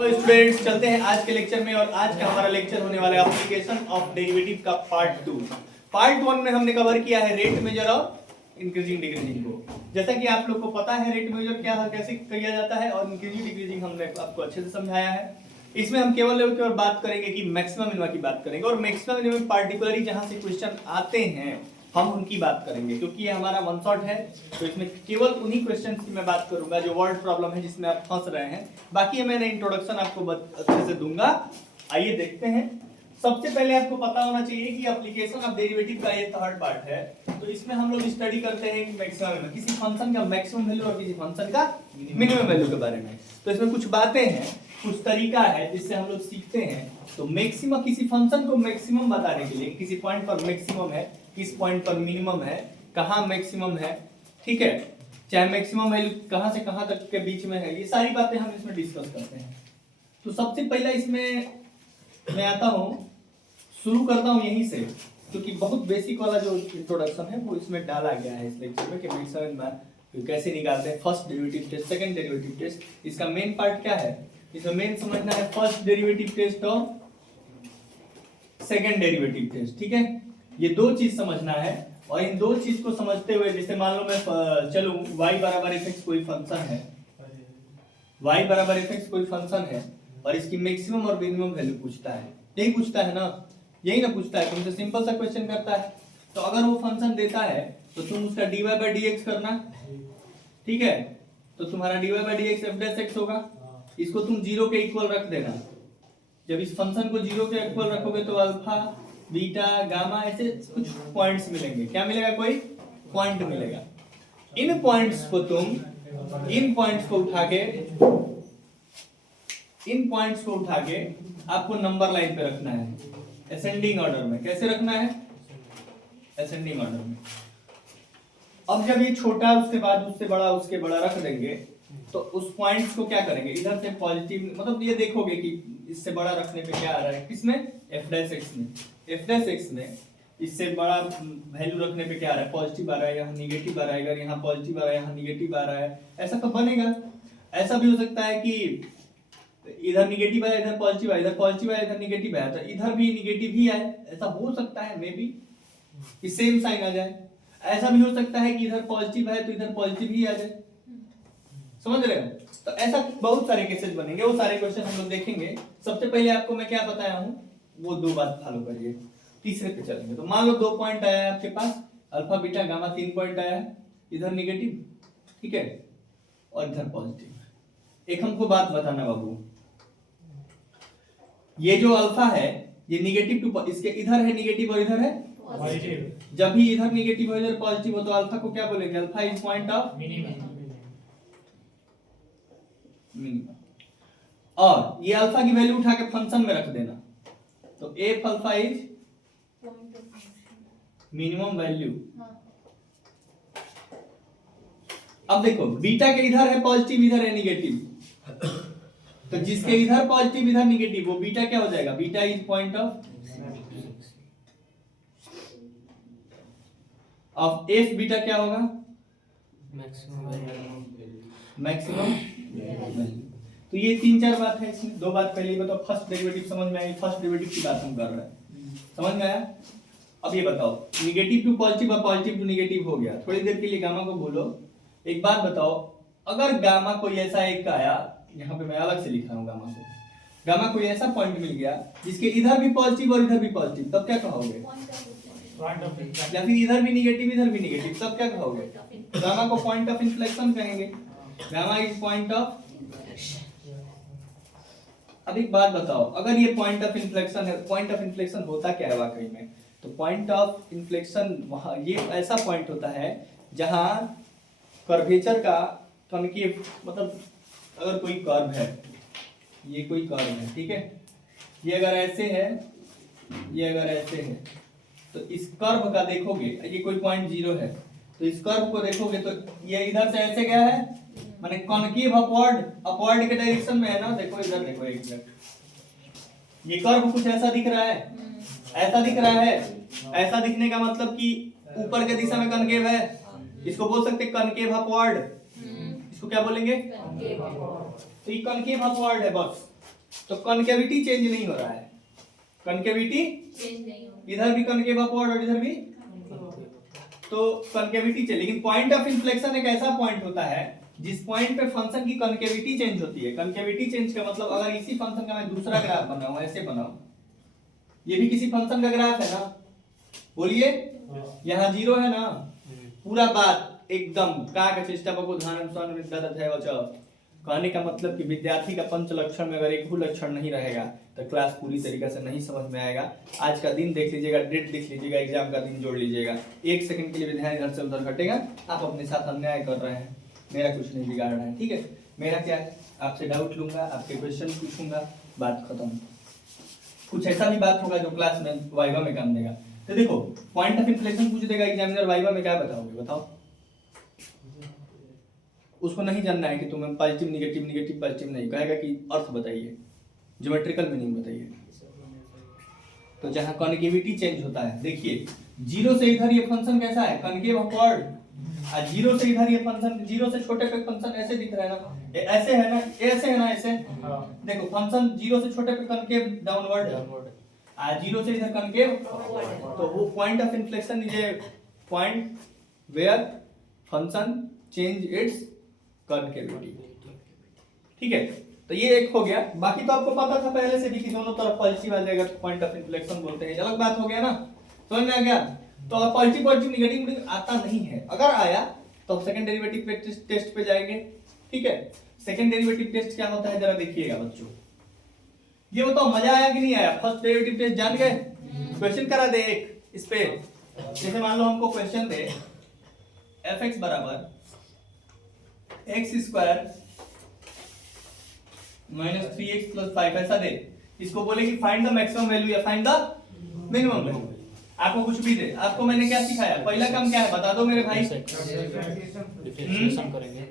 तो स्टूडेंट्स चलते हैं आज के लेक्चर में। और आज का हमारा लेक्चर होने वाला है एप्लीकेशन ऑफ डेरिवेटिव का पार्ट 2। पार्ट 1 में हमने कवर किया है रेट मेजर और इंक्रीजिंग डिक्रीजिंग को। जैसा कि आप लोग को पता है रेट मेजर क्या है, कैसे किया जाता है, और इंक्रीजिंग डिक्रीजिंग हमने आपको अच्छे से समझाया है। इसमें हम केवल बात करेंगे कि मैक्सिमम मिनिमम की बात करेंगे, और मैक्सिमम मिनिमम पार्टिकुलरली जहां से क्वेश्चन आते हैं हम उनकी बात करेंगे, क्योंकि ये हमारा वन शॉट है। तो इसमें केवल उन्हीं क्वेश्चंस की मैं बात करूंगा जो वर्ड प्रॉब्लम है, जिसमें आप फंस रहे हैं। बाकी मैंने इंट्रोडक्शन आपको अच्छे से दूंगा। आइए देखते हैं। सबसे पहले आपको पता होना चाहिए कि एप्लीकेशन ऑफ डेरिवेटिव का ये थर्ड पार्ट है। तो इसमें हम लोग स्टडी करते हैं मैक्सिमम, किसी फंक्शन का मैक्सिमम वैल्यू और किसी फंक्शन का मिनिमम वैल्यू के बारे में। तो इसमें कुछ बातें हैं, कुछ तरीका है जिससे हम लोग सीखते हैं। तो मैक्सिमम, किसी फंक्शन को मैक्सिमम बताने के लिए, किसी पॉइंट पर मैक्सिमम है, किस पॉइंट पर मिनिमम है, कहाँ मैक्सिमम है, ठीक है, चाहे मैक्सिमम वैल्यू कहाँ से कहाँ तक के बीच में है, ये सारी बातें हम इसमें डिस्कस करते हैं। तो सबसे पहला इसमें मैं आता हूँ, शुरू करता हूँ यहीं से, क्योंकि बहुत बेसिक वाला जो इंट्रोडक्शन है वो इसमें डाला गया है इस लेक्चर में कि मैक्सिमम में कैसे निकालते हैं। First derivative test, second derivative test, इसका मेन पार्ट क्या है, इसमें मेन समझना है फर्स्ट डेरिवेटिव टेस्ट और सेकंड डेरिवेटिव टेस्ट, ठीक है। ये दो चीज समझना है, और इन दो चीज को समझते हुए, जैसे मान लो मैं चलूं y बराबर fx कोई फंक्शन है, y बराबर fx कोई फंक्शन है, और इसकी मैक्सिमम और मिनिमम वैल्यू पूछता है। यही पूछता है ना, यही ना पूछता है, तुमसे सिंपल सा क्वेश्चन करता है। तो अगर वो फंक्शन देता है तो तुम उसका dy/dx करना, ठीक है। तो तुम्हारा dy/dx f' होगा, इसको तुम 0 के इक्वल रख देना। जब इस फंक्शन को 0 के इक्वल रखोगे तो अल्फा, बीटा, गामा ऐसे कुछ पॉइंट्स मिलेंगे। क्या मिलेगा, कोई पॉइंट मिलेगा। इन पॉइंट्स को उठा के आपको नंबर लाइन पे रखना है, असेंडिंग ऑर्डर में। कैसे रखना है, असेंडिंग ऑर्डर में। अब जब ये छोटा, उसके बाद उससे बड़ा, उसके बड़ा रख देंगे, तो उस पॉइंट्स को क्या करेंगे, इधर से पॉजिटिव, मतलब ये देखोगे कि इससे बड़ा रखने पे क्या आ रहा है, किसमें, f' में इससे बड़ा वैल्यू रखने पे क्या आ रहा है, पॉजिटिव आ रहा है, यहाँ निगेटिव आ रहा है, अगर यहाँ पॉजिटिव आ रहा है, यहाँ निगेटिव आ रहा है, ऐसा तो बनेगा। ऐसा भी हो सकता है कि इधर निगेटिव आया, इधर पॉजिटिव आया, इधर पॉजिटिव आया, इधर निगेटिव आया, तो इधर भी निगेटिव ही आए। ऐसा हो सकता है, मे बी कि सेम साइन आ जाए। ऐसा भी हो सकता है कि इधर पॉजिटिव है तो इधर पॉजिटिव ही आ जाए। समझ रहे हो? तो ऐसा बहुत सारे केसेस बनेंगे, वो सारे क्वेश्चन हम लोग देखेंगे। सबसे पहले आपको मैं क्या बताया हूँ, वो दो बात फॉलो करिए, तीसरे पे चलेंगे। तो मान लो 2 पॉइंट आया है आपके पास, अल्फा, बीटा, गामा, 3 पॉइंट आया है, इधर निगेटिव, ठीक है, और इधर पॉजिटिव। एक हमको बात बताना बाबू, ये जो अल्फा है ये निगेटिव टू, इसके इधर है निगेटिव और इधर है पॉजिटिव। जब भी इधर निगेटिव और इधर पॉजिटिव हो तो अल्फा को क्या बोलेंगे, alpha is point of minimum. और ये अल्फा की वैल्यू उठा के फंक्शन में रख देना, तो F alpha is minimum value. अब देखो बीटा के इधर है पॉजिटिव, इधर है निगेटिव, तो जिसके इधर पॉजिटिव इधर निगेटिव, वो बीटा क्या हो जाएगा, beta is point of F. Beta क्या होगा, मैक्सिमम वैल्यू। तो ये 3-4 बात है इसमें। 2 बात पहले ही बताओ, फर्स्ट डेरिवेटिव समझ में आई, फर्स्ट डेरिवेटिव की बात हम कर रहे हैं, समझ में आया। अब ये बताओ, निगेटिव टू पॉजिटिव और पॉजिटिव टू निगेटिव हो गया, थोड़ी देर के लिए गामा को भूलो। एक बात बताओ, अगर गामा कोई ऐसा एक आया, यहाँ पे मैं अलग से लिखा हूँ गामा को, गामा कोई ऐसा पॉइंट मिल गया जिसके इधर भी पॉजिटिव और इधर भी पॉजिटिव, तब क्या कहोगे, या फिर इधर भी निगेटिव इधर भी निगेटिव, तब क्या कहोगे, गामा को पॉइंट ऑफ इन्फ्लेक्शन कहेंगे। Gamma is point of. अब एक बात बताओ, अगर ये पॉइंट ऑफ इन्फ्लेक्शन है, पॉइंट ऑफ इन्फ्लेक्शन होता क्या है वाकई में, तो पॉइंट ऑफ इन्फ्लेक्शन वहां, ये ऐसा पॉइंट होता है जहां कर्वेचर का कॉन्केव, मतलब अगर कोई कर्व है, ये कोई कर्व है, ठीक है, ये अगर ऐसे है, ये अगर ऐसे है, तो इस कर्व का देखोगे, ये कोई पॉइंट 0 है, तो इस कर्व को देखोगे तो ये इधर से ऐसे गया है, माने कॉन्केव अपवर्ड के डायरेक्शन में है ना। देखो इधर देखो एक मिनट, ये कर्व कुछ ऐसा दिख रहा है, ऐसा दिख रहा है। ऐसा दिखने का मतलब कि ऊपर के दिशा में कॉन्केव है, इसको बोल सकते हैं कॉन्केव अपवर्ड। इसको क्या बोलेंगे, तो ये कॉन्केव अपवर्ड है बस। तो कॉन्केविटी चेंज नहीं हो रहा है, कॉन्केविटी चेंज नहीं होगा, इधर भी कॉन्केव अपवर्ड और इधर भी, तो कॉन्केविटी चेंज। लेकिन पॉइंट ऑफ इन्फ्लेक्शन एक ऐसा पॉइंट होता है जिस पॉइंट पे फंक्शन की कॉन्केविटी चेंज होती है। कॉन्केविटी चेंज का मतलब अगर इसी फंक्शन का मैं दूसरा ग्राफ बनाऊं, ऐसे बनाऊं, ये भी किसी फंक्शन का ग्राफ है ना, बोलिए, यहाँ जीरो है ना, पूरा बात एकदम का चेष्टा को ध्यान कहने का मतलब कि विद्यार्थी का पंच लक्षण में अगर एक भी लक्षण नहीं रहेगा तो क्लास पूरी तरीके से नहीं समझ में आएगा। आज का दिन देख लीजिएगा, डेट देख लीजिएगा, एग्जाम का दिन जोड़ लीजिएगा, एक सेकंड के लिए भी ध्यान इधर से उधर हटेगा, आप अपने साथ अन्याय कर रहे हैं, मेरा कुछ नहीं बिगाड़ रहा है। ठीक है, मेरा क्या है, आपसे डाउट लूंगा, आपके क्वेश्चन पूछूंगा, बात खत्म। कुछ ऐसा भी बात होगा जो क्लास में वाइवा में काम देगा। तो देखो पॉइंट ऑफ इन्फ्लेक्शन पूछ देगा एग्जामिनर, वाइवा में क्या बताओगे, बताओ। उसको नहीं जानना है कि तुम्हें पॉजिटिव नेगेटिव, नेगेटिव पॉजिटिव नहीं, कहेगा कि अर्थ बताइए, ज्योमेट्रिकल मीनिंग बताइए। तो जहां कॉन्केविटी चेंज होता है, देखिए जीरो से इधर ये फंक्शन कैसा है, कॉन्केव अपवर्ड, और जीरो से इधर ये फंक्शन, जीरो से छोटे पे फंक्शन ऐसे दिख रहा है ना, ये ऐसे है ना, ऐसे है ना, ऐसे देखो फंक्शन जीरो से छोटे पे कॉन्केव डाउनवर्ड, और जीरो से इधर कॉन्केव, तो वो point of inflection is a point where function change its concavity. ठीक है, तो ये एक हो गया। बाकी तो आपको पता था पहले से भी कि दोनों तरफ पॉजिटिव आ जाएगा तो पॉइंट ऑफ इन्फ्लेक्शन बोलते हैं, अलग बात हो गया ना, समझ में आ गया। तो अगर पॉजिटिव पॉजिटिव नेगेटिव आता नहीं है, अगर आया तो सेकंड डेरिवेटिव टेस्ट पे जाएंगे। ठीक है, सेकंड डेरिवेटिव टेस्ट क्या होता है जरा देखिएगा बच्चों, ये बताओ मजा आया कि नहीं आया। फर्स्ट डेरिवेटिव टेस्ट जान गए, क्वेश्चन करा दे एक इस पे, जैसे मान लो हमको क्वेश्चन दे fx बराबर x square minus 3x plus 5 ऐसा दे, इसको बोले कि फाइंड द मैक्सिमम वैल्यू या फाइंड द मिनिमम वैल्यू। आपको कुछ भी दे, आपको मैंने क्या सिखाया, पहला काम क्या है बता दो मेरे भाई, डिफरेंशिएशन करेंगे,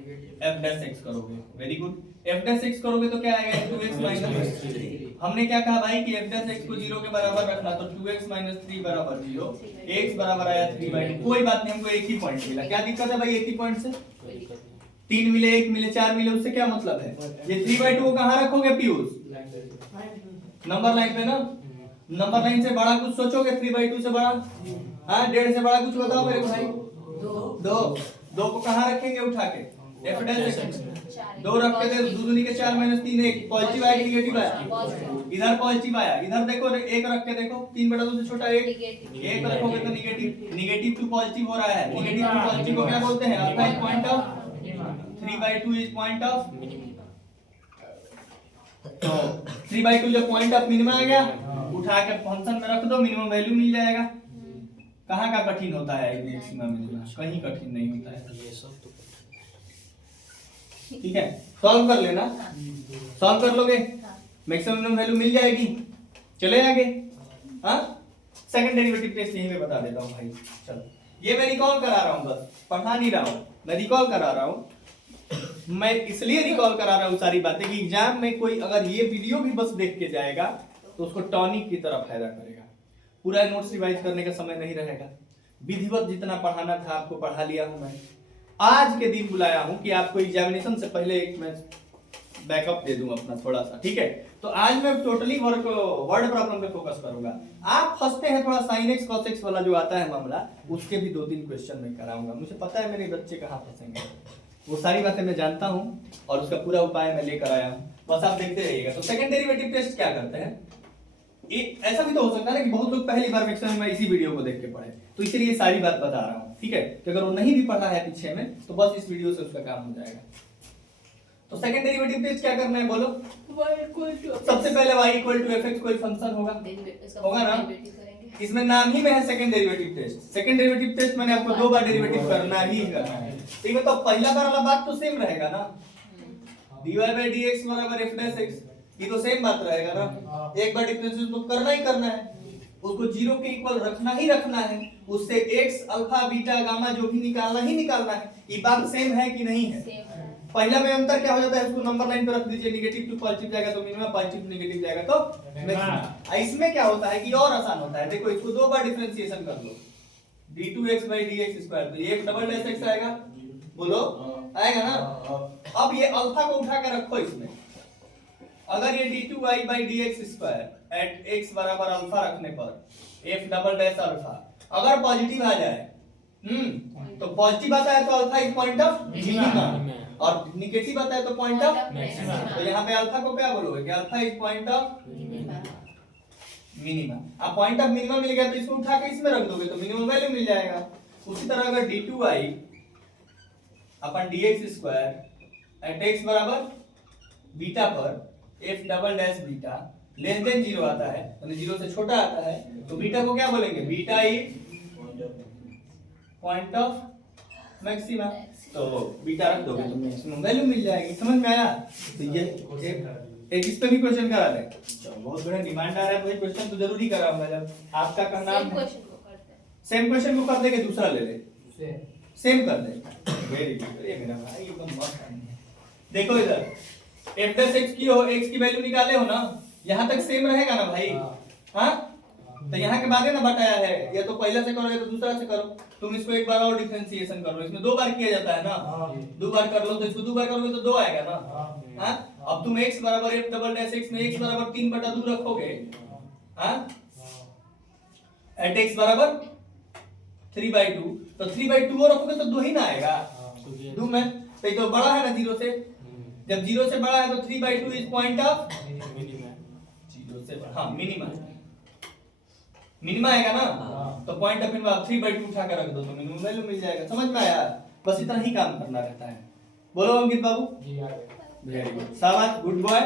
f डैश x करोगे, very good. f dash x करोगे तो क्या आएगा 2x माइनस 3। हमने क्या कहा भाई कि f डैश x को 0 के बराबर रखना, तो 2x माइनस 3 बराबर 0, x बराबर आया 3/2। कोई बात नहीं, हमको एक ही पॉइंट मिला, क्या दिक्कत है भाई एक ही पॉइंट से, 3 मिले, 1 मिले, 4 मिले, उससे क्या मतलब है। ये 3/2 को कहां रखोगे पीयूष, नंबर लाइन पे ना, नंबर लाइन से बड़ा कुछ सोचोगे, 3/2 से बड़ा, हाँ 1.5 से बड़ा कुछ बताओ मेरे भाई, 2 को कहां रखेंगे उठा के, f डैश x 2 रख के दे, 2 दूनी के 4 माइनस 3 1, पॉजिटिव आया कि नेगेटिव आया, इधर पॉजिटिव आया, इधर देखो 1 रख के देखो, 3/2 से छोटा 1, 1 रखोगे तो नेगेटिव, नेगेटिव टू पॉजिटिव हो रहा है, नेगेटिव टू पॉजिटिव को क्या बोलते हैं, alpha is point of, 3/2 is point of minimum. तो 3/2 जब पॉइंट ऑफ मिनिमम आ गया, उठा के फंक्शन में रख दो, मिनिमम वैल्यू मिल जाएगा। कहाँ का कठिन होता है मैक्सिमम मिनिमम, कहीं कठिन नहीं होता है, ये सब तो ठीक है। सॉल्व कर लेना, सॉल्व कर लोगे, मैक्सिमम वैल्यू मिल जाएगी, चले आगे। हाँ सेकंड डेरिवेटिव टेस्ट यहीं पे बता देता हूँ भाई, चलो ये मैं रिकॉल करा रहा हूँ, बस पढ़ा नहीं रहा हूँ, मैं रिकॉल करा रहा हूँ। मैं इसलिए रिकॉल करा रहा हूँ सारी बातें कि एग्जाम में कोई अगर ये वीडियो भी बस देख के जाएगा तो उसको टॉनिक की तरफ फायदा करेगा, पूरा नोट्स रिवाइज करने का समय नहीं रहेगा। विधिवत जितना पढ़ाना था आपको पढ़ा लिया हूं मैं, आज के दिन बुलाया हूं कि आपको एग्जामिनेशन से पहले एक मैं बैकअप दे दूं अपना थोड़ा सा, ठीक है। तो आज मैं टोटली वर्ड प्रॉब्लम पे फोकस करूंगा। आप फंसते हैं थोड़ा sin x cos x वाला जो आता है मामला, उसके भी 2-3 क्वेश्चन मैं कराऊंगा। मुझे पता है मेरे बच्चे कहाँ फंसेंगे, वो सारी बातें मैं जानता हूं और उसका पूरा उपाय मैं लेकर आया हूं, बस आप देखते रहिएगा। तो सेकंड डेरिवेटिव टेस्ट क्या करते हैं, ऐसा भी तो हो सकता है ना कि बहुत लोग पहली बार मैक्सिमम में इसी वीडियो को देख के पढ़े, तो इसलिए सारी बात बता रहा हूँ, ठीक है। कि अगर वो नहीं भी पढ़ा है पीछे में तो बस इस वीडियो से उसका काम हो जाएगा। तो सेकंड डेरिवेटिव टेस्ट क्या करना है बोलो, सबसे पहले y इक्वल टू fx कोई फंक्शन होगा ना, इसमें नाम ही में है second derivative test. Second derivative test मैंने आपको 2 बार डेरिवेटिव करना ही करना है, ठीक है। तो पहला बार वाला बात तो सेम रहेगा ना, dy by dx बराबर f डैश x, ये तो सेम बात रहेगा ना। एक बार डिफरेंशिएशन तो करना ही करना है, उसको 0 के इक्वल रखना ही रखना है, उससे x अल्फा बीटा गामा जो भी निकालना ही निकालना है। ये बात सेम है कि नहीं है। पहला में अंतर क्या हो जाता है, उसको नंबर लाइन पे रख दीजिए, नेगेटिव टू पॉजिटिव जाएगा तो मिनिमम, पॉजिटिव टू नेगेटिव जाएगा तो मैक्सिमम। इसमें क्या होता है कि और आसान होता है, देखो इसको 2 बार डिफरेंशिएशन कर लो, d2x by dx स्क्वायर, तो ये डबल डैश x आएगा, बोलो आएगा ना। अब ये अल्फा को उठा के रखो इसमें, अगर ये d2i by dx square at x बराबर अल्फा रखने पर f डबल डैश अल्फा अगर पॉजिटिव आ जाए तो पॉजिटिव आता है तो alpha is point of minima और नेगेटिव आता है तो पॉइंट ऑफ मैक्सिमा। तो यहाँ पे अल्फा को क्या बोलोगे कि alpha is point of minima. अब पॉइंट ऑफ मिनिमा मिल गया तो इसको उठा के इसमें रख दोगे तो मिनिमम वैल्यू मिल जाएगा। उसी तरह अगर d2i upon dx square at x बराबर बीटा पर f double dash beta less than 0 आता है यानी 0 से छोटा आता है तो बीटा को क्या बोलेंगे beta is point of maxima. तो बीटा रख दोगे तो मैक्सिमम वैल्यू मिल जाएगी। समझ में आया? तो ये एक इस पे भी क्वेश्चन करा दे। बहुत बड़ा डिमांड आ रहा है तो ये क्वेश्चन तो जरूर ही कराऊंगा। जब आपका कहना सेम क्वेश्चन को कर देंगे दूसरा ले ले सेम कर दे। वेरी गुड ये मेरा भाई एकदम मस्त है। देखो इधर f डैश x की हो x की वैल्यू निकाले हो ना यहां तक सेम रहेगा ना भाई। हां तो यहाँ के बाद है ना बताया है या तो पहले से करो या तो दूसरा से करो। तुम इसको एक बार और डिफरेंशिएशन कर लो। इसमें 2 बार किया जाता है ना 2 बार कर लो तो इसको 2 बार करोगे तो 2 आएगा ना। हां अब तुम x बराबर f डबल डैश x में x बराबर 3/2 रखोगे। हां एट x बराबर 3/2 तो 3/2 और रखोगे तो 2 ही ना आएगा 2 में तो ये तो बड़ा है ना 0 से। जब 0 से बड़ा है तो 3/2 इज पॉइंट ऑफ मिनिमा। 0 से हां मिनिमा मिनिमा आएगा ना तो पॉइंट ऑफ मिनिमा 3/2 उठा कर रख दो तो मिनिमम वैल्यू मिल जाएगा। समझ में आया? बस इतना ही काम करना रहता है। बोलो अंकित बाबू जी आ गया। वेरी गुड शाबाश गुड बॉय।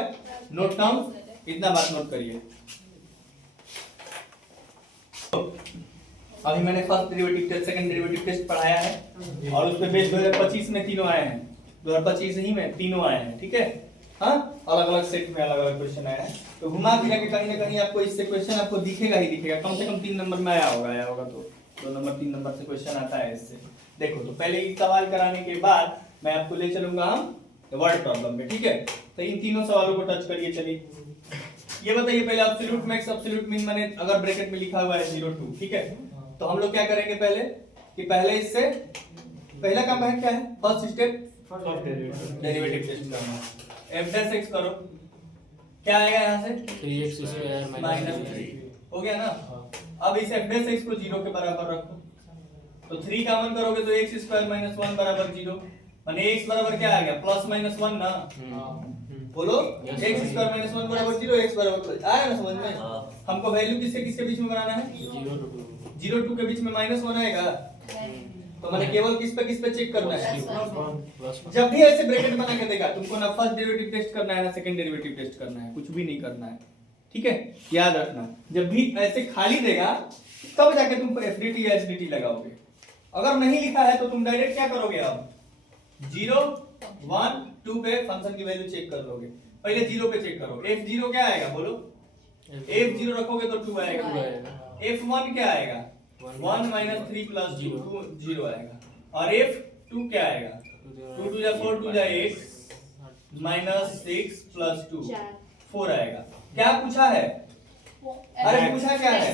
नोट डाउन इतना बात नोट करिए। अभी मैंने first derivative test second derivative test पढ़ाया है और उस पे बेस 2025 में तीनों आए हैं 2025 ही में तीनों आए हैं। ठीक है हाँ अलग अलग सेट में अलग अलग क्वेश्चन आया है तो घुमा फिरा के कहीं ना कहीं आपको इससे क्वेश्चन आपको दिखेगा ही दिखेगा। कम से कम 3 नंबर में आया होगा तो 2 नंबर 3 नंबर से क्वेश्चन आता है इससे। देखो तो पहले ये सवाल कराने के बाद मैं आपको ले चलूंगा हम वर्ड प्रॉब्लम में। ठीक है तो इन तीनों सवालों को टच करिए। चलिए ये बताइए पहले एब्सोल्यूट मैक्स एब्सोल्यूट मिन माने अगर ब्रैकेट में लिखा हुआ है 0 2 ठीक है तो हम लोग क्या करेंगे पहले कि पहले इससे पहला काम है क्या है फर्स्ट स्टेप डेरिवेटिव टेस्ट करना। f डैश x करो क्या आएगा यहाँ से 3x स्क्वायर माइनस 3 हो गया ना। अब इस f डैश x को 0 के बराबर रखो तो 3 कॉमन करोगे तो x स्क्वायर माइनस 1 बराबर 0 माने x बराबर क्या आ गया प्लस माइनस 1 ना। बोलो x स्क्वायर माइनस 1 बराबर 0 x बराबर आया ना समझ में। हमको वैल्यू किसके किसके बीच में बनाना है 0 2 के बीच में माइनस 1 आएगा तो मैंने केवल किस पे चेक करना है। जब भी ऐसे ब्रैकेट बना के देगा तुमको ना फर्स्ट डेरिवेटिव टेस्ट करना है ना सेकंड डेरिवेटिव टेस्ट करना है कुछ भी नहीं करना है। ठीक है याद रखना जब भी ऐसे खाली देगा तब जाके तुम एफडीटी या एसडीटी लगाओगे। अगर नहीं लिखा है तो तुम डायरेक्ट क्या करोगे अब 0 1 2 पे फंक्शन की वैल्यू चेक कर लोगे। पहले 0 पे चेक करो f0 क्या आएगा बोलो f0 रखोगे तो 2 आएगा f1 क्या आएगा 1 minus 3 plus 2 0 आएगा और f2 क्या आएगा 2 2 जा 4 2 जा 8 minus 6 plus 2 4 आएगा। क्या पूछा है अरे पूछा क्या है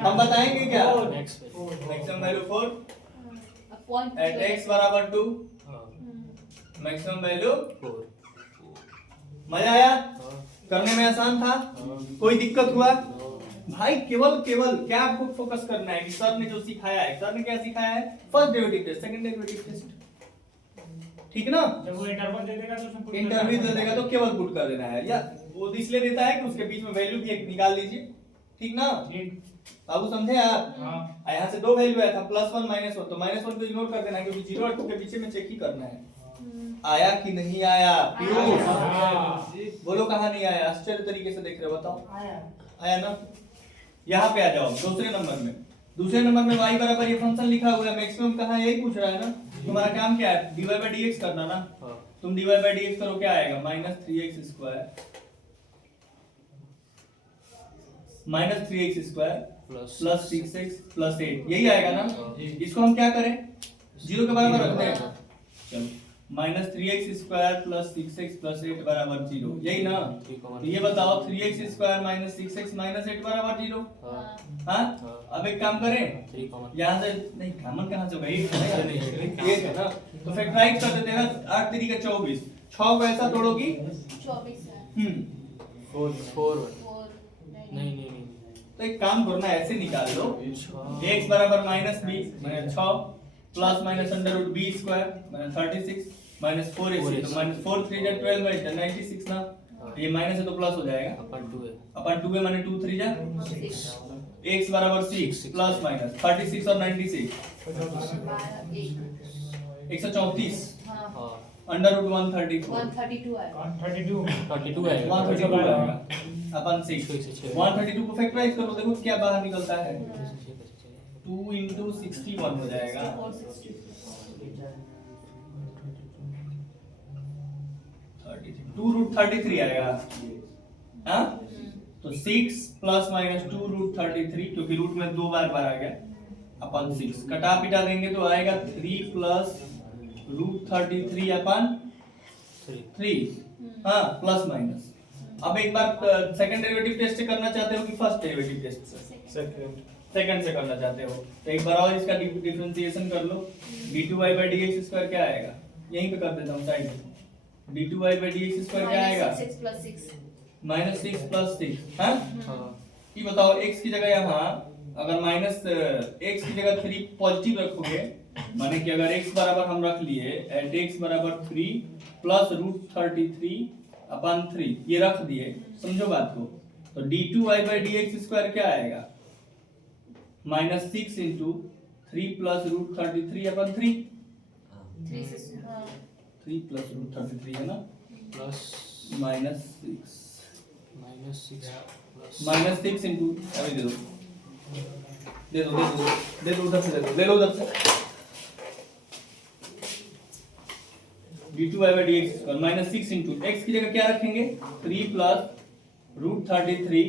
हम बताएंगे क्या मैक्सिमम वैल्यू 4 एट x बराबर 2 मैक्सिमम वैल्यू 4। मजा आया करने में आसान था कोई दिक्कत हुआ भाई? केवल क्या आपको फोकस करना है कि सर ने जो सिखाया है सर ने क्या सिखाया है first derivative test second derivative test ठीक ना। जब वो इंटरवल दे देगा तो इंटरवल दे देगा तो केवल पुट कर देना है या वो इसलिए देता है कि उसके बीच में वैल्यू भी एक निकाल लीजिए। ठीक ना बाबू समझे आप? हां यहाँ से 2 वैल्यू आया था +1 -1 तो -1 को इग्नोर कर देना क्योंकि 0 और 2 के पीछे में चेक ही करना है आया कि नहीं आया। पीयूष बोलो कहां नहीं आया आश्चर्य तरीके से देख रहे हो बताओ आया ना। यहाँ पे आ जाओ दूसरे नंबर में y बराबर ये फंक्शन लिखा हुआ है मैक्सिमम कहाँ यही पूछ रहा है ना। तुम्हारा काम क्या है dy by dx करना ना। तुम dy by dx करो क्या आएगा -3x square plus 6x plus 8 यही आएगा ना। इसको हम क्या करें 0 के बराबर रखते हैं चलो -3x square plus 6x plus 8 बराबर 0 यही ना। तो ये बताओ 3x स्क्वायर -6x -8 बराबर 0। हाँ अब एक काम करें यहाँ से नहीं कॉमन कहाँ से होगा ये है ना तो फैक्टराइज कर देते हैं 8 3 का 24 6 को ऐसा तोड़ोगी 4 नहीं नहीं नहीं तो एक काम करो ना, ऐसे निकाल लो, x बराबर माइनस बी मैंने 6 plus minus under root B square मैंने 36 माइनस 4ac तो माइनस 4 3 जा 12 बाई 96 ना, ये माइनस है तो प्लस हो जाएगा अपन 2 है अपन 2 है माने 2 3 जा x बराबर 6 प्लस माइनस 36 और 96 134 हाँ अंडर रूट 132 132 आएगा 32 है 132 आएगा अपन 6 132 को फैक्टराइज करो, देखो क्या बाहर निकलता है 2 into 61 हो जाएगा 2 रूट 33 आएगा हाँ, तो 6 प्लस माइनस 2 रूट 33 क्योंकि रूट में दो बार आ गया अपन 6 कटा पिटा देंगे तो आएगा 3 प्लस रूट 33 अपन 3 हाँ प्लस माइनस। अब एक बार सेकंड डेरिवेटिव टेस्ट से करना चाहते हो कि फर्स्ट डेरिवेटिव टेस्ट से? सेकंड से करना चाहते हो तो एक बार और इसका डिफरेंशिएशन कर लो, d2y/dx स्क्वायर क्या आएगा, यहीं पे कर देता हूं साइड में, d2y/dx स्क्वायर क्या आएगा -6 + 6 -6 + 6 हां ये बताओ x की जगह यहां अगर माइनस x की जगह 3 पॉजिटिव रखोगे माने कि अगर x बराबर हम रख लिए एट x बराबर 3 प्लस रूट 33 अपन 3 ये रख दिए, समझो बात को, तो d2y/dx स्क्वायर क्या आएगा -6 into 3 प्लस रूट 33 अपन 3 3 से 3 प्लस रूट 33 है ना प्लस -6 -6 into अभी दे दो दे दो दे दो दे दो उधर से दे दो ले लो उधर से d2y/dx स्क्वायर -6 into x की जगह क्या रखेंगे 3 प्लस रूट 33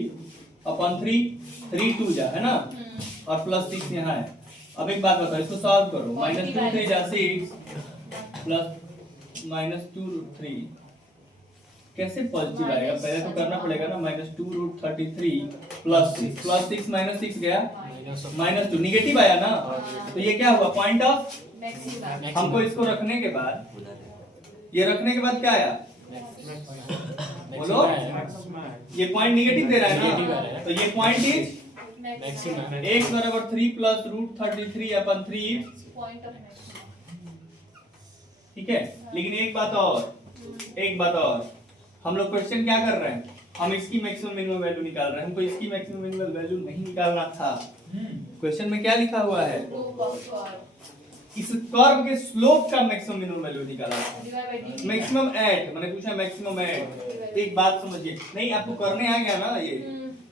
अपन 3 2 जा है ना और प्लस 6 यहाँ है। अब एक बात बताओ इसको सॉल्व करो, -2 3 जा 6 प्लस -2 रूट 3 कैसे पॉजिटिव आएगा, पहले तो करना पड़ेगा ना -2 रूट 33 प्लस 6 -6 गया -2 निगेटिव आया ना, तो ये क्या हुआ पॉइंट ऑफ मैक्सिमम हमको इसको रखने के बाद ये रखने के बाद क्या आया बोलो, ये पॉइंट निगेटिव दे रहा है ना, तो ये पॉइंट इज मैक्सिमम x बराबर 3 plus root 33 upon 3 point of maximum. ठीक है। लेकिन एक बात और हम लोग क्वेश्चन क्या कर रहे हैं, हम इसकी मैक्सिमम मिनिमम वैल्यू निकाल रहे हैं, हमको इसकी मैक्सिमम मिनिमम वैल्यू नहीं निकालना था। क्वेश्चन में क्या लिखा हुआ है, इस कर्व के स्लोप का मैक्सिमम मिनिमम वैल्यू निकाला है, मैक्सिमम एट मैंने पूछा मैक्सिमम एट। एक बात समझिए, नहीं आपको करने आ गया ना ये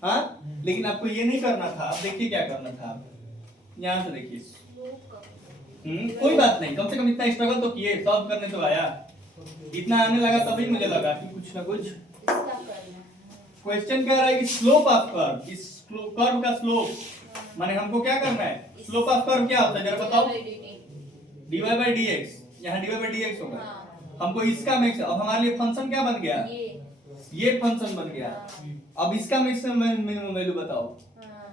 हाँ, लेकिन आपको ये नहीं करना था। अब देखिए क्या करना था, यहाँ से देखिए कोई बात नहीं, कम से कम इतना स्ट्रगल तो किए, सॉल्व करने तो आया, इतना आने लगा तभी मुझे लगा कि कुछ ना कुछ क्वेश्चन कह रहा है कि स्लोप ऑफ कर्व, इस कर्व का स्लोप माने हमको क्या करना है, स्लोप ऑफ कर्व क्या होता है जरा बताओ, dy/dx, यहाँ dy/dx होगा, हमको इसका मैक्स, अब हमारे लिए फंक्शन क्या बन गया, ये फंक्शन बन गया। अब इसका मैक्सिमम मिनिमम वैल्यू बताओ,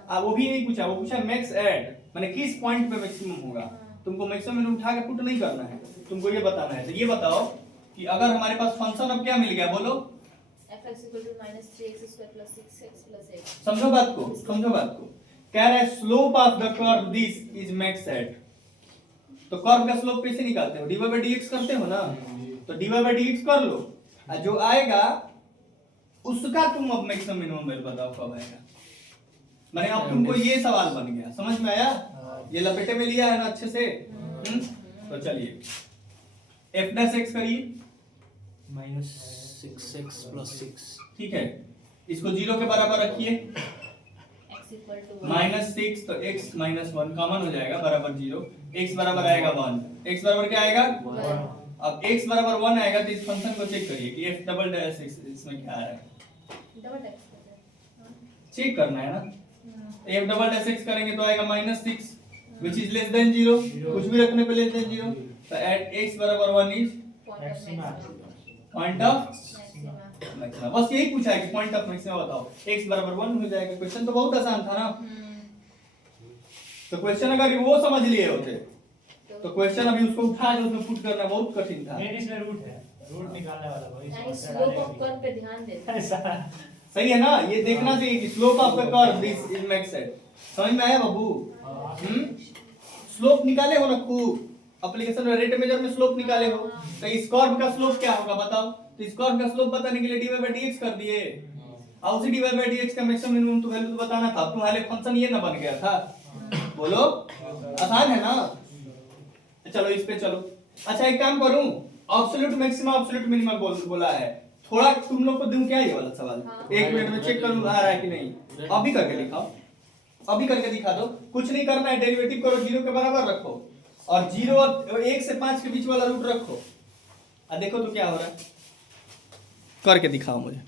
अब वो भी नहीं पूछा, वो पूछा मैक्स एट माने किस पॉइंट पे मैक्सिमम होगा, तुमको मैक्सिमम मिनिमम उठा के पुट नहीं करना है, तुमको ये बताना है। तो ये बताओ कि अगर हमारे पास फंक्शन अब क्या मिल गया बोलो, fx = -3x² + 6x + 8। समझो बात को, कह रहा है slope of the curve this is max at, तो कर्व का स्लोप कैसे निकालते हो, dy/dx करते हो ना, तो dy/dx कर लो, और जो आएगा उसका तुम अब मैक्सिमम मिनिमम वैल्यू बताओ कब आएगा, माने अब तुमको ये सवाल बन गया, समझ में आया, ये लपेटे में लिया है ना अच्छे से। तो चलिए f' करिए -6x + 6 ठीक है, इसको 0 के बराबर रखिए, x = -6 तो x - 1 कॉमन हो जाएगा बराबर 0, x बराबर आएगा 1, x बराबर क्या आएगा 1। अब x बराबर 1 आएगा तो इस फंक्शन को चेक करिए कि f" इसमें क्या आ रहा है, डबल x चेक करना है ना, f" करेंगे तो आएगा -6 which is less than 0, कुछ भी रखने पे less than 0, तो at x बराबर 1 is पॉइंट ऑफ मैक्सिमा, बस यही पूछा है कि पॉइंट ऑफ मैक्सिमा बताओ, x बराबर 1 हो जाएगा। क्वेश्चन तो बहुत आसान था ना, तो क्वेश्चन अगर वो समझ लिए होते तो क्वेश्चन अभी उसको उठा के उसमें पुट करना बहुत कठिन था। इसमें रूट है रूट निकालने वाला भाई नहीं, स्लोप ऑफ कर्व पे ध्यान दे। सही है ना, ये देखना चाहिए कि slope of the curve this is make set. समझ में आया बाबू? स्लोप निकाले हो ना खूब, एप्लीकेशन में रेट मेजर में स्लोप निकाले हो, तो इस कर्व का स्लोप क्या होगा बताओ? तो इस कर्व का स्लोप बताने के लिए dy by dx कर दिए, और उसी dy by dx का मैक्सिमम मिनिमम तो वैल्यू तो बताना था, तुम्हारे फंक्शन ये ना बन गया था। बोलो, आसान है ना? चलो इस पे चलो। अच्छा एक काम करूं, एब्सोल्यूट मैक्सिमम एब्सोल्यूट मिनिमम बोला है, थोड़ा तुम लोग को दूं क्या ये वाला सवाल? एक मिनट में चेक करूं आ रहा है कि नहीं। अभी करके दिखाओ, अभी करके दिखा दो। कुछ नहीं करना है, डेरिवेटिव करो, 0 के बराबर रखो, और 0 और 1 से 5 के बीच वाला रूट रखो, और देखो तो क्या हो रहा है। करके दिखाओ मुझे।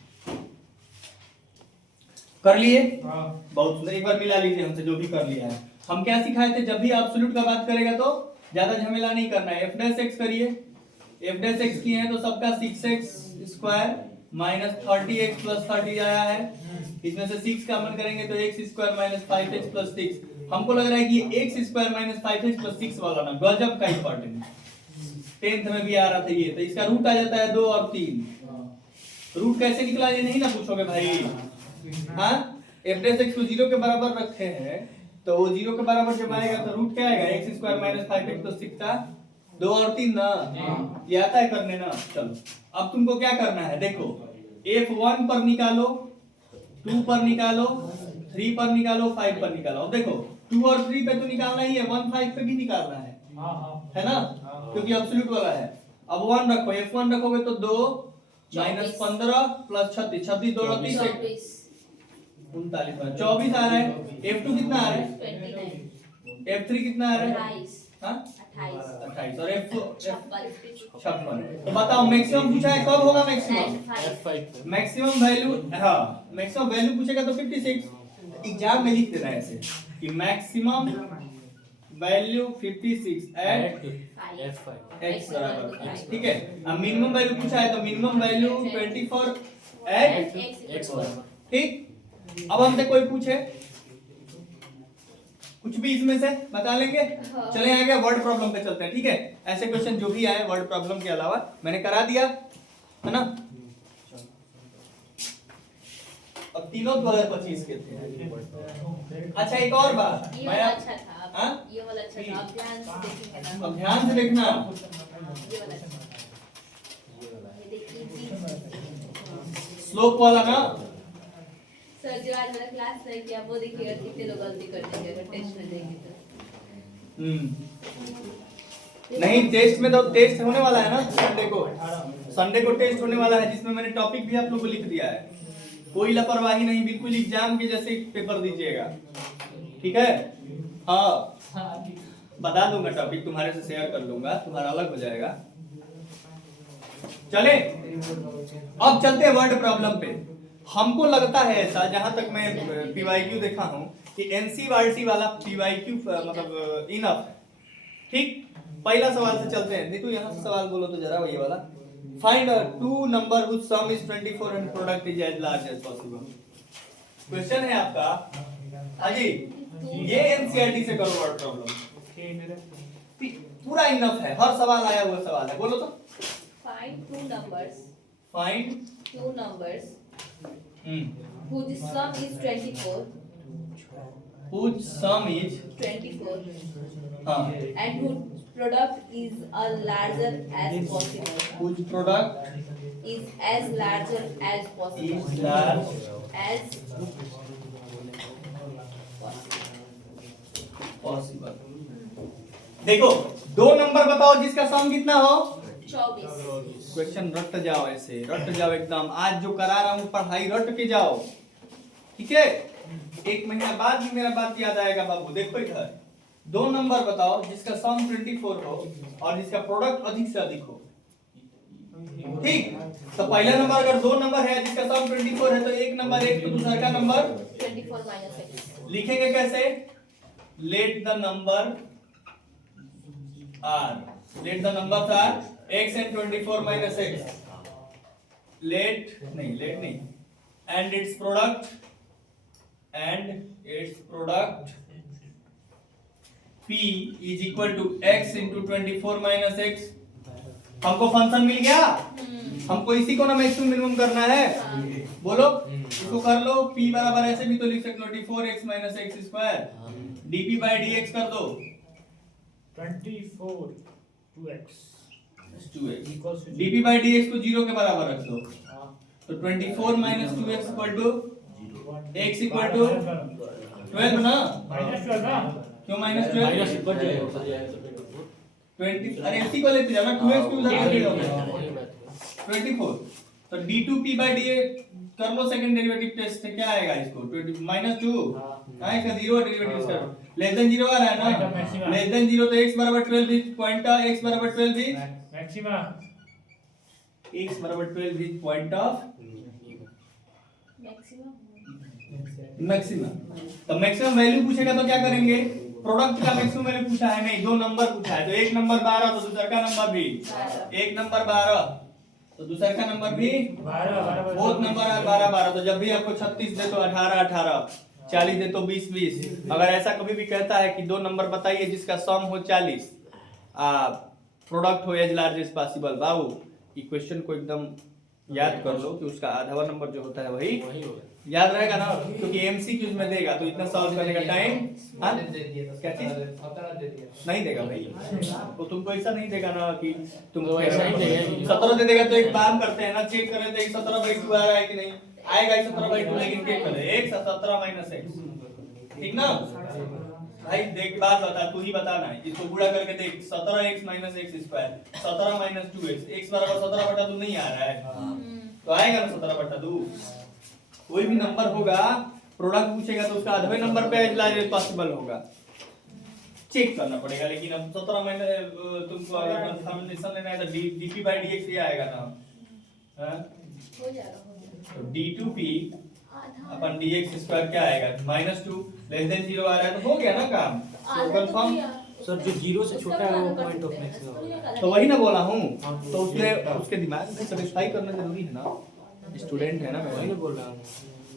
कर लिए? बहुत सुंदर। एक बार मिला लीजिए हमसे जो भी कर लिया है। हम क्या सिखाए थे? जब भी एब्सोल्यूट का बात करेगा तो ज्यादा झमेला नहीं करना है। f डैश x करिए, f डैश x किए हैं तो सबका 6x square minus 30x plus 30 आया है। इसमें से 6 का मन करेंगे तो x square minus 5x plus 6। हमको लग रहा है कि x square minus 5x plus 6 वाला ना गजब का इंपॉर्टेंट है, 10th में भी आ रहा था ये। तो इसका रूट आ जाता है 2 और 3। रूट कैसे निकला ये नहीं ना पूछोगे भाई। हाँ, f डैश x को 0 के बराबर रखे हैं, तो वो 0 के बराबर जब आएगा तो रूट क्या आएगा? x square minus 5x plus 6 का 2 और 3 ना, ये आता है करने ना। चलो अब तुमको क्या करना है, देखो f1 पर निकालो, 2 पर निकालो, 3 पर निकालो, 5 पर निकालो। अब देखो 2 और 3 पे तो निकालना ही है, 1 5 पे भी निकालना है ना, क्योंकि एब्सोल्यूट वाला है। अब 1 रखो, f1 रखोगे तो 2 माइनस 15 प्लस 36, 36 2 और 30 24 24 आ रहा है। f2 कितना आ रहा है? 29 f3 कितना आ रहा है? 28 हाँ 28 28 और f4 56 56। तो बताओ मैक्सिमम पूछा है, कब होगा मैक्सिमम? F5 पे मैक्सिमम वैल्यू, हाँ मैक्सिमम वैल्यू पूछेगा तो 56। एग्जाम में लिख देना ऐसे कि maximum value 56 eight F5 x बराबर, ठीक है। अब मिनिमम वैल्यू पूछा है तो मिनिमम वैल्यू 24 एट X बराबर। ठीक। अब हमसे कोई पूछे कुछ भी इसमें से बता लेंगे। चले आगे वर्ड प्रॉब्लम पे चलते हैं, ठीक है। ऐसे क्वेश्चन जो भी आए वर्ड प्रॉब्लम के अलावा मैंने करा दिया है ना। अब तीनों 2025 के थे। अच्छा एक और बात, ये मैं वाला अच्छा था। हाँ? ये वाला अच्छा था, आप ध्यान से देखेंगे ना। अब ध्यान से देखना, ये वाला अच्छा था। ये देखिए स्लोप वाला ना। सर जो आज मेरा क्लास है क्या वो देखिएगा कितने लोग गलती कर देंगे अगर टेस्ट में देंगे तो। नहीं टेस्ट में तो टेस्ट होने वाला है ना संडे को टेस्ट होने वाला है, जिसमें मैंने टॉपिक भी आप लोगों को लिख दिया है। कोई लापरवाही नहीं, बिल्कुल एग्जाम के जैसे पेपर दीजिएगा, ठीक है। हाँ बता दूंगा, टॉपिक तुम्हारे से शेयर कर लूंगा, तुम्हारा अलग हो जाएगा। चले अब चलते हैं वर्ड प्रॉब्लम पे। हमको लगता है ऐसा, जहां तक मैं पीवाईक्यू देखा हूं कि एनसीईआरटी वाला पीवाईक्यू मतलब इनफ है, ठीक। पहला सवाल से चलते हैं। नीतू यहाँ से सवाल बोलो तो जरा, ये वाला। Find two number whose sum is 24 and product is as large as possible. Question है आपका हाजी, ये एनसीईआरटी से करो वर्ड प्रॉब्लम, पूरा इनफ है, हर सवाल आया हुआ सवाल है। बोलो तो। Find two numbers whose sum is 24 whose sum is 24 हाँ and whose product is a larger as possible whose product is as larger as possible is large as possible। देखो दो नंबर बताओ जिसका सम कितना हो 24। क्वेश्चन रट जाओ, ऐसे रट जाओ एकदम। आज जो करा रहा हूँ पढ़ाई रट के जाओ, ठीक है। 1 महीना बाद भी मेरा बात याद आएगा बाबू। देखो इधर दो नंबर बताओ जिसका सम 24 हो और जिसका प्रोडक्ट अधिक से अधिक हो, ठीक। तो पहला नंबर अगर दो नंबर है जिसका सम 24 है तो एक नंबर एक, तो दूसरा का नंबर 24 minus x। लिखेंगे कैसे? Let the number are, let the numbers are x and 24 minus x, let नहीं and its product p is equal to x into 24 minus x हमको फंक्शन मिल गया, हमको इसी को ना मैक्सिमम मिनिमम करना है। बोलो इसको कर लो। p बराबर ऐसे भी तो लिख सकते हो d4x - x² dp/dx कर दो 24 2x 2x equals to dp/dx को 0 के बराबर रख दो तो 24 - 2x = x = 12 ना। -12 ना क्यों माइनस -12? ऊपर जाएगा 20 अरे इसी को लेते जाओ ना 2x को उधर लेके जाओ 24 तो d2p/dx कर लो सेकंड डेरिवेटिव टेस्ट से क्या आएगा इसको 20 -2 हां इसका 0 डेरिवेटिव इसका लेस देन 0 आ रहा है ना लेस देन 0 तो x बराबर 12 भी पॉइंट x बराबर 12 भी मैक्सिमा x बराबर 12 भी पॉइंट ऑफ मैक्सिमम। तो मैक्सिमम वैल्यू पूछेगा तो क्या करेंगे प्रोडक्ट का मैक्सिमम वैल्यू पूछा है नहीं, दो नंबर पूछा है तो एक नंबर 12 तो दूसरा का नंबर भी एक नंबर 12 तो दूसरा का नंबर भी 12 बोथ नंबर है 12 12 तो जब भी आपको 36 दे तो 18 18 40 दे तो 20 20। अगर ऐसा कभी भी कहता है कि दो नंबर बताइए जिसका सम हो 40 प्रोडक्ट हो एज लार्ज एज पॉसिबल, बाबू ये क्वेश्चन को एकदम याद कर लो कि उसका आधा नंबर जो होता है वही याद रहेगा ना, क्योंकि एमसीक्यूज में देगा तो इतना सॉल्व करने का टाइम क्या चीज नहीं देगा भाई। तो तुमको ऐसा नहीं देगा ना कि तुमको ऐसा नहीं देगा। 17 दे देगा तो एक काम करते हैं ना चेक करें तो 17/2 आ रहा है कि नहीं आएगा 17/2 लेकिन चेक करें 1 17 - x ठीक ना भाई। देख बात बता तू ही बताना है इसको गुणा करके देख 17x - x² 17 - 2x x बराबर 17/2 नहीं आ रहा है तो आएगा ना 17/2। कोई भी नंबर होगा प्रोडक्ट पूछेगा तो उसका आधे नंबर पे एज लार्ज एज पॉसिबल होगा, चेक करना पड़ेगा। लेकिन अब 17 में तुमको अगर कंफर्मेशन लेना है तो dp/dx ही आएगा ना हां हो जाएगा तो d2p अपन dx² क्या आएगा -2 लेस देन 0 आ रहा है तो हो गया ना काम। तो कंफर्म सर जो 0 से छोटा है वो पॉइंट ऑफ मैक्सिमम होगा। तो वही ना बोला हूं तो उसके दिमाग में सैटिस्फाई करना जरूरी है ना, स्टूडेंट है ना मैं वही ना बोल रहा हूं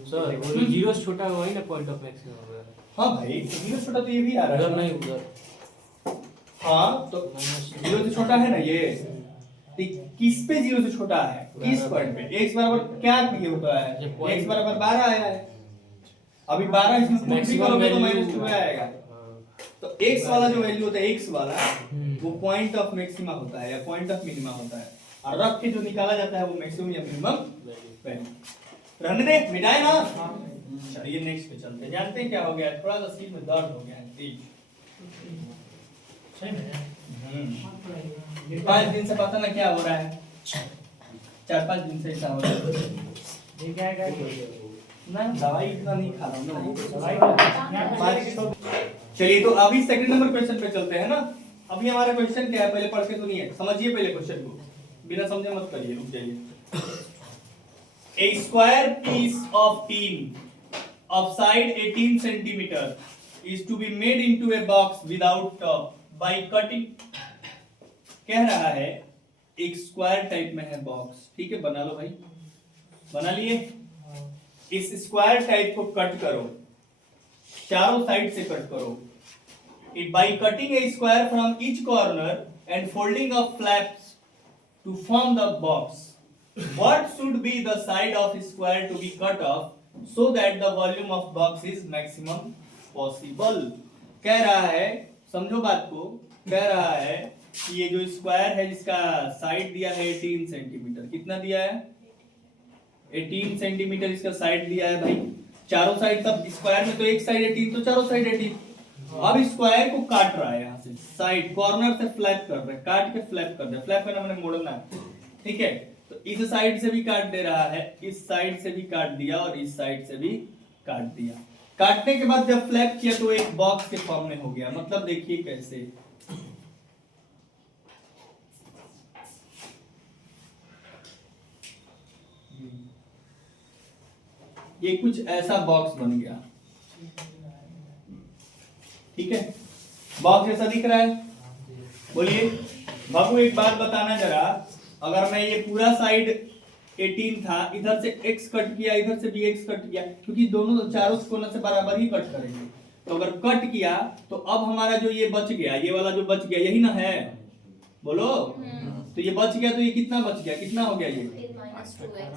सर वो जो 0 से छोटा है वही ना पॉइंट ऑफ मैक्सिमम होगा। हां भाई तो 0 से छोटा तो ये भी आ रहा उधर है नहीं उधर हां तो 0 से छोटा है ना ये तो किस पे 0 से छोटा है किस पॉइंट पे x बराबर क्या ये होता है x बराबर 12 आया है अभी 12 इसमें पुट भी करोगे तो -2 में आएगा तो x वाला जो वैल्यू होता है x वाला वो पॉइंट ऑफ मैक्सिमा होता है या पॉइंट ऑफ मिनिमा होता है और रख के जो निकाला जाता है वो मैक्सिमम या मिनिमम वैल्यू। रहने दे मिटाए ना। चलिए नेक्स्ट पे चलते हैं। जानते हैं क्या हो गया थोड़ा सा सीट में दर्द हो गया है सही में 5 दिन से पता ना क्या हो रहा है 4-5 दिन से ऐसा हो रहा है ये क्या है ना दवाई इतना नहीं खा रहा हूं दवाई ना। चलिए तो अभी सेकंड नंबर क्वेश्चन पे चलते हैं ना। अभी हमारा क्वेश्चन क्या है पहले पढ़ के सुनिए समझिए पहले क्वेश्चन को बिना समझे मत करिए रुक जाइए। A square piece of tin of side 18 centimeter is to be made into a box without top by cutting। कह रहा है एक स्क्वायर टाइप में है बॉक्स ठीक है बना लो भाई बना लिए। इस स्क्वायर टाइप को कट करो चारों साइड से कट करो it by cutting a square from each corner and folding of flaps to form the box। What should be the side of square to be cut off so that the volume of box is maximum possible। कह रहा है समझो बात को कह रहा है कि ये जो स्क्वायर है जिसका साइड दिया है 18 सेंटीमीटर कितना दिया है 18 सेंटीमीटर इसका साइड दिया है भाई चारों साइड तब स्क्वायर में तो एक साइड 18 तो चारों साइड 18। अब स्क्वायर को काट रहा है यहाँ से साइड कॉर्नर से फ्लैप कर रहा है काट के फ्लैप कर रहा है फ्लैप करना मैंने मोड़ना है ठीक है। तो इस साइड से भी काट दे रहा है इस साइड से भी काट दिया और इस साइड से भी काट दिया। काटने के बाद जब फ्लैप किया तो एक बॉक्स के फॉर्म में हो गया। मतलब देखिए कैसे ये कुछ ऐसा बॉक्स बन गया ठीक है। बॉक्स ऐसा दिख रहा है बोलिए बाबू एक बात बताना जरा अगर मैं ये पूरा साइड 18 था इधर से x कट किया इधर से भी x कट किया क्योंकि दोनों चारों कोनों से बराबर ही कट करेंगे तो अगर कट किया तो अब हमारा जो ये बच गया ये वाला जो बच गया यही ना है बोलो तो ये बच गया, तो ये कितना बच गया, कितना हो गया ये 18 - 2x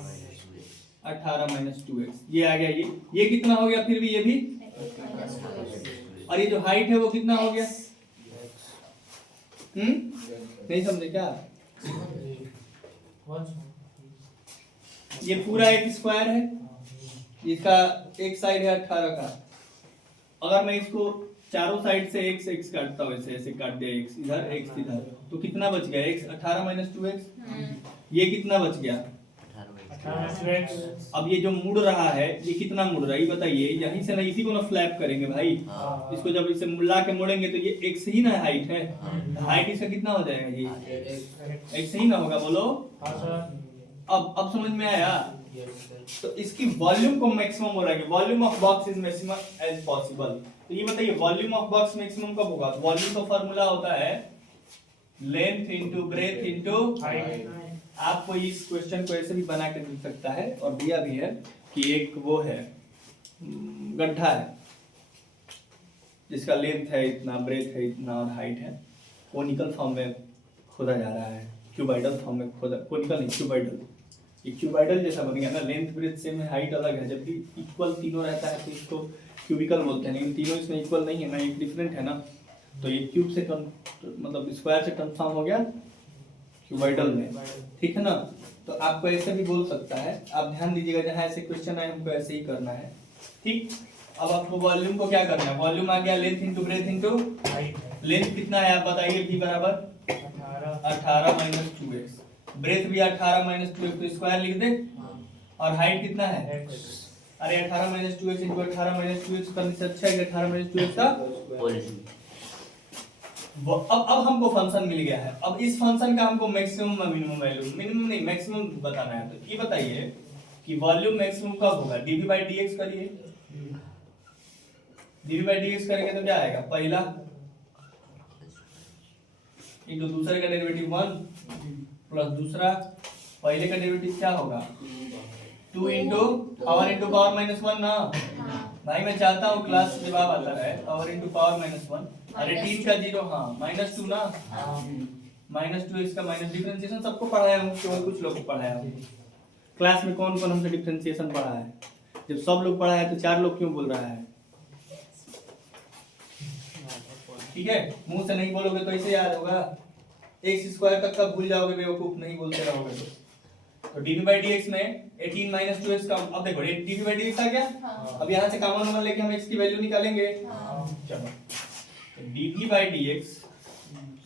18 - 2x, ये आ गया, ये कितना हो गया, फिर भी ये भी, - 2x और ये जो हाइट है वो कितना हो गया, नहीं समझे क्या, ये पूरा एक स्क्वायर है, इसका एक साइड है 18 का, अगर मैं इसको चारों साइड से x x काटता हूँ, ऐसे ऐसे काट दिया, x इधर x इधर, तो कितना बच गया, x 18 - 2x, ये कितना बच गया, 18 - 2x। अब ये जो मुड़ रहा है ये कितना मुड़ रहा है, ये बताइए, यहीं से ना इसी को ना फ्लैप करेंगे भाई, इसको जब इसे मिला के मोड़ेंगे तो ये x ही ना हाइट है, हाइट इसका कितना हो जाएगा, ये x ही ना होगा, बोलो। हाँ सर। अब समझ में आया, तो इसकी वॉल्यूम को मैक्सिमम हो रहा है, volume of box is maximum age possible. तो ये बताइए वॉल्यूम ऑफ बॉक्स मैक्सिमम कब होगा, वॉल्यूम का फार्मूला होता है length into breadth into height. आपको इस क्वेश्चन को ऐसे भी बना के दे सकता है, और दिया भी है कि एक वो है गड्ढा है जिसका लेंथ है इतना, ब्रेथ है इतना और हाइट है, कोनिकल फॉर्म में खोदा जा रहा है, क्यूबाइडल फॉर्म में खोदा, कोनिकल नहीं क्यूबाइडल, ये क्यूबाइडल जैसा बन गया ना, लेंथ ब्रेथ सेम है, हाइट अलग है, जबकि इक्वल तीनों रहता है तो इसको क्यूबिकल बोलते हैं, लेकिन तीनों इसमें इक्वल नहीं है ना, एक डिफरेंट है ना, तो ये क्यूब से मतलब स्क्वायर से ट्रांसफॉर्म हो गया क्यूबाइडल में, ठीक है ना। तो आपको ऐसे भी बोल सकता है, आप ध्यान दीजिएगा, जहाँ ऐसे क्वेश्चन आए हमको ऐसे ही करना है, ठीक। अब आपको वॉल्यूम को क्या करना है, वॉल्यूम आ गया length into breadth into height. Length कितना है आप बताइए, v बराबर 18 - 2x, ब्रेथ भी 18 - 2x, तो स्क्वायर लिख दे, और हाइट कितना है, अरे 18 - 2x इनटू 18 - 2x करने से अच्छा है कि 18 - 2x का अब हमको फंक्शन मिल गया है, अब इस फंक्शन का हमको मैक्सिमम और मिनिमम वैल्यू, मिनिमम नहीं मैक्सिमम बताना है, तो ये बताइए कि वॉल्यूम मैक्सिमम कब होगा, dv/dx करिए, dv/dx करेंगे तो क्या आएगा, पहला इनटू दूसरे का डेरिवेटिव 1 प्लस दूसरा, पहले का डेरिवेटिव क्या होगा 2 इनटू पावर इनटू पावर -1 ना, भाई मैं चाहता हूँ क्लास जवाब आता है पावर इनटू पावर -1, अरे 3 का 0, हाँ -2 ना, -2x का माइनस, डिफरेंशिएशन सबको पढ़ाया हूँ, केवल कुछ लोग को पढ़ाया हूँ, क्लास में कौन कौन हमसे डिफरेंशिएशन पढ़ा है, जब सब लोग पढ़ा है तो 4 लोग क्यों बोल रहा है, ठीक है, मुंह से नहीं बोलोगे तो ऐसे याद होगा, x² तक कब भूल जाओगे बेवकूफ, नहीं बोलते रहोगे तो dv/dx में 18 - 2x का, अब देखो dv/dx आ गया, अब यहाँ से कॉमन वन लेके हम x की वैल्यू निकालेंगे, चलो तो dv/dx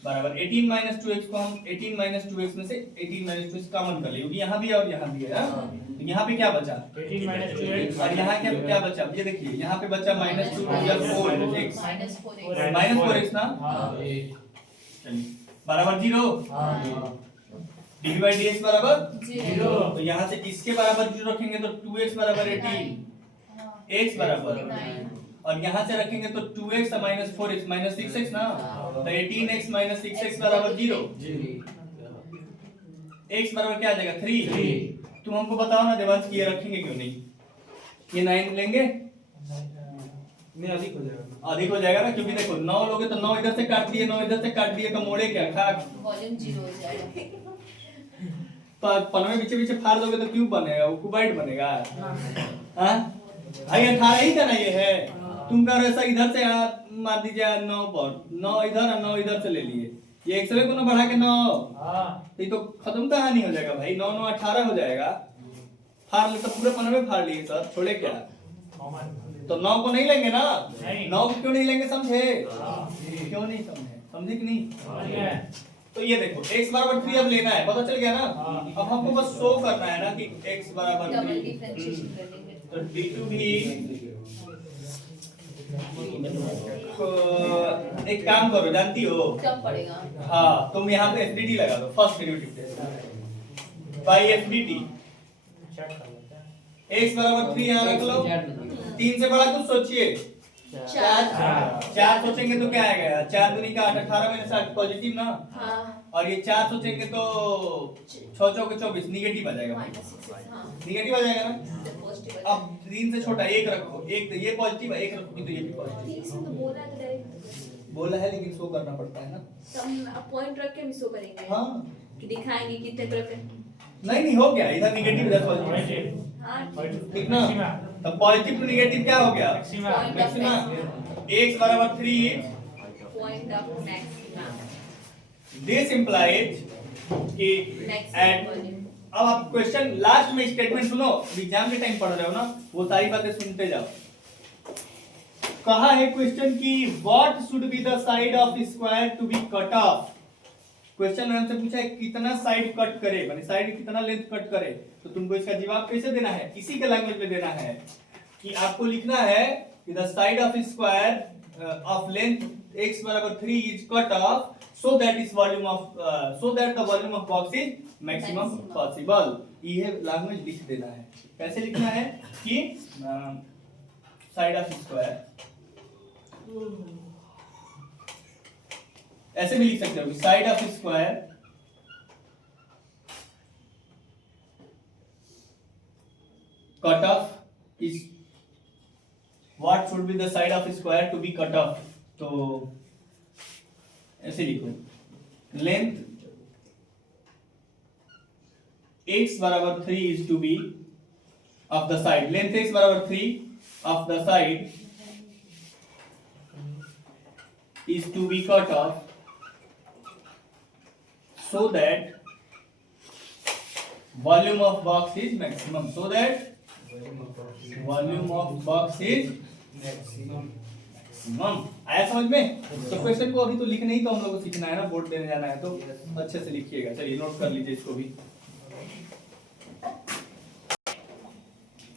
बराबर 18 - 2x को हम 18 - 2x में से 18 - 2x कॉमन कर लिए, क्योंकि यहाँ भी है और यहाँ भी है, तो यहाँ पे क्या बचा 18 - 2x, और यहाँ क्या बचा, ये देखिए यहाँ पे बचा -2 या 4x -4x ना, चलिए बराबर 0, dv/dx बराबर 0, तो यहाँ से इसके बराबर 0 रखेंगे तो 2x बराबर 18, x बराबर 9, और यहाँ से रखेंगे तो 2x -4x -6x ना, तो 18x -6x बराबर 0, x बराबर क्या आ जाएगा 3, तुम हमको बताओ ना देवांश की ये रखेंगे क्यों नहीं, ये 9 लेंगे नहीं अधिक हो जाएगा ना, क्योंकि देखो 9 लोगे तो 9 इधर से काट दिए, 9 इधर से काट दिए तो मोड़े क्या खाक, वॉल्यूम 0 हो जाएगा, तो पनवे पीछे पीछे फाड़ दोगे तो क्यूब बनेगा, वो क्यूबाइड बनेगा, हाँ भाई 18 ही का ना ये है, तुम कह रहे हो इधर से मार दीजिए 9 पर, 9 इधर और 9 इधर से ले लिए, ये एक को ना बढ़ा के 9, तो ये तो खत्म कहानी हो जाएगा भाई, 9 9 18 हो जाएगा, फाड़ ले तो पूरे पनवे फाड़ लिए सर, छोड़े क्या, तो 9 को नहीं लेंगे ना, 9 को क्यों नहीं लेंगे समझे, क्यों नहीं समझे, समझे कि नहीं, तो ये देखो x बराबर 3 अब लेना है, पता चल गया ना, अब हमको बस शो करना है ना कि x बराबर डबल 3, डिफरेंशिएशन करेंगे, तो d2 भी एक काम करो, जानती हो कम पड़ेगा, हाँ, तुम यहाँ पे FDT लगा दो, first derivative by FDT, x बराबर 3 यहाँ रख लो, 3 से बड़ा कुछ सोचिए, 4 सोचेंगे तो क्या आएगा, 4 दूनी का 8, 18 में 60 पॉजिटिव ना, और ये 4 सोचेंगे तो 6 चौके 24 निगेटिव आ जाएगा, निगेटिव आ जाएगा ना, अब 3 से छोटा 1 रखो, एक तो ये पॉजिटिव है, 1 रखोगी तो ये भी पॉजिटिव, बोला है लेकिन शो करना पड़ता है ना, पॉइंट रख के भी शो करेंगे, हाँ कि दिखाएंगे कितने प्रकार। नहीं हो गया, इधर नेगेटिव इधर पॉजिटिव, पॉजिटिव हाँ ठीक ना? तो पॉजिटिव टू नेगेटिव क्या हो गया? Maxima maxima. x बराबर 3 is point of maxima. This implies कि मैक्सिमम वॉल्यूम। अब आप क्वेश्चन लास्ट में स्टेटमेंट सुनो, एग्जाम के टाइम पढ़ रहे हो ना, वो सारी बातें सुनते जाओ। कहा है क्वेश्चन की what should be the side of square to be cut off. Question में हमसे पूछा है कितना साइड कट करे, माने साइड कितना लेंथ कट करे, तो तुमको इसका जवाब कैसे देना है? इसी के लैंग्वेज में देना है कि आपको लिखना है कि the side of square of length x बराबर 3 is cut off so that is volume of so that the volume of box is maximum possible। ये लैंग्वेज लिख देना है। कैसे लिखना है कि साइड ऑफ स्क्वायर, ऐसे भी लिख सकते हो कि side of square cut off is what should be the side of square to be cut off. तो ऐसे लिखो लेंथ x बराबर 3 is to be of the side, length x बराबर 3 of the side is to be cut off so that volume of box is maximum, so that volume of box is maximum। आया समझ में? तो question को अभी तो लिखना ही तो हम लोग को सीखना है ना, बोर्ड देने जाना है, तो अच्छे से लिखिएगा। चलिए नोट कर लीजिए इसको भी।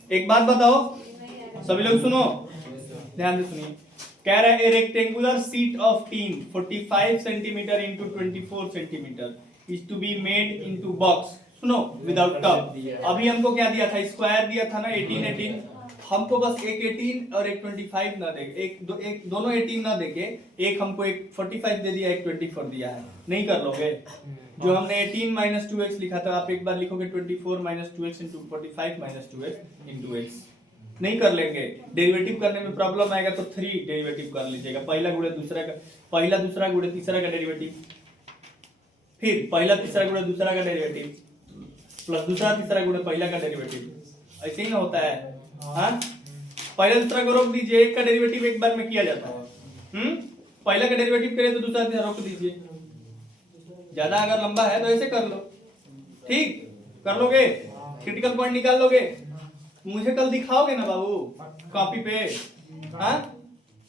एक बात बताओ सभी लोग, सुनो ध्यान से सुनिए। कह रहा है a rectangular sheet of tin 45 centimetre into 24 centimetre is to be made into box. सुनो विदाउट टॉप। अभी हमको क्या दिया था? स्क्वायर दिया था ना 18 18। हमको बस एक 18 और एक 25 ना दे, एक दोनों 18 ना देके एक हमको एक 45 दे दिया, एक 24 दिया है। नहीं कर लोगे? जो हमने 18 माइनस 2x लिखा था, आप एक बार लिखोगे 24 minus 2x into 45 minus 2x into x। नहीं कर लेंगे, डेरिवेटिव करने में प्रॉब्लम आएगा, तो 3 डेरिवेटिव कर लीजिएगा। पहला गुणे दूसरा का, पहला दूसरा गुणे तीसरा का डेरिवेटिव, फिर पहला तीसरा गुणे दूसरा का डेरिवेटिव, प्लस दूसरा तीसरा गुणे पहला का डेरिवेटिव। ऐसे ही ना होता है? हाँ, पहला दूसरा को रोक दीजिए, एक का डेरिवेटिव एक बार में किया जाता है। पहला का डेरिवेटिव करें तो दूसरा तीसरा रोक दीजिए। ज्यादा अगर लंबा है तो ऐसे कर लो, ठीक कर लोगे? क्रिटिकल पॉइंट निकाल लोगे? मुझे कल दिखाओगे ना बाबू कॉपी पे? हाँ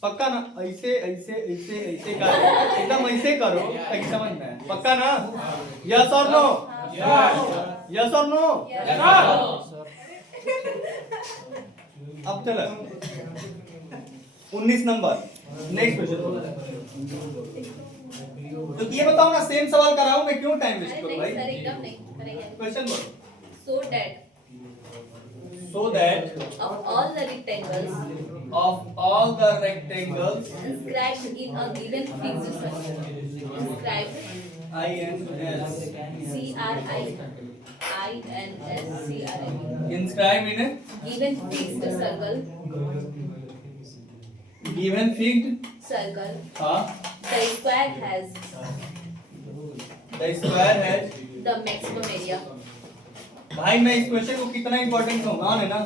पक्का ना? ऐसे ऐसे ऐसे ऐसे कर, एकदम ऐसे करो ताकि समझ में आए। पक्का ना? यस और नो? यस और नो? अब चलो 19 नंबर नेक्स्ट क्वेश्चन। तो ये बताओ ना, सेम सवाल कराऊं मैं, क्यों टाइम वेस्ट करूं भाई? सर एकदम नहीं करेंगे। क्वेश्चन बोलो। So that of all the rectangles inscribed in a given fixed circle, inscribed inscribed in a given fixed circle, given fixed circle, हाँ, the square has the square has। the maximum area। भाई मैं इस question को कितना important कहूँगा है ना,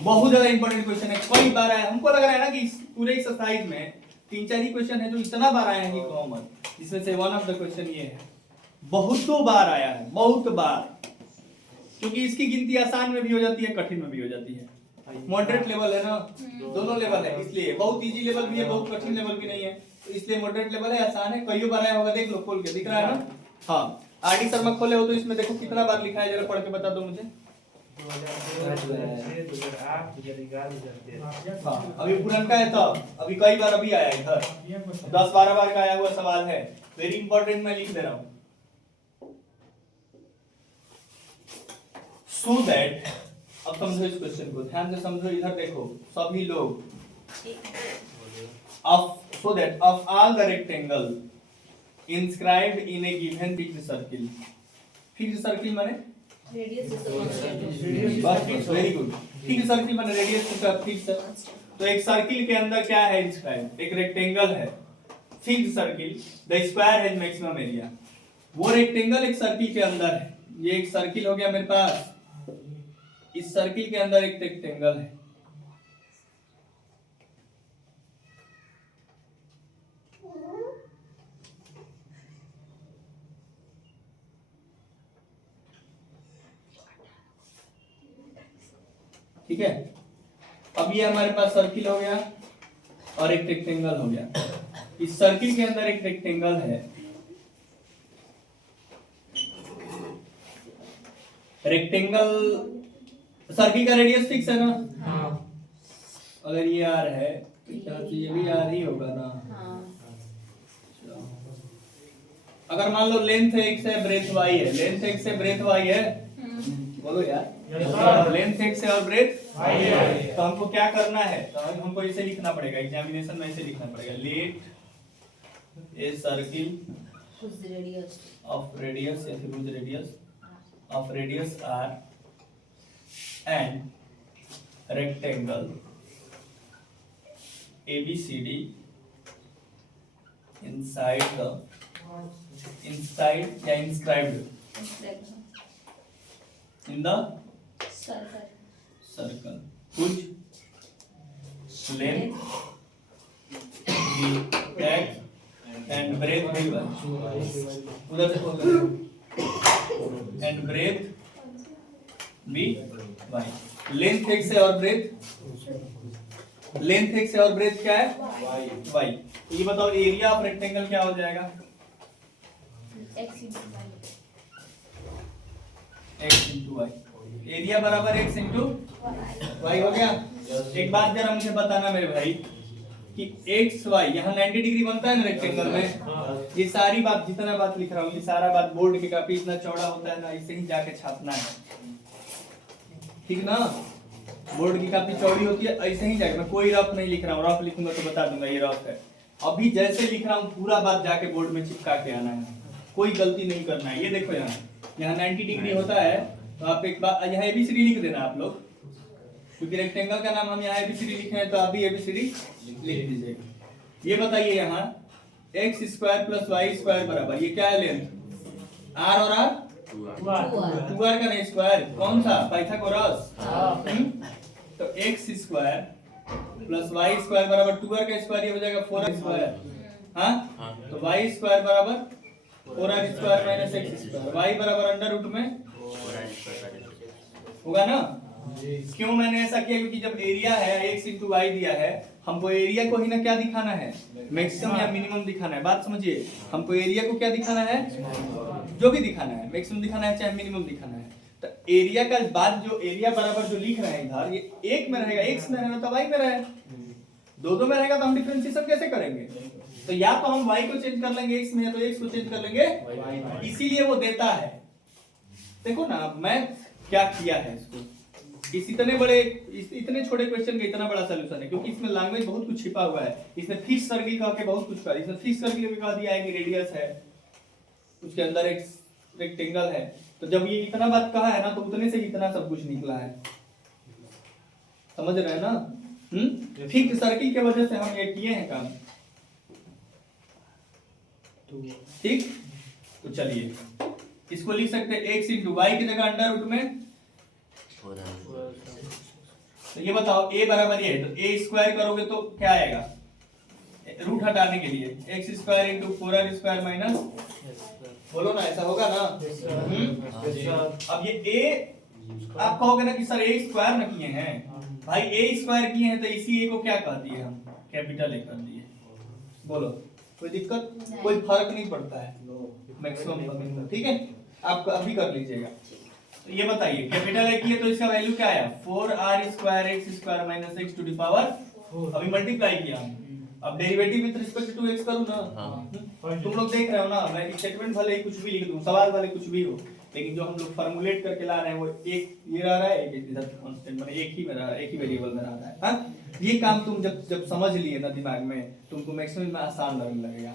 बहुत ज्यादा इंपॉर्टेंट क्वेश्चन है। कई बार आया, हमको लग रहा है ना कि इस पूरे एक्सरसाइज में 3-4 ही क्वेश्चन है जो इतना बार आया है कि कहो मत। इसमें से वन ऑफ द क्वेश्चन ये है, बहुत बार आया है, बहुत बार, क्योंकि इसकी गिनती आसान में भी हो जाती है, कठिन में भी हो जाती है। मॉडरेट लेवल है ना, दोनों लेवल है, इसलिए बहुत इजी लेवल भी है, बहुत कठिन लेवल भी नहीं है, तो इसलिए मॉडरेट लेवल है, आसान है। कई बार आया होगा, देख लो खोल के, दिख रहा है ना? हाँ, आरडी शर्मा खोले हो तो इसमें देखो कितना बार लिखा है, जरा पढ़ के बता दो मुझे। 2006, 2008, 2011, 2013। हाँ, अभी पुरनका है तब, अभी कई बार अभी आया इधर, 10-12 बार का आया हुआ सवाल है, वेरी इंपॉर्टेंट, मैं लिख दे रहा हूँ। So that, अब समझो इस क्वेश्चन को, ध्यान से समझो, इधर देखो सभी लोग। So that of all the rectangle inscribed in a given fixed circle, fixed circle माने Radius is बस, वेरी गुड। फिक्स्ड सर्किल माने रेडियस का फिक्स। तो एक सर्किल के अंदर क्या है इंस्क्राइब? एक रेक्टेंगल है, fixed circle, the square has maximum area. वो रेक्टेंगल एक सर्किल के अंदर है, ये एक सर्किल हो गया मेरे पास, इस सर्किल के अंदर एक रेक्टेंगल है। ठीक है, अब ये हमारे पास सर्किल हो गया और एक रेक्टेंगल हो गया। इस सर्किल के अंदर एक रेक्टेंगल है, रेक्टेंगल सर्किल का रेडियस फिक्स है ना? हाँ। अगर ये आर है तो ये भी आर ही होगा ना? हाँ। अगर मान लो लेंथ x है, ब्रेथ y है, लेंथ x है, ब्रेथ y है, बोलो यार, लेंथ x है और ब्रेथ y है, तो हमको क्या करना है? तो हमको इसे लिखना पड़ेगा, एग्जामिनेशन में इसे लिखना पड़ेगा, let a circle whose radius of radius या फिर whose radius of radius r and rectangle ABCD inside या inscribed in the circle whose length the x and breadth भी उधर से खोल and breadth भी y, लेंथ x है और ब्रेथ, लेंथ x है और ब्रेथ क्या है? y। ये बताओ एरिया ऑफ रेक्टेंगल क्या हो जाएगा? x into y x into y, area बराबर x into y हो गया। एक बात जरा मुझे बताना मेरे भाई कि x y यहाँ 90 डिग्री बनता है ना रेक्टेंगल में? ये सारी बात, जितना बात लिख रहा हूँ, ये सारा बात बोर्ड की काफी इतना चौड़ा होता है ना, इसे ही जाके छापना है, ठीक ना? बोर्ड की काफी चौड़ी होती है, ऐसे ही जाके, मैं कोई रफ नहीं लिख रहा हूँ, रफ लिखूंगा तो बता दूंगा ये रफ है। अभी जैसे लिख रहा हूँ पूरा बात जाके बोर्ड में चिपका के आना है, कोई गलती नहीं करना है। ये देखो यहाँ 90 डिग्री होता है, तो आप एक बार यहाँ एबीसीडी लिख देना आप लोग, क्योंकि रेक्टेंगल का नाम हम यहाँ एबीसीडी लिखे हैं, तो आप भी एबीसीडी लिख दीजिएगा। ये बताइए यहाँ X square plus Y square बराबर, ये क्या है लेंथ? आर और आर, 2r का नहीं स्क्वायर, कौन सा? पाइथागोरस। तो X square plus Y square बराबर 2r का स्क्वायर, ये हो जाएगा 4r स्क्वायर। हाँ, तो वाई स्क्वायर बराबर 4r square minus X square, Y बराबर अंडर रूट में होगा ना? क्यों मैंने ऐसा किया? क्योंकि जब एरिया है x इंटू वाई दिया है, हमको एरिया को ही ना क्या दिखाना है? मैक्सिमम या मिनिमम दिखाना है। बात समझिए, हमको एरिया को क्या दिखाना है? जो भी दिखाना है, मैक्सिमम दिखाना है चाहे मिनिमम दिखाना है। तो एरिया का बाद जो एरिया बराबर जो लिख रहे हैं इधर, ये एक में रहेगा, x में रहेगा तो y में रहेगा, दो में रहेगा तो हम डिफरेंशिएशन कैसे करेंगे? तो या तो हम y को चेंज कर लेंगे x में, या तो x को चेंज कर लेंगे, इसीलिए वो देता है। देखो ना मैथ क्या किया है इसको, इतने छोटे क्वेश्चन का इतना बड़ा सॉल्यूशन है, क्योंकि इसमें लैंग्वेज बहुत कुछ छिपा हुआ है। इसने फिक्स सर्किल कह के बहुत कुछ कहा, इसने फिक्स सर्किल भी कह दिया है कि रेडियस है, उसके अंदर एक रेक्टेंगल है। तो जब ये इतना बात कहा है ना, तो उतने से इतना सब कुछ निकला है, समझ रहे हैं ना? फिक्स सर्किल के वजह से हम ये किए हैं काम, ठीक? तो चलिए इसको लिख सकते हैं x इंटू वाई की जगह अंडर रूट में। तो ये बताओ a बराबर ये है, तो a स्क्वायर करोगे तो क्या आएगा? रूट हटाने के लिए x square into 4r square minus, बोलो ना, ऐसा होगा ना? अब ये a, आप कहोगे ना कि सर a स्क्वायर न किए हैं, भाई a स्क्वायर किए हैं तो इसी a को क्या कह दिए हम? कैपिटल A कर दिए। बोलो कोई दिक्कत? कोई फर्क नहीं पड़ता है, मैक्सिमम, ठीक है? आप अभी कर लीजिएगा। तो ये बताइए कैपिटल A की है तो इसका वैल्यू क्या आया? 4r square x square minus x to the power, अभी मल्टीप्लाई किया, अब derivative with respect to x करूं ना? तुम लोग देख रहे हो ना, मैं स्टेटमेंट भले ही कुछ भी लिख दूं, सवाल वाले कुछ भी हो, लेकिन जो हम लोग फॉर्मुलेट करके ला रहे हैं वो एक ये रह रहा है, एक इधर कांस्टेंट, मतलब एक ही में रह रहा है, एक ही वेरिएबल में रह रहा है। हां, ये काम तुम जब समझ लिए ना दिमाग में, तुमको मैक्सिमम में आसान लगने लगेगा।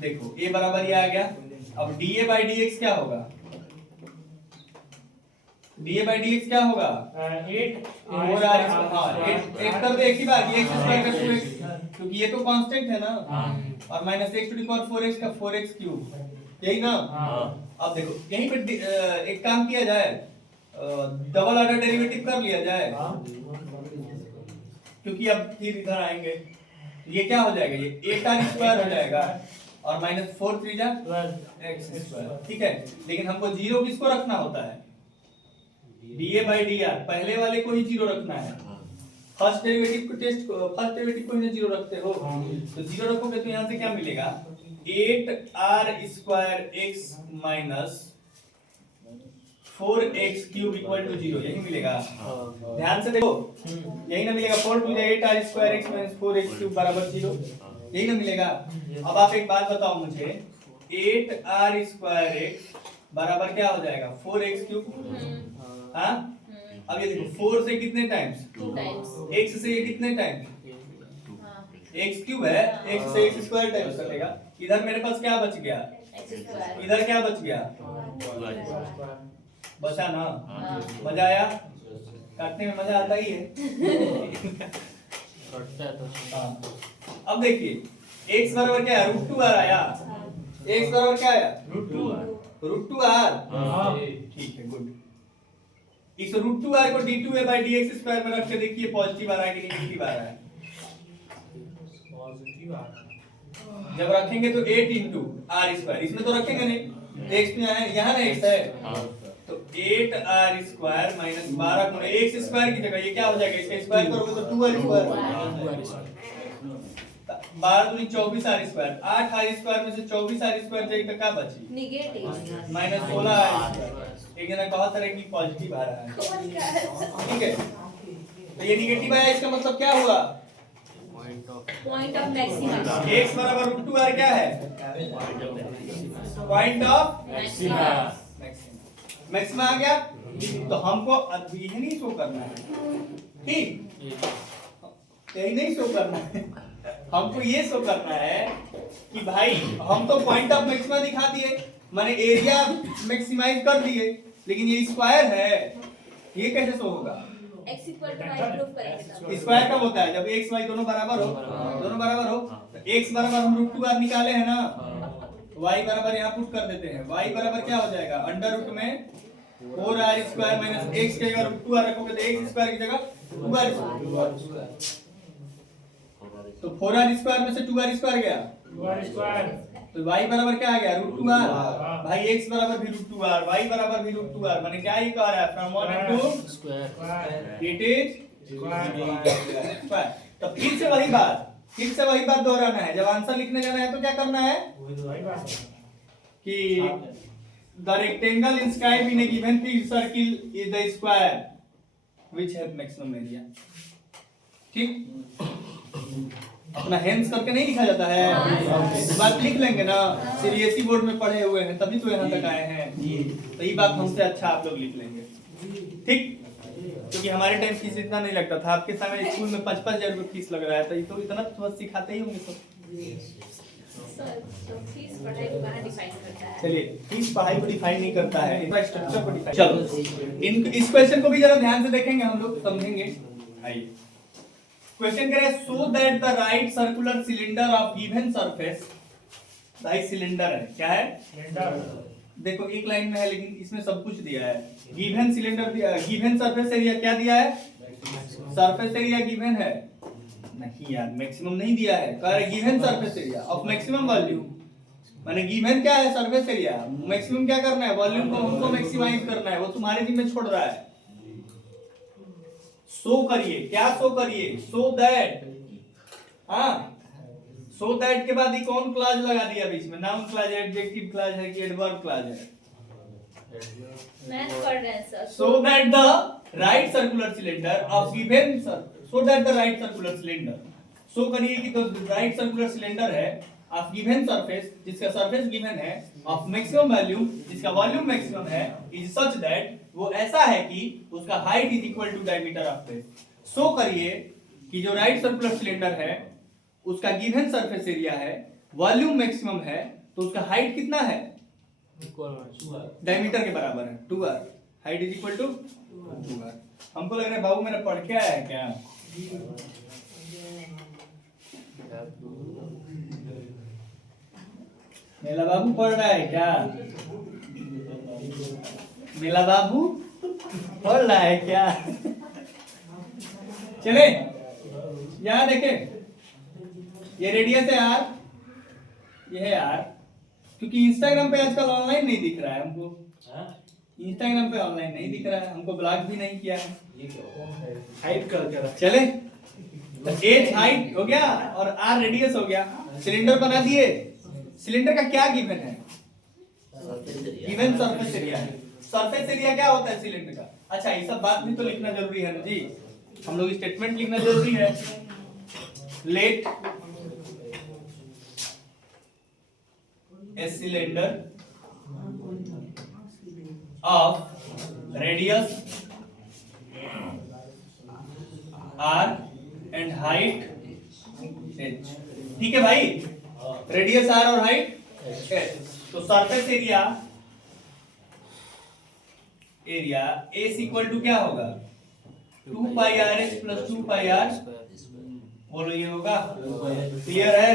देखो a बराबर ये आ गया, अब dA by dx क्या होगा? dA by dx क्या होगा? 8 कर दे एक ही बार, ये x स्क्वायर का 2x, क्योंकि ये तो कांस्टेंट है ना, और minus x to the power 4x का 4x क्यूब, यही ना? हाँ। अब देखो यहीं पे एक काम किया जाए, डबल ऑर्डर डेरिवेटिव कर लिया जाए, क्योंकि अब फिर इधर आएंगे, ये क्या हो जाएगा, ये 8r स्क्वायर हो जाएगा और माइनस 4 3 x स्क्वायर, ठीक है। लेकिन हमको जीरो किसको रखना होता है, dA/dr, पहले वाले को ही जीरो रखना है। फर्स्ट डेरिवेटिव को ही जीरो रखते हो, तो जीरो रखोगे तो यहाँ से क्या मिलेगा, 8r square x minus 4x cube equal to 0, यही मिलेगा। ध्यान से देखो, यही ना मिलेगा, 4 to 8r square x minus 4x cube बराबर 0, यही ना मिलेगा। अब आप एक बात बताओ मुझे, 8r स्क्वायर x बराबर क्या हो जाएगा, 4x क्यूब। हाँ, अब ये देखो 4 से कितने टाइम्स, 2 टाइम्स, x से ये कितने टाइम्स, x क्यूब है, x से x स्क्वायर टाइम्स कटेगा। इधर मेरे पास क्या बच गया, x स्क्वायर, इधर क्या बच गया, बचा ना, मजा आया, काटने में मजा आता ही है। कटता है तो हाँ। अब देखिए x बराबर क्या है, √2r आया, x बराबर क्या आया, √2r, ठीक है, गुड। इस √2r को d2a/dx स्क्वायर में रख के देखिए पॉजिटिव आ रहा है कि नेगेटिव आ रहा है। पॉजिटिव आ रहा है। जब रखेंगे तो 8 इंटू आर स्क्वायर, इसमें तो रखेंगे नहीं, x में यहाँ ना x है, तो 8r स्क्वायर माइनस 12 गुणे x स्क्वायर की जगह ये क्या हो जाएगा, इसका स्क्वायर करोगे तो 2r स्क्वायर, 12 दूनी 24r स्क्वायर, 8r स्क्वायर में से 24r स्क्वायर जाएगी तो क्या बची, नेगेटिव, माइनस 16r स्क्वायर। एक जना कहा था कि पॉजिटिव आ रहा है, ठीक है, तो ये नेगेटिव आया, इसका मतलब क्या हुआ, पॉइंट ऑफ मैक्सिमम, x बराबर √2r क्या है, पॉइंट ऑफ मैक्सिमा आ गया। तो हमको अब यही नहीं शो करना है, ठीक, यही नहीं शो करना है, हमको ये शो करना है कि भाई हम तो पॉइंट ऑफ मैक्सिमा दिखा दिए, माने एरिया मैक्सिमाइज कर दिए, लेकिन ये स्क्वायर है, ये कैसे शो होगा, x equal to y proof करेंगे तब। स्क्वायर कब होता है, जब x y दोनों बराबर हो, तो x बराबर हम √2r निकाले हैं ना, y बराबर यहाँ पुट कर देते हैं, y बराबर क्या हो जाएगा, अंडर रूट में 4r स्क्वायर माइनस x के जगह √2r रखोगे तो x स्क्वायर की जगह 2r, तो 4r स्क्वायर में से 2r स्क्वायर गया, 2r स्क्वायर, तो y बराबर क्या आ गया, √2r, भाई x बराबर भी √2r, y बराबर भी √2r, माने क्या ही कह रहा है, from 1 to square, it is square. तो फिर से वही बात दोहराना है, जब आंसर लिखने जाना है तो क्या करना है वही बात है। कि the rectangle inscribed in A given fixed circle is the square which have maximum area, ठीक, अपना हैंड्स करके नहीं लिखा जाता है, इस बात लिख लेंगे ना, सीबीएसई बोर्ड में पढ़े हुए हैं तभी तो यहाँ तक आए हैं, तो ये बात हमसे अच्छा आप लोग लिख लेंगे, ठीक, क्योंकि हमारे टाइम फीस इतना नहीं लगता था, आपके समय स्कूल में 55,000 रुपये फीस लग रहा है, तो इतना तो सिखाते ही होंगे सब। सर, तो फीस पढ़ाई को कहाँ डिफाइन करता है? चलिए, फीस पढ़ाई को डिफाइन नहीं करता है, इंफ्रास्ट्रक्चर को डिफाइन। चलो इस क्वेश्चन को भी जरा ध्यान से देखेंगे, हम लोग समझेंगे। आइए, क्वेश्चन कह रहे हैं सो that the right circular cylinder of given surface, right cylinder है, क्या है, सिलेंडर, देखो एक लाइन में है लेकिन इसमें सब कुछ दिया है, गिवन सिलेंडर दिया, गिवन सरफेस एरिया क्या दिया है, सरफेस एरिया गिवन है, नहीं यार मैक्सिमम नहीं दिया है, कह रहे given surface area of maximum volume, माने गिवन क्या है, सरफेस एरिया, मैक्सिमम क्या करना है, वॉल्यूम को हमको मैक्सिमाइज करना है, वो तुम्हारे जिम्मे छोड़ रहा है। सो करिए, क्या सो करिए, सो दैट, हाँ, सो दैट के बाद ये कौन क्लॉज लगा दिया बीच में, नाउन क्लॉज है, एडजेक्टिव क्लॉज है कि एडवर्ब क्लॉज है, मैथ पढ़ रहे हैं sir. so that the right circular cylinder of given so that the right circular cylinder, so करिए कि तो right circular cylinder है of given surface, जिसका surface given है, of maximum volume, जिसका volume maximum है, is such that, वो ऐसा है कि उसका height is equal to diameter of face। so करिए कि जो right circular cylinder है उसका given surface area है, volume maximum है, तो उसका height कितना है, डायमीटर के बराबर है, 2r, height is equal to 2r। हमको लग रहा है बाबू मेरा पढ़ के आया है क्या, मेला बाबू पढ़ रहा है क्या? मेला बाबू पढ़ रहा है क्या? चले यहाँ देखें, ये रेडियस है आर, ये है आर। क्योंकि इंस्टाग्राम पे आजकल ऑनलाइन नहीं दिख रहा है हमको, इंस्टाग्राम पे ऑनलाइन नहीं दिख रहा है हमको, ब्लॉक भी नहीं किया है। हाइट कर चले तो एच हाइट हो गया और आर रेडियस हो गया। सिलेंडर बना दिए। सिलेंडर का क्या गिवन है? गिवन सरफेस एरिया है। सरफेस एरिया क्या होता है सिलेंडर का? अच्छा, ये सब बात भी तो लिखना जरूरी है ना जी, हम लोग स्टेटमेंट लिखना जरूरी है। Let a cylinder of radius R and height H. ठीक है भाई, रेडियस आर और हाइट एच। तो surface area S equal to क्या होगा? 2 pi R S plus 2 pi R. बोलो ये होगा? क्लियर है?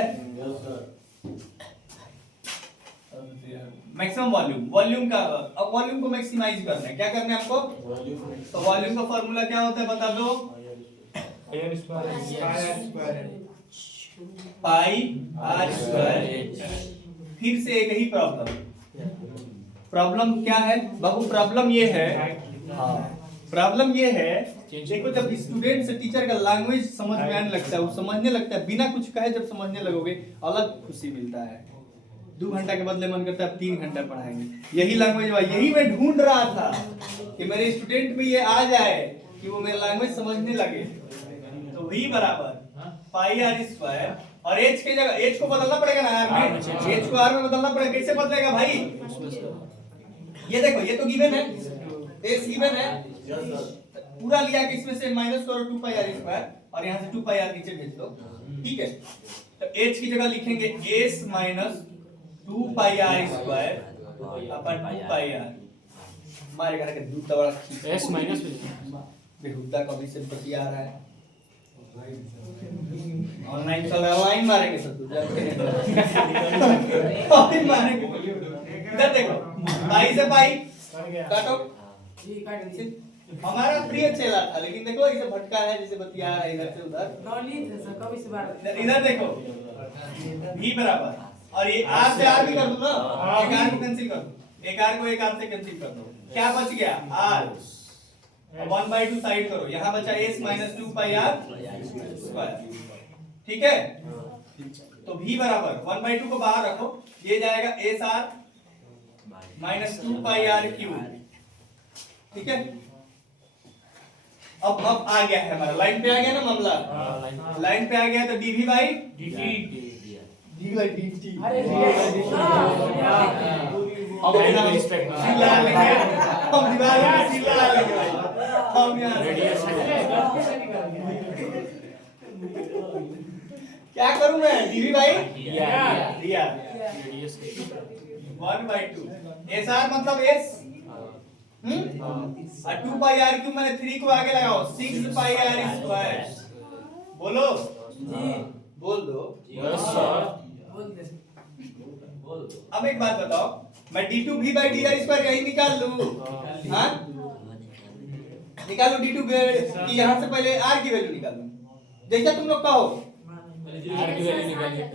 मैक्सिमम वॉल्यूम, वॉल्यूम का, अब वॉल्यूम को मैक्सिमाइज करना है। क्या करना है आपको? तो वॉल्यूम का फॉर्मूला क्या होता है बता दो? पाई आर स्क्वायर। फिर से एक ही प्रॉब्लम क्या है बाबू? प्रॉब्लम ये है, हाँ प्रॉब्लम ये है, देखो जब स्टूडेंट से टीचर का लैंग्वेज समझ में आने लगता है, वो समझने लगता है, बिना कुछ कहे जब समझने लगोगे अलग खुशी मिलता है। 2 घंटा के बदले मन करता है 3 घंटा पढ़ाएंगे। यही लैंग्वेज हुआ, यही मैं ढूंढ रहा था कि मेरे स्टूडेंट में ये आ जाए कि वो मेरा लैंग्वेज समझने लगे। तो v बराबर पाई आर स्क्वायर, और h की जगह h को बदलना पड़ेगा ना यार, में h को r में बदलना पड़ेगा। कैसे बदलेगा भाई? ये देखो, ये तो गिवन है, s गिवन है, पूरा लिया कि इसमें से माइनस करो 2 पाई आर स्क्वायर और यहाँ से 2 पाई आर नीचे भेज दो। ठीक है, तो h की जगह लिखेंगे s minus 2 pi R square upon 2 pi R. हमारे घर के दूध बड़ा s माइनस बेहुदा कभी से बतिया रहा है। ऑनलाइन चल रहा है, ऑनलाइन मारेंगे सब तुझे ऑनलाइन मारेंगे। इधर देखो, पाई से पाई काटो, हमारा प्रिय चला था, लेकिन देखो इसे भटका है, जैसे बतिया रहा है इधर से उधर। इधर देखो v बराबर, और ये r से r भी कर दो ना, एक r को कैंसिल कर दो, एक r को एक r से कैंसिल कर दो, क्या बच गया? r 1/2 साइड करो, यहाँ बचा s माइनस 2 पाई r स्क्वायर। ठीक है, तो v बराबर 1/2 को बाहर रखो, ये जाएगा s r माइनस 2 पाई r क्यूब। ठीक है, अब आ गया है हमारा, लाइन पे आ गया ना मामला, लाइन पे आ गया। तो dv बाई dt, अब चिल्ला लेंगे हम, दीवार पे चिल्ला लेंगे भाई हम यहाँ क्या करूं मैं? dv बाई दिया 1/2 sr मतलब s, और 2 पाई r क्यों? मैंने 3 को आगे लगाओ, 6 पाई r स्क्वायर। बोलो बोल दो। अब एक बात बताओ, मैं d2v बाई dr स्क्वायर यही निकाल लूं? हाँ निकालो d2 की, यहाँ से पहले r की वैल्यू निकाल लूं, जैसा तुम लोग कहो। r की वैल्यू निकालिए।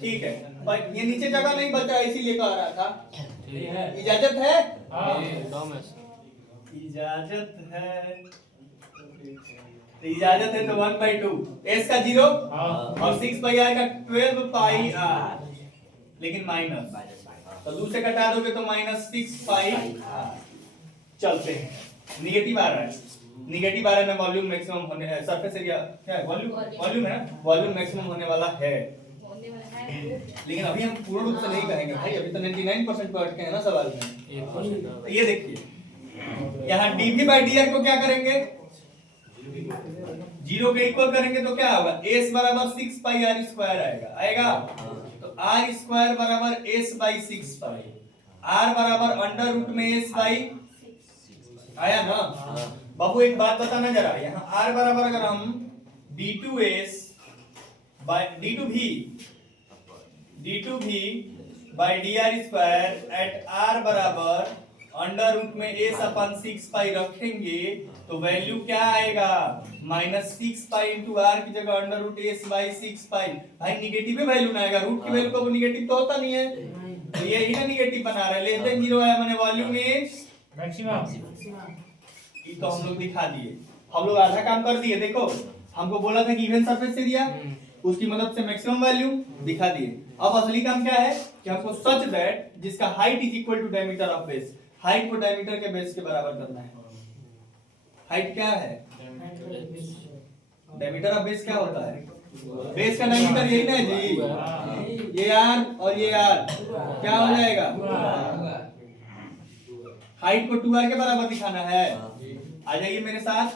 ठीक है, पर ये नीचे जगह नहीं बच रहा, इसीलिए कह रहा था। इजाजत है? इजाजत है, तो इजाजत है तो 1/2 s का 0 और 6 पाई r का 12 पाई r, लेकिन माइनस, तो 2 से घटा दोगे तो माइनस 6 पाई r। चलते हैं, निगेटिव आ रहा है, निगेटिव आ रहा है ना, वॉल्यूम मैक्सिमम होने है, सरफेस एरिया क्या है? वॉल्यूम है ना, वॉल्यूम मैक्सिमम होने वाला है। लेकिन अभी हम पूर्ण रूप से नहीं कहेंगे भाई, अभी तो 99% पे अटके हैं ना सवाल में। तो ये देखिए, यहाँ dv बाई dr को क्या करेंगे? 0 के इक्वल करेंगे तो क्या होगा? s बराबर 6 पाई r स्क्वायर आएगा। तो r स्क्वायर बराबर s बाई 6 पाई, r बराबर अंडर रूट में s बाई, आया ना बाबू? एक बात बताना जरा, यहाँ r बराबर अगर हम d2s by d2v by D R square at R बराबर अंडर रूट में एस अपन 6 पाई रखेंगे तो वैल्यू क्या आएगा -6 पाई इंटू आर की जगह अंडर रूट एस बाई 6 पाई। भाई निगेटिव वैल्यू ना आएगा, रूट की वैल्यू को निगेटिव तो होता नहीं है, तो ये ही ना निगेटिव बना रहा है, लेस देन 0 आया मैंने वॉल्यूम इज मैक्सिमम। ये तो हम लोग दिखा दिए, हम लोग आधा काम कर दिए। देखो हमको बोला था कि इवन सरफेस एरिया, उसकी मदद से मैक्सिमम वैल्यू दिखा दिए। अब असली काम क्या है कि हमको सच दैट जिसका height is equal to diameter of base, height को डायमीटर के बेस के बराबर करना है। हाइट क्या है? डायमीटर ऑफ बेस क्या होता है? बेस का डायमीटर यही ना जी, ये आर और ये आर क्या हो जाएगा? हाइट को 2r के बराबर दिखाना है। आ जाइए मेरे साथ,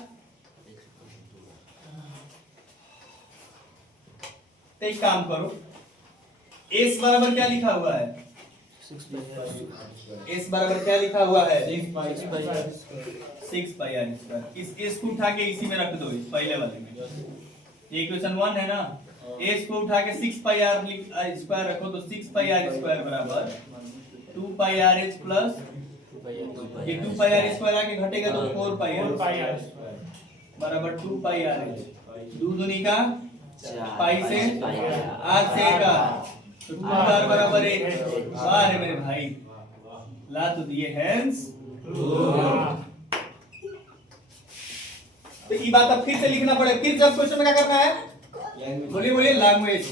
तो एक काम करो, s बराबर क्या लिखा हुआ है? 6 s बराबर क्या लिखा हुआ है? 6 पाई 6 पाई आर स्क्वायर। इस s को उठा के इसी में रख दो, इस पहले वाले में। ये इक्वेशन 1 है ना, s को उठा के 6 पाई आर स्क्वायर रखो तो 6 पाई आर स्क्वायर बराबर 2 पाई आर एच प्लस ये 2 पाई आर स्क्वायर आके घटेगा तो 4 पाई आर बराबर 2 पाई आर एच। 2 दूनी का पाई से आर से का तो 2 आर बराबर 1। वाह रे मेरे भाई, ला तो दिए हैंस। तो ये बात अब फिर से लिखना पड़ेगा। फिर जब क्वेश्चन में क्या करना है? बोलिए बोलिए, लैंग्वेज।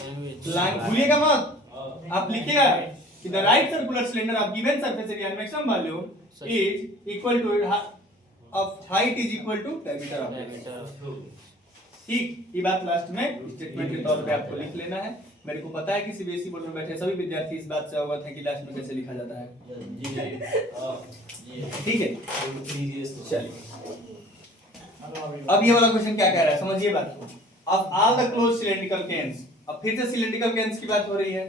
भूलिएगा मत, आप लिखिएगा कि the right circular cylinder of given surface area and maximum volume is equal to of height is equal to diameter of base. ठीक, ये बात लास्ट में स्टेटमेंट के तौर पे आपको लिख लेना है। मेरे को पता है कि सीबीएसई बोर्ड में बैठे सभी विद्यार्थी इस बात से अवगत हैं कि लास्ट में कैसे लिखा जाता है। ठीक है, चलिए अब ये वाला क्वेश्चन क्या कह रहा है समझिए बात को। अब all the close cylindrical cans, अब फिर से सिलेंड्रिकल कैन्स की बात हो रही है।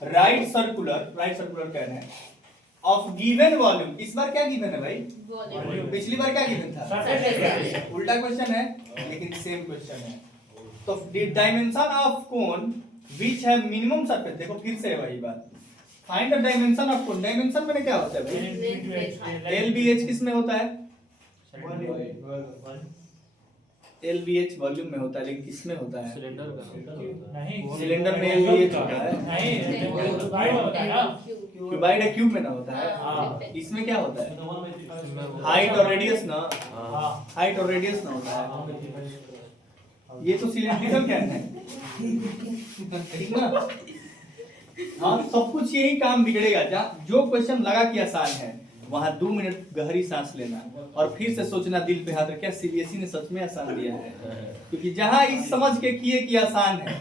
राइट सर्कुलर कह रहे हैं ऑफ गिवन वॉल्यूम। इस बार क्या गिवन है भाई? वॉल्यूम। पिछली बार क्या गिवन था? सरफेस। उल्टा क्वेश्चन है लेकिन सेम क्वेश्चन है। तो dimension of cone which have minimum surface, देखो फिर से है वही बात। Find the dimension of cone. Dimension में क्या होता है भाई? LBH किस में होता है? LBH वॉल्यूम में होता है, लेकिन किस में होता है? सिलेंडर का नहीं, सिलेंडर में LBH होता है। नहीं, क्यूबाइड है, क्यूब में ना होता है। इसमें क्या होता है? हाइट और रेडियस ना, हाइट और रेडियस ना होता है। ये तो सिलेंड्रिकल कैन है, ठीक ना? हाँ, सब कुछ यही काम बिगड़ेगा। जो क्वेश्चन लगा कि आसान है वहां 2 मिनट गहरी सांस लेना और फिर से सोचना दिल पे हाथ रख, क्या सीबीएसई ने सच में आसान दिया है? क्योंकि जहां इस समझ के किए कि आसान है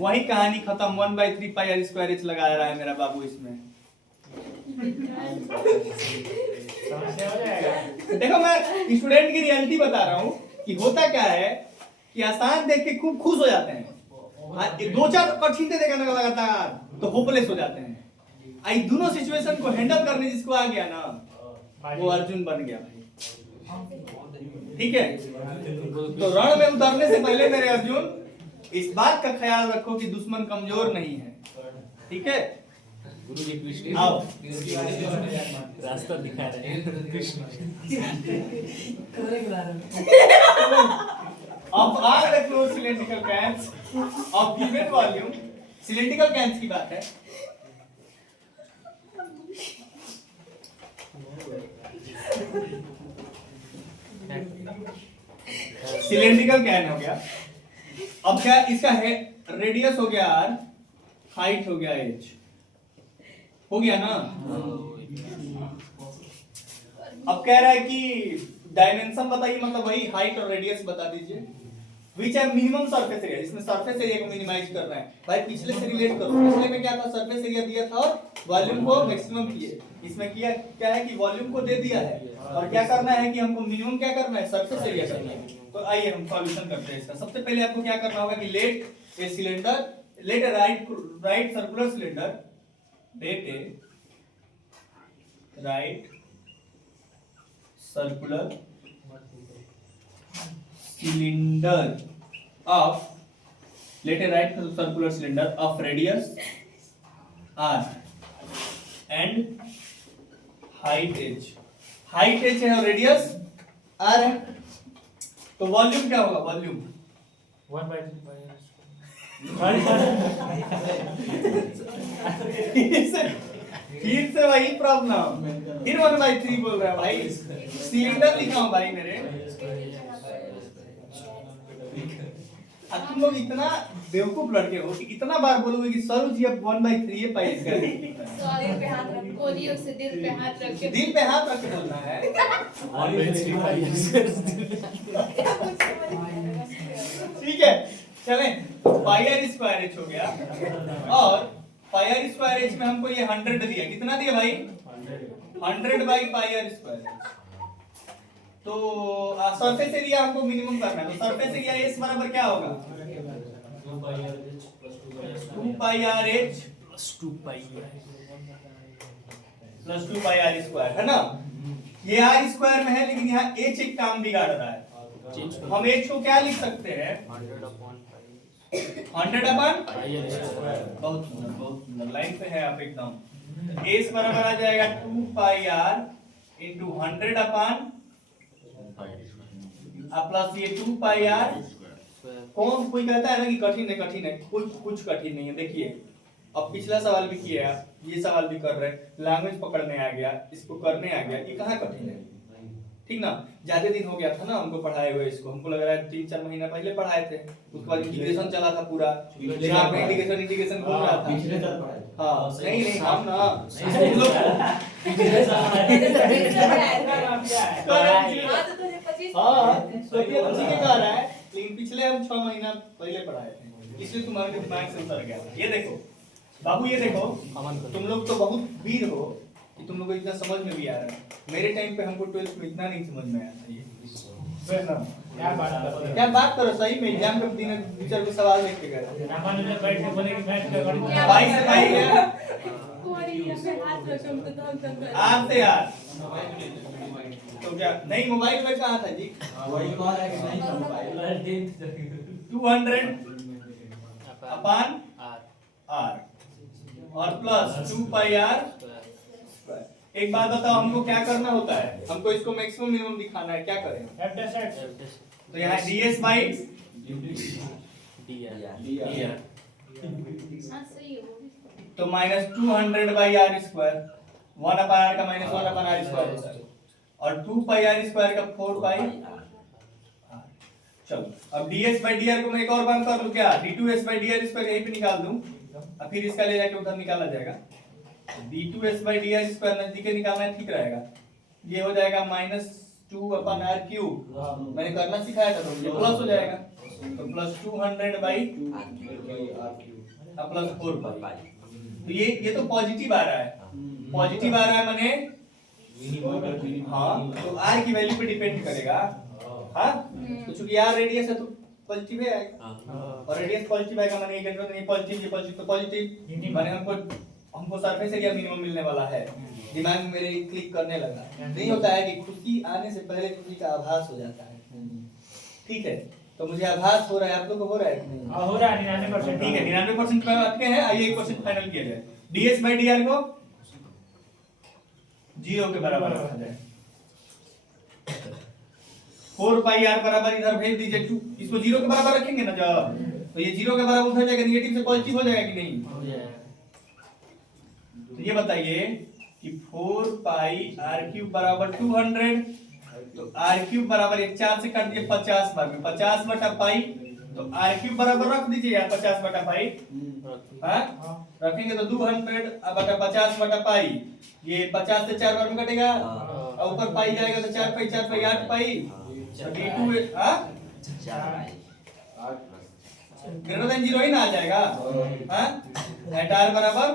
वही कहानी खत्म। 1/3 पाई आर स्क्वायर एच लगा रहा है मेरा बाबू इसमें। देखो मैं स्टूडेंट की रियलिटी बता रहा हूँ कि होता क्या है कि आसान देख के खूब खुश हो जाते हैं, 2-4 कठिन दे देगा ना लगातार तो होपलेस हो जाते हैं। आई दोनों सिचुएशन को हैंडल करने जिसको आ गया ना वो अर्जुन बन गया भाई। ठीक है, तो रण में उतरने से पहले मेरे अर्जुन इस बात का ख्याल रखो कि दुश्मन कमजोर नहीं है। ठीक है, गुरु जी कृष्ण आओ रास्ता दिखा रहे हैं कृष्ण। अब are the close cylindrical cans of given volume. Cylindrical cans की बात है। सिलेंड्रिकल कैन हो गया। अब क्या इसका है? रेडियस हो गया r, हाइट हो गया h, हो गया ना? अब कह रहा है कि डायमेंशन बताइए, मतलब वही हाइट और रेडियस बता दीजिए। विच है मिनिमम सरफेस एरिया, इसमें सरफेस एरिया को मिनिमाइज कर रहा है। भाई पिछले से रिलेट करो, पिछले में क्या था? सरफेस एरिया दिया था और वॉल्यूम को मैक्सिमम किए। इसमें किया क्या है कि वॉल्यूम को दे दिया है और क्या करना है कि हमको मिनिमम क्या करना है? सरफेस एरिया करना है। तो आइए हम सॉल्यूशन करते हैं इसका। सबसे पहले आपको क्या करना होगा कि let a cylinder, let a right circular cylinder, let a right circular cylinder of, let a right circular cylinder of radius r and height h। Height h है और रेडियस r है। तो वॉल्यूम क्या होगा? वॉल्यूम 1/3 फिर से वही problem, फिर 1/3 बोल रहा है भाई। सिलेंडर लिखा हूं भाई मेरे। अब तुम लोग इतना बेवकूफ लड़के हो कि इतना बार बोलोगे कि सर जी अब 1/3 पाई इसका। सॉरी पे हाथ रख, बोलिए उससे दिल पे हाथ रख के। दिल पे हाथ रख के बोलना है। 1/3 ठीक है, चलें। पाई आर स्क्वायर एच हो गया और पाई आर स्क्वायर एच में हमको ये 100 दिया। कितना दिया भाई? 100 by pi R square H. तो सरफेस एरिया हमको मिनिमम करना है। तो सरफेस एरिया एस बराबर क्या होगा? 2 pi R H plus 2 pi plus 2 pi R square, है ना? ये आर स्क्वायर में है लेकिन यहाँ एच एक काम बिगाड़ रहा है। हम एच को क्या लिख सकते हैं? 100 अपन बहुत सुंदर लाइन पे है आप एकदम। एस बराबर आ जाएगा 2 pi are into 100 upon plus ये 2 पाई आर। कौन कोई कहता है ना कि कठिन है, कोई कुछ कठिन नहीं है। देखिए अब पिछला सवाल भी किया आप, ये सवाल भी कर रहे हैं, लैंग्वेज पकड़ने आ गया, इसको करने आ गया, ये कहाँ कठिन है? ठीक ना? ज्यादा दिन हो गया था ना हमको पढ़ाए हुए इसको। हमको लग रहा है 3-4 महीना पहले पढ़ाए थे। उसके बाद इंटीग्रेशन चला था पूरा, जहाँ पे इंटीग्रेशन बोल रहा था। पिछले साल पढ़ाए। हाँ नहीं हम ना तो ये उसी के कह रहा है, लेकिन पिछले हम 6 महीना पहले पढ़ाए थे, इसलिए तुम्हारे दिमाग से उतर गया। ये देखो बाबू, ये देखो तुम लोग तो बहुत वीर हो कि तुम लोग को इतना समझ में भी आ रहा है। मेरे टाइम पे हमको 12th में इतना नहीं समझ में आया था। ये क्या बात करो, सही में एग्जाम के दिन टीचर को सवाल लिख के गए। भाई से भाई है आपसे यार। तो क्या नहीं मोबाइल में कहाँ था जी? वही कह रहा है कि नहीं समझ पाए। 200 अपान आर और प्लस 2 पाई आर। एक बात बताओ, हमको क्या करना होता है? हमको इसको मैक्सिमम मिनिमम दिखाना है। क्या करें? तो यहाँ ds बाई dr तो minus 200 by R square. 1 upon R का माइनस 1 अपान आर स्क्वायर होता है और 2 पाई आर स्क्वायर का 4 पाई। चलो अब ds बाई dr को मैं एक और काम कर लूं क्या? d2s बाई dr स्क्वायर यहीं पे निकाल दूं और फिर इसका ले जाके उधर निकाला जाएगा। d2s बाई dr स्क्वायर नजदीक निकालना है, ठीक रहेगा। ये हो जाएगा माइनस 2 अपन आर क्यूब। मैंने करना सिखाया था, तो ये प्लस हो जाएगा। तो प्लस 200 बाई प्लस 4 पाई। तो ये तो पॉजिटिव आ रहा है। पॉजिटिव आ रहा है माने हाँ, तो आर की वैल्यू पे डिपेंड करेगा। हाँ तो चूंकि आर रेडियस है तो पॉजिटिव है और रेडियस पॉजिटिव आएगा माने ये पॉजिटिव, ये पॉजिटिव, तो पॉजिटिव माने हमको सरफेस एरिया मिनिमम मिलने वाला है। दिमाग में मेरे क्लिक करने लगा। नहीं होता है कि खुशी आने से पहले खुशी का आभास हो जाता है। ठीक है, तो मुझे आभास हो रहा है, आप लोगों को हो रहा है कि नहीं? हो रहा है 99%। ठीक है, 99% पे अटके हैं। आइए 1% फाइनल किया जाए। ds बाई dr को 0 के बराबर रखा जाए। 4 पाई r बराबर इधर भेज दीजिए। 2 इसको 0 के बराबर रखेंगे ना जब, तो ये 0 के बराबर उधर जाएगा, नेगेटिव से पॉजिटिव हो जाएगा कि नहीं? तो ये बताइए कि 4 पाई r क्यूब बराबर 200, तो r क्यूब बराबर 4 से काट दिए 50 भाग में 50 बटा पाई, तो r क्यूब बराबर रख दीजिए यार 50 बटा पाई। हाँ रखेंगे तो 200 बटा 50 बटा पाई, ये 50 से 4 बार में कटेगा और ऊपर पाई जाएगा तो 4 पाई 4 पाई 8 पाई। d2 ग्रेटर देन 0 ही ना आ जाएगा। हाँ एट r बराबर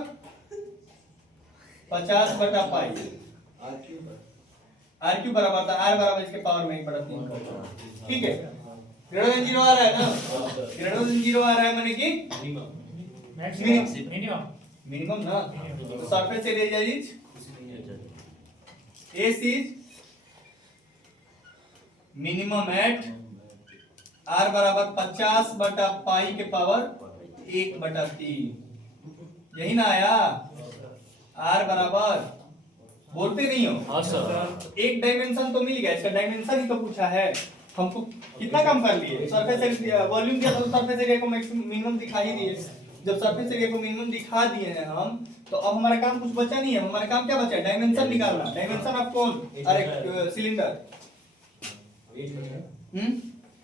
50 बटा पाई। r क्यूब बराबर था, r बराबर इसके पावर में ही पड़ा 3 का। ठीक है, ग्रेटर देन 0 आ रहा है ना? ग्रेटर देन 0 आ रहा है माने कि मिनिमम ना। तो surface area is S is minimum at r बराबर 50 बटा पाई के पावर 1/3। यही ना आया, r बराबर, बोलते नहीं हो। हाँ सर। एक डायमेंशन तो मिल गया, इसका डायमेंशन ही तो पूछा है हमको। कितना कम कर लिए, सरफेस एरिया वॉल्यूम दिया तो सरफेस एरिया को मिनिमम दिखा ही दिए। जब सरफेस एरिया को मिनिमम दिखा दिए हैं हम, तो अब हमारा काम कुछ बचा नहीं है। हमारा काम क्या बचा है, डायमेंशन निकालना। डायमेंशन ऑफ कौन, अरे सिलेंडर,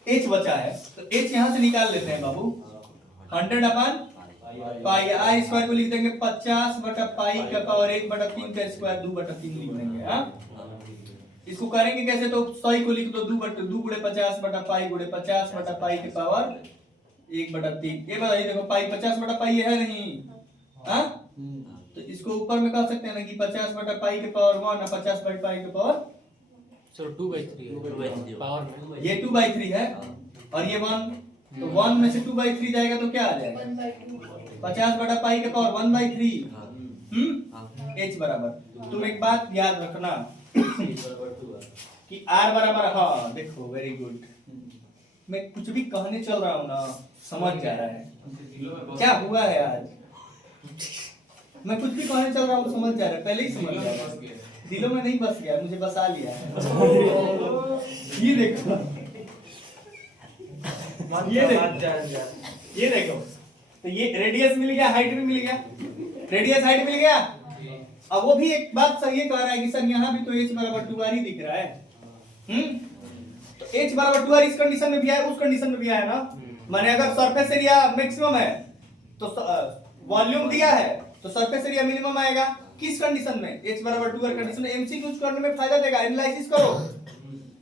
एच बचा है, तो एच यहाँ से निकाल लेते हैं बाबू। 100 अपन पाई, आई स्क्वायर को लिख देंगे 50 बटा पाई का पावर 1/3 का स्क्वायर 2/3 लिख देंगे। हाँ, इसको करेंगे कैसे, तो 100 को लिख दो 2 गुणे 50 बटा पाई गुणे 50 बटा पाई के पावर 1/3। ये बताइए, देखो पाई 50 बटा पाई है नहीं, हाँ, तो इसको ऊपर में कह सकते हैं ना कि 50 बटा पाई के पावर 1 और 50 बटा पाई के पावर, सर 2/3 पावर में ये 2/3 है और ये 1, तो 1 में से 2/3 जाएगा तो क्या आ जाएगा, 50 बटा पाई के पावर 1/3। h बराबर, तुम एक बात याद रखना कि r बराबर, हाँ देखो वेरी गुड, मैं कुछ भी कहने चल रहा हूँ ना, समझ जा रहा है क्या हुआ है आज। मैं कुछ भी कहने चल रहा हूँ समझ जा रहा है, पहले ही समझ जा रहा है, दिलों में नहीं बस गया, मुझे बसा लिया है। ये देखो, ये देखो, तो ये रेडियस मिल गया, हाइट भी मिल गया, रेडियस हाइट मिल गया। अब वो भी एक बात सही कह रहा है कि सर यहाँ भी तो h बराबर 2r ही दिख रहा है। तो h बराबर 2r इस कंडीशन में भी आया, उस कंडीशन में भी आया ना। माने अगर सरफेस एरिया मैक्सिमम है तो वॉल्यूम दिया है तो सरफेस एरिया मिनिमम आएगा। किस कंडीशन में, h बराबर 2r कंडीशन में। एमसीक्यूज करने में फायदा देगा, एनालिसिस करो,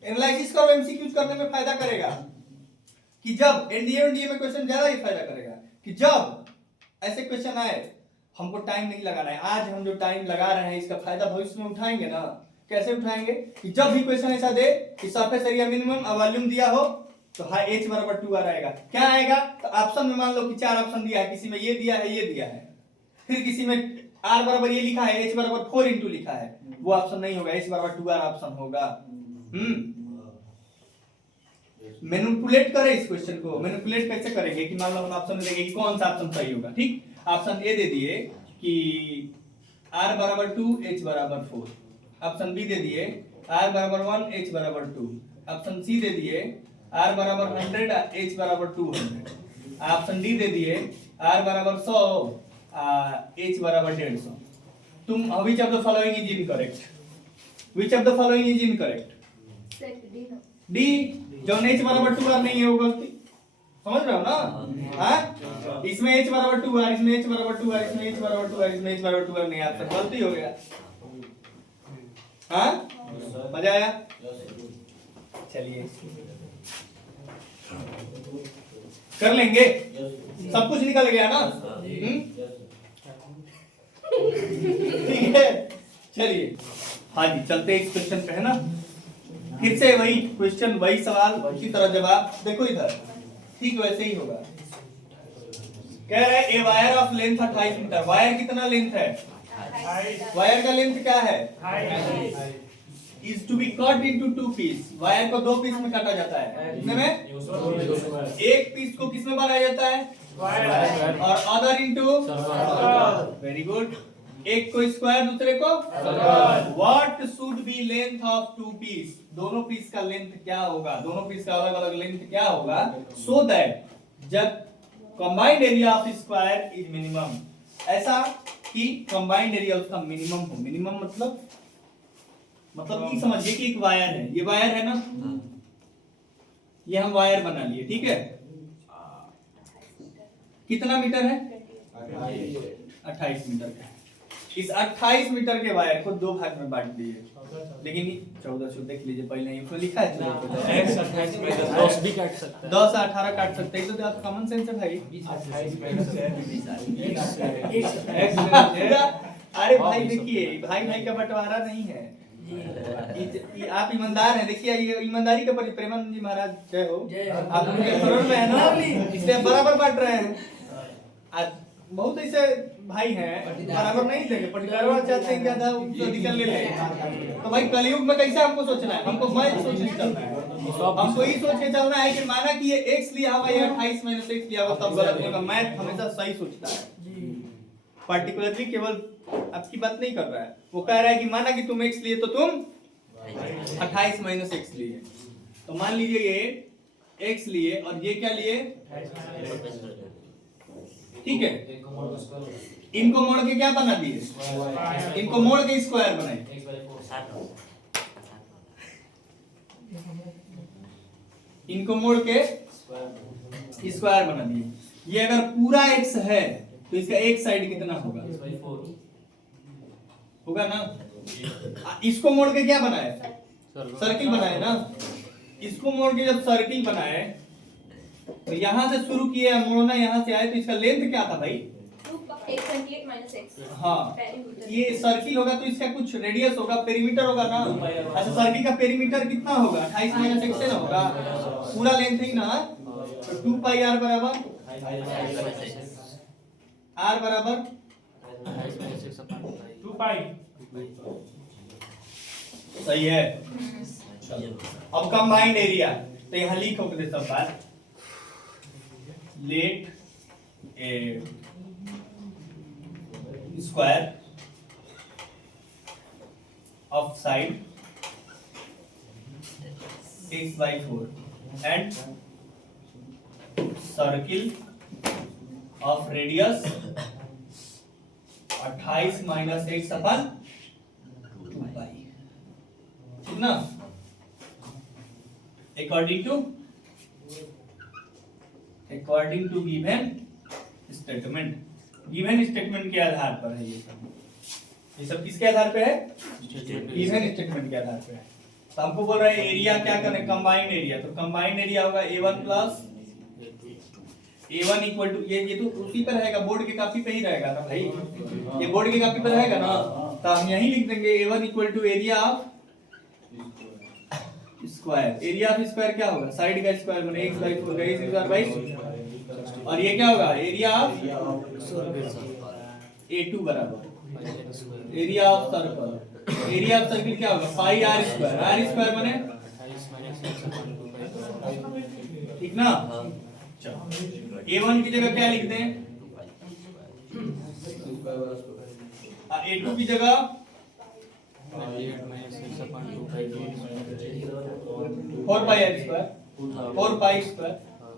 एनालिसिस करो, एमसीक्यूज करने में फायदा करेगा। कि जब एनडीए में क्वेश्चन ज्यादा ही फायदा करेगा कि जब ऐसे क्वेश्चन आए, हमको टाइम नहीं लगाना है। आज हम जो टाइम लगा रहे हैं इसका फायदा भविष्य में उठाएंगे ना। कैसे उठाएंगे कि जब भी क्वेश्चन ऐसा दे कि सरफेस एरिया मिनिमम और वॉल्यूम दिया हो तो हाँ h बराबर 2r आएगा। क्या आएगा, तो ऑप्शन में मान लो कि 4 ऑप्शन दिया है, किसी में ये दिया है, ये दिया है, फिर किसी में r बराबर ये लिखा है, h बराबर 4 इंटू लिखा है, वो ऑप्शन नहीं होगा, h बराबर 2r ऑप्शन होगा। मैनिपुलेट करें इस क्वेश्चन को। मैनिपुलेट कैसे करेंगे कि मान लो हम ऑप्शन देंगे कि कौन सा ऑप्शन सही होगा। ठीक, ऑप्शन ए दे दिए कि r बराबर 2 h बराबर 4, ऑप्शन बी दे दिए r बराबर 1 h बराबर 2, ऑप्शन सी दे दिए r बराबर 100 h बराबर 200, ऑप्शन डी दे दिए r बराबर 100 h बराबर 150। तुम which of the following is incorrect, which of the following is incorrect, D, जो h बराबर 2r नहीं है वो गलती। समझ रहे हो ना। हाँ, इसमें h बराबर 2r, इसमें h बराबर 2r, इसमें h बराबर 2r, इसमें h बराबर 2r नहीं, आपसे गलती हो गया। हाँ, मजा आया। चलिए कर लेंगे, सब कुछ निकल गया ना। ठीक है, चलिए हाँ जी चलते इस क्वेश्चन पे, है ना। फिर से वही क्वेश्चन, वही सवाल, उसी तरह जवाब। देखो इधर ठीक वैसे ही होगा। कह रहे a wire of length 28 meter. Wire कितना लेंथ है, वायर का लेंथ क्या है, is to be cut into 2 piece. Wire को 2 पीस में काटा जाता है। कितने में, एक पीस को किस में बनाया जाता है, और अदर इनटू, वेरी गुड। एक को स्क्वायर, दूसरे को what should be length of 2 piece. दोनों पीस का लेंथ क्या होगा, दोनों पीस का अलग अलग लेंथ क्या होगा, सो दैट जब combined area of square is minimum, ऐसा कि कंबाइंड एरिया उसका मिनिमम हो। मिनिमम मतलब कि समझिए कि एक वायर है, ये वायर है ना, ये हम वायर बना लिए, ठीक है। कितना मीटर है, 28 मीटर का। इस 28 मीटर के वायर को 2 भाग में बांट दिए, लेकिन 14 देख लीजिए, पहले ही उसमें लिखा है 10 भी काट सकता है, 10 18 काट सकते हैं। तो कॉमन सेंस है भाई। अरे भाई देखिए, भाई भाई का बंटवारा नहीं है, आप ईमानदार हैं। देखिए ये ईमानदारी के परिचय, प्रेमानंद जी महाराज जय हो, आप उनके शरण में है ना, इसलिए बराबर बांट रहे हैं। आज बहुत ऐसे भाई हैं बराबर नहीं देंगे, पर्टिकुलर चाहते हैं ज्यादा निकल ले। तो भाई कलयुग में कैसे हमको सोचना है, हमको मैं सोच के चलना है, हमको ये सोच के चलना है कि माना कि ये x लिया हुआ, ये 28 - x लिया हुआ, तब गलत होगा। मैथ हमेशा सही सोचता है, पर्टिकुलरली केवल आपकी बात नहीं कर रहा है, वो कह रहा है कि माना कि तुम x लिए तो तुम 28 माइनस x लिए। तो मान लीजिए ये x लिए और ये क्या लिए, ठीक है, इनको मोड़ के क्या बना दिए, इनको मोड़ के स्क्वायर बनाए, इनको मोड़ के स्क्वायर बना दिए। ये अगर पूरा x है तो इसका एक साइड कितना होगा, होगा ना। इसको मोड़ के क्या बनाए, सर्किल बनाए ना। इसको मोड़ के जब सर्किल बनाए तो यहां से शुरू किया मोड़ना, यहां से आए तो इसका लेंथ क्या था भाई, 28 माइनस x। हाँ ये सर्किल होगा तो इसका कुछ रेडियस होगा, पेरीमीटर होगा ना। अच्छा सर्किल का पेरीमीटर कितना होगा, 28 माइनस x से ना होगा, पूरा लेंथ ही ना। तो 2 पाई r बराबर r बराबर 2 पाई। सही है। अब कंबाइंड एरिया, तो यहाँ लिखो दे सब बात, let a square of side x/4 and circle of radius 28 minus x upon 2 pi, ठीक ना। according to given statement, given statement के आधार पर है ये सब किसके आधार पे है, गिवन स्टेटमेंट के आधार पे है। तो हमको बोल रहे हैं एरिया क्या करें, कंबाइंड एरिया। तो कंबाइंड एरिया होगा a1 plus a1 equal to ये तो उसी पर रहेगा, बोर्ड के कॉपी पे ही रहेगा ना भाई, ये बोर्ड के कॉपी पर रहेगा ना। तो हम यही लिख देंगे a1 equal to area of square. Area of square क्या होगा, साइड का स्क्वायर माने x/4 का स्क्वायर बाई, और ये क्या होगा एरिया ऑफ a2 बराबर area of circle. Area of circle क्या होगा, पाई r स्क्वायर माने, ठीक ना। a1 की जगह क्या लिख दें, a2 की जगह 4 पाई r स्क्वायर, 4 पाई स्क्वायर,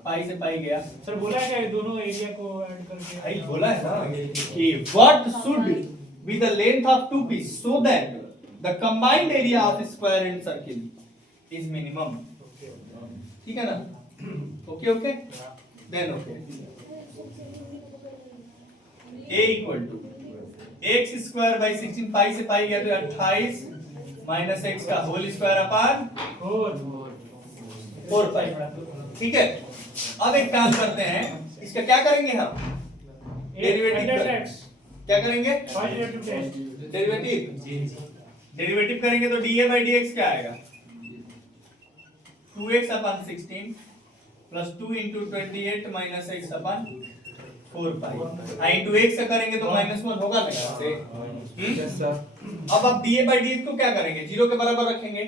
पाई से पाई गया। सर बोला है क्या दोनों एरिया को ऐड करके, भाई बोला है ना कि what should be the length of two pieces so that the combined area of square and circle is minimum, ठीक है ना। Okay okay then okay, a equal to x square by 16, pi से पाई गया तो 28 minus x का whole square upon 4 pi, ठीक है। अब एक काम करते हैं, इसका क्या करेंगे हम, डेरिवेटिव क्या करेंगे, डेरिवेटिव करेंगे तो dA by dx क्या आएगा, 2x अपन 16 प्लस 2 इंटू 28 माइनस x अपन 4 पाई। इंटू x से करेंगे तो -1 होगा ना यहाँ से। अब आप dA by dx को क्या करेंगे, 0 के बराबर रखेंगे।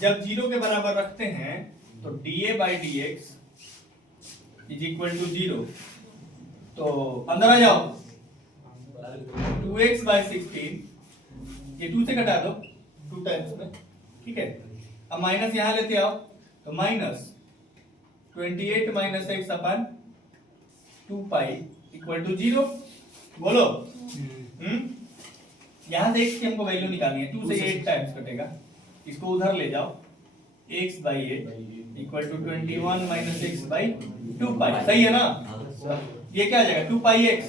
जब 0 के बराबर रखते हैं तो dA by dx is equal to 0। तो अंदर आ जाओ, 2x by 16, ये 2 से घटा दो 2 टाइम्स में, ठीक है। अब माइनस यहाँ लेते आओ तो minus 28 minus x upon 2 pi equal to 0। बोलो यहाँ से x की हमको वैल्यू निकालनी है, 2 से 8 टाइम्स कटेगा, इसको उधर ले जाओ, x by 8 equal to 21 minus x by 2 pi, सही है ना। ये क्या आ जाएगा, 2 पाई x,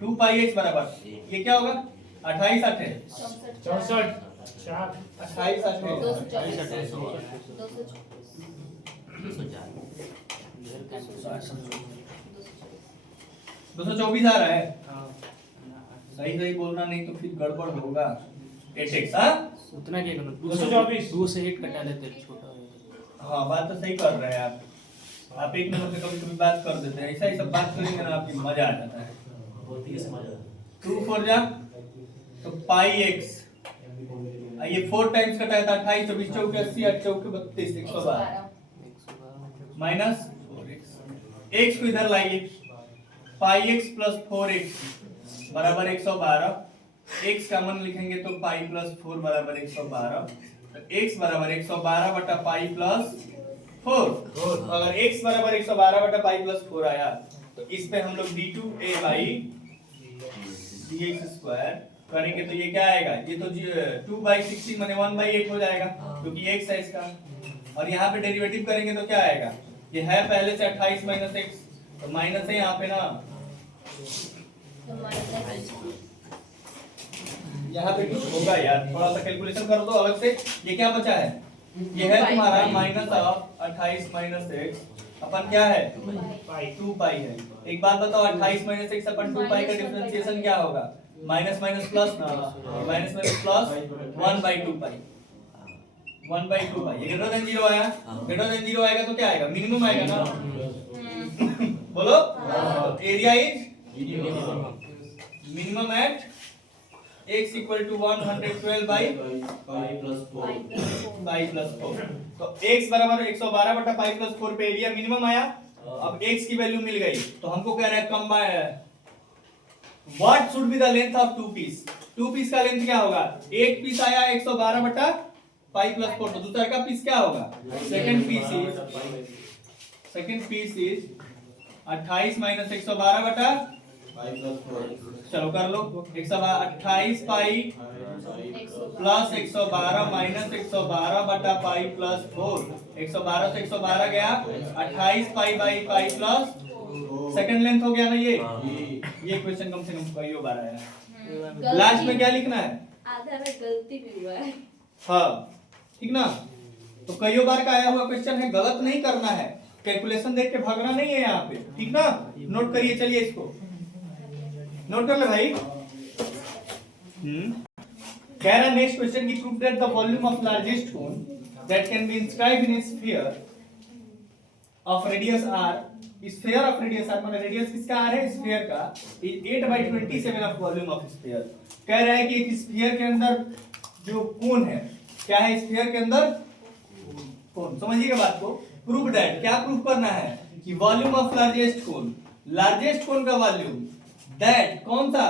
2 पाई x बराबर ये क्या होगा, 28 8 है 64 28 8 है 224 आ रहा है। सही सही बोलना, नहीं तो फिर गड़बड़ होगा। 8x हाँ उतना क्या करना, 224 2 से 8 कटा देते छोटा। हाँ बात तो सही कर रहे हैं आप एक नंबर से कभी कभी बात कर देते हैं, ऐसा ही सब बात करेंगे ना आपकी मजा आ जाता है। 2 4 जा तो पाई x, ये 4 टाइम्स कटा था 28 24 चौके 80 8 चौके 32 112 माइनस 4x, x को इधर लाइए, पाई x प्लस 4x बराबर 112, x कॉमन लिखेंगे तो पाई प्लस 4 बराबर 112, तो x बराबर 112 बटा पाई प्लस 4। अगर x बराबर 112 बटा पाई प्लस 4 आया तो इस पे हम लोग d2a बाई dx स्क्वायर करेंगे तो ये क्या आएगा, ये तो 2/16 माने 1/8 हो जाएगा क्योंकि x है इसका, और यहाँ पे डेरिवेटिव करेंगे तो क्या आएगा, ये है पहले से 28 माइनस x, तो माइनस है यहाँ पे ना, यहाँ पे कुछ होगा यार, थोड़ा सा कैलकुलेशन कर दो अलग से। ये क्या बचा है, ये है तुम्हारा माइनस ऑफ 28 माइनस x अपन क्या है 2 पाई है। एक बात बताओ 28 माइनस x अपन 2 पाई का डिफरेंशिएशन क्या होगा, माइनस माइनस प्लस ना, माइनस माइनस प्लस 1/2 पाई, 1/2 पाई। ये ग्रेटर देन 0 आया, ग्रेटर देन 0 आएगा तो क्या आएगा, मिनिमम आएगा ना। बोलो area is minimum at x equal to 112 by pi plus 4। तो x बराबर 112 बटा पाई प्लस 4 पे एरिया मिनिमम आया। अब x की वैल्यू मिल गई तो हमको कह रहा है combine what should be the length of two piece. Two piece का लेंथ क्या होगा, एक पीस आया 112 बटा पाई प्लस 4, तो दूसरा का पीस क्या होगा, सेकंड पीस इज 28 माइनस 112 बटा पाई प्लस 4। चलो कर लो, 128 पाई प्लस 112 माइनस 112 बटा पाई प्लस 4, 112 से 112 गया 28 pi by pi plus second length हो गया ना। ये क्वेश्चन कम से कम कई बार आया। लास्ट में क्या लिखना है, आधा में गलती भी हुआ है। हाँ ठीक ना, तो कई बार का आया हुआ क्वेश्चन है, गलत नहीं करना है, कैलकुलेशन देख के भागना नहीं है यहाँ पे, ठीक ना। नोट करिए, चलिए इसको नोट कर ले भाई। कह रहा नेक्स्ट क्वेश्चन की proof that the volume of largest cone that can be inscribed in sphere of radius r, sphere of radius r मतलब रेडियस किसका r है, स्फीयर का, is 8/27 of volume of sphere. कह रहा है कि एक स्फीयर के अंदर जो कोन है, क्या है स्फीयर के अंदर कोन, समझिएगा बात को। प्रूफ दैट, क्या प्रूफ करना है कि volume of largest cone, largest cone का वॉल्यूम दैट कौन सा,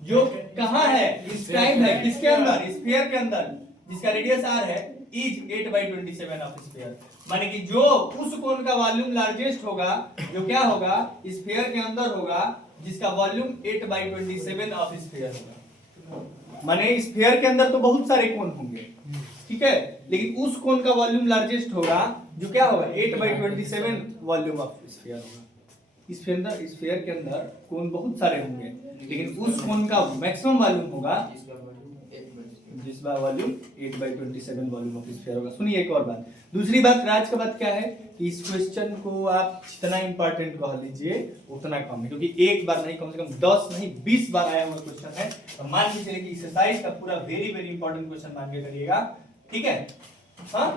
जो कहां है, इंस्क्राइब्ड है किसके अंदर, स्फीयर के अंदर, जिसका रेडियस r है, इज 8/27 ऑफ स्फीयर। माने कि जो उस कोन का वॉल्यूम लार्जेस्ट होगा, जो क्या होगा स्फीयर के अंदर होगा, जिसका वॉल्यूम 8/27 ऑफ स्फीयर होगा। माने स्फीयर के अंदर तो बहुत सारे कोन होंगे, ठीक है, लेकिन उस कोन का वॉल्यूम लार्जेस्ट होगा जो क्या होगा 8/27 वॉल्यूम ऑफ स्फीयर होगा। स्फीयर के अंदर कोन बहुत सारे होंगे, लेकिन उस कोन का मैक्सिमम वॉल्यूम होगा जिसका वॉल्यूम 8/27 वॉल्यूम ऑफ स्फीयर होगा। सुनिए एक और बात, दूसरी बात राज का बात क्या है कि इस क्वेश्चन को आप जितना इंपॉर्टेंट कह लीजिए उतना कम है, क्योंकि एक बार नहीं, कम से कम 10 नहीं 20 बार आया हुआ क्वेश्चन है। तो मान के चलिए कि एक्सरसाइज का पूरा वेरी वेरी इंपॉर्टेंट क्वेश्चन मान के करिएगा, ठीक है। हाँ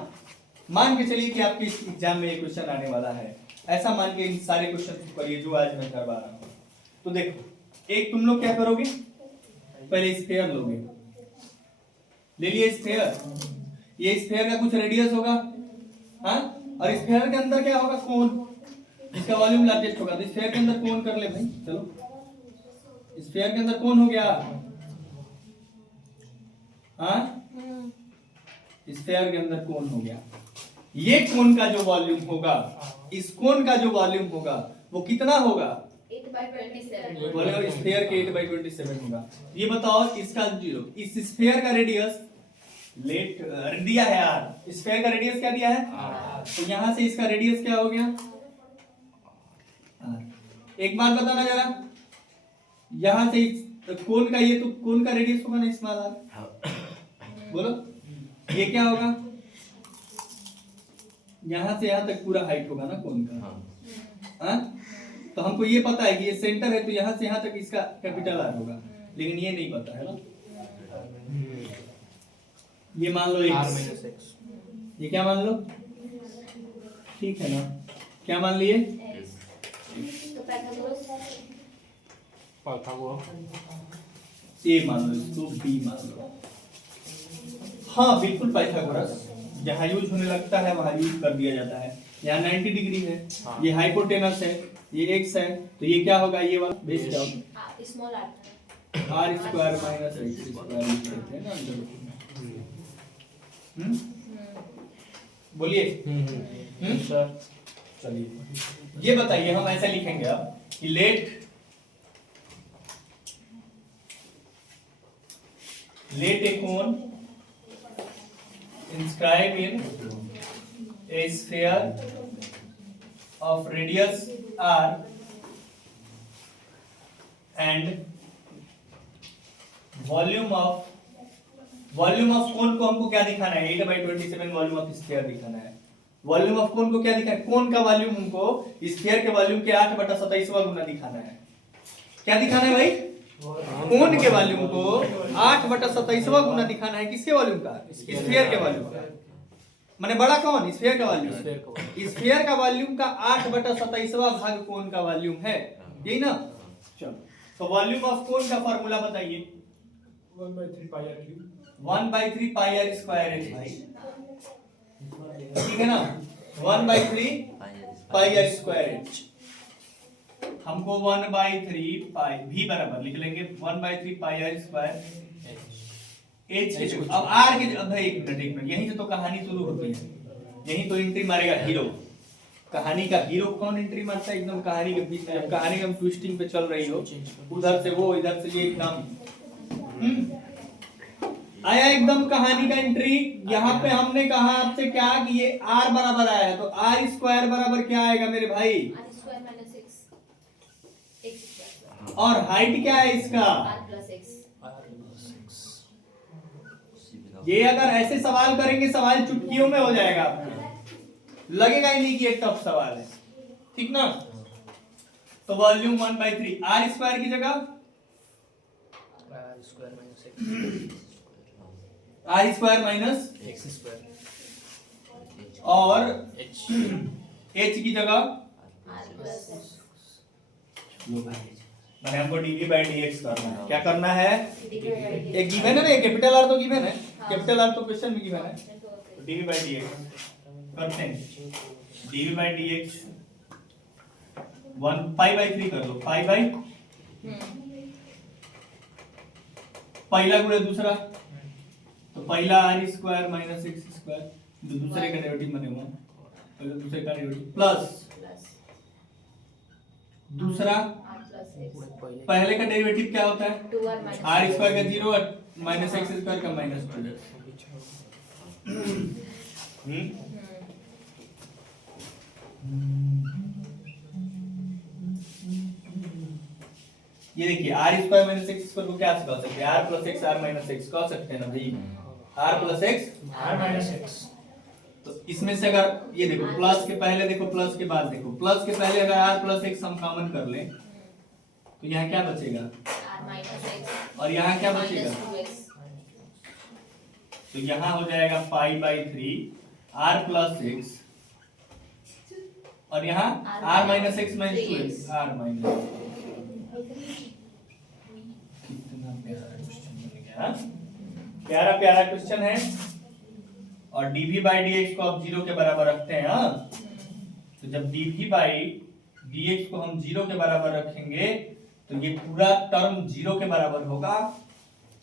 मान के चलिए कि आपके एग्जाम में ये क्वेश्चन आने वाला है, ऐसा मान के इन सारे क्वेश्चन करिए जो आज मैं करवा रहा हूँ। तो देखो, एक तुम लोग क्या करोगे, पहले स्फीयर लोगे, ले लिए स्फीयर, ये स्फीयर का कुछ रेडियस होगा, हाँ, और स्फीयर के अंदर क्या होगा, कोन, जिसका वॉल्यूम लार्जेस्ट होगा। तो स्फीयर के अंदर कोन कर ले भाई, चलो स्फीयर के अंदर कोन हो गया, हाँ, स्फीयर के अंदर कोन हो गया। ये कोन का जो वॉल्यूम होगा, इस कोन का जो वॉल्यूम होगा वो कितना होगा, 8/27। बोले स्फीयर के 8/27 होगा। ये बताओ इसका जो इस स्फीयर का रेडियस लेट दिया है r, स्फीयर का रेडियस क्या दिया है r, तो यहां से इसका रेडियस क्या हो गया r। एक बात बताना जरा, यहां से कोन का, ये तो कोन का रेडियस होगा ना स्मॉल r, बोलो ये क्या होगा, यहां से यहां तक पूरा हाइट होगा ना कोन का, हाँ। तो हमको ये पता है कि ये सेंटर है, तो यहां से यहां तक इसका कैपिटल आर होगा, लेकिन ये नहीं पता है ना। ये मान लो x, ये क्या मान लो, ठीक है ना, क्या मान लिए, तो ए मान लो, इसको बी मान लो। हाँ बिल्कुल पाइथागोरस, जहाँ यूज होने लगता है वहां यूज कर दिया जाता है। यहाँ 90 डिग्री है, ये हाइपोटेनस है, ये x है, तो ये क्या होगा, ये वाला बेस क्या होगा, small r, R square minus X square लिख देते हैं ना अंदर में। बोलिए। सर चलिए ये बताइए, हम ऐसा लिखेंगे अब कि let a cone inscribe in a sphere of radius r and volume of cone को हमको क्या दिखाना है, 8/27 वॉल्यूम ऑफ स्फीयर दिखाना है। वॉल्यूम ऑफ कोन को क्या दिखाना है, कोन का वॉल्यूम हमको स्फीयर के वॉल्यूम के 8/27वां गुना दिखाना है। क्या दिखाना है भाई, कोन के वॉल्यूम को 8/27वां गुना दिखाना है। किसके वॉल्यूम का, स्फीयर के वॉल्यूम का। माने बड़ा कौन, स्फीयर का वॉल्यूम। स्फीयर का वॉल्यूम का 8/27वां भाग कोन का वॉल्यूम है, यही ना। चलो तो वॉल्यूम ऑफ कोन का फार्मूला बताइए। 1/3 pi R cube. 1/3 pi R square है भाई, ठीक है ना। 1/3 पाई आर स्क्वायर एच। हमको 1/3 पाई भी बराबर लिख लेंगे 1/3 पाई आर स्क्वायर एच के। अब आर के, अब भाई एक मिनट, यहीं से तो कहानी शुरू होती है, यहीं तो एंट्री मारेगा हीरो। कहानी का हीरो कौन एंट्री मारता है, एकदम कहानी के बीच में, जब कहानी में ट्विस्टिंग पे चल रही हो, उधर से वो इधर से ये एकदम आया एकदम कहानी का एंट्री। यहाँ पे हमने कहा आपसे क्या कि ये आर बराबर आया है, तो आर स्क्वायर बराबर क्या आएगा मेरे भाई, R square minus X square. और हाइट क्या है इसका, आर प्लस एक्स। ये अगर ऐसे सवाल करेंगे, सवाल चुटकियों में हो जाएगा, आपको लगेगा ही नहीं कि एक टफ सवाल है, ठीक ना। तो वॉल्यूम 1/3 आर स्क्वायर की जगह R square minus X square और एच एच की जगह आर प्लस एक्स। मैंने हमको dv/dx करना है। क्या करना है, डिवाइड एक गिवन है ना, कैपिटल आर तो गिवन है, हाँ। कैपिटल आर तो क्वेश्चन में गिवन है। तो dv/dx करते हैं, dv/dx 1 पाई/3 कर लो, पाई/, पहला गुणे दूसरा, तो पहला R square minus X square, जो दूसरे का डेरिवेटिव बने हुए हैं, पहले दूसरे का डेरिवेटिव प्लस प्लस दूसरा, आर प्लस एक्स। पहले का डेरिवेटिव क्या होता है, 2r माइनस आर स्क्वायर का 0 और माइनस एक्स स्क्वायर का -2। ये देखिए R square minus X square को क्या कह सकते हैं, R plus X R minus X कह सकते हैं ना भाई, R plus X R minus X. तो इसमें से अगर ये देखो प्लस के पहले देखो, प्लस के बाद देखो, प्लस के पहले अगर आर प्लस एक्स हम कॉमन कर लें तो यहाँ क्या बचेगा, आर माइनस एक्स और यहाँ क्या बचेगा, -2x। तो यहाँ हो जाएगा पाई/3 आर प्लस एक्स, और यहाँ R minus X minus 2x, R minus. कितना प्यारा क्वेश्चन बन गया, प्यारा प्यारा क्वेश्चन है। और dv/dx को आप 0 के बराबर रखते हैं, हाँ। तो जब dv/dx को हम 0 के बराबर रखेंगे तो ये पूरा टर्म 0 के बराबर होगा।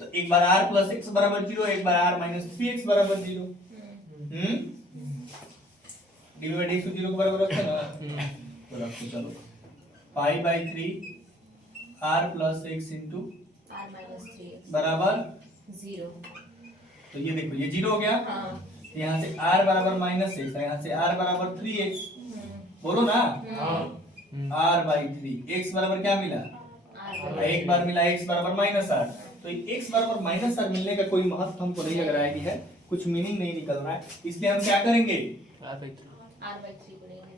तो एक बार r प्लस एक्स बराबर 0, एक बार r माइनस 3x बराबर 0। dv/dx को 0 के बराबर रखते हैं ना, तो रखो चलो, पाई/3 r plus X into R minus 3x बराबर 0। तो ये देखो ये 0 हो गया, हाँ। यहाँ से r बराबर -x, यहाँ से r बराबर 3x, बोलो ना, r/3, x बराबर क्या मिला, एक बार मिला x बराबर -r। तो x बराबर -r मिलने का कोई महत्व हमको नहीं लग रहा है कि है, कुछ मीनिंग नहीं निकल रहा है, इसलिए हम क्या करेंगे,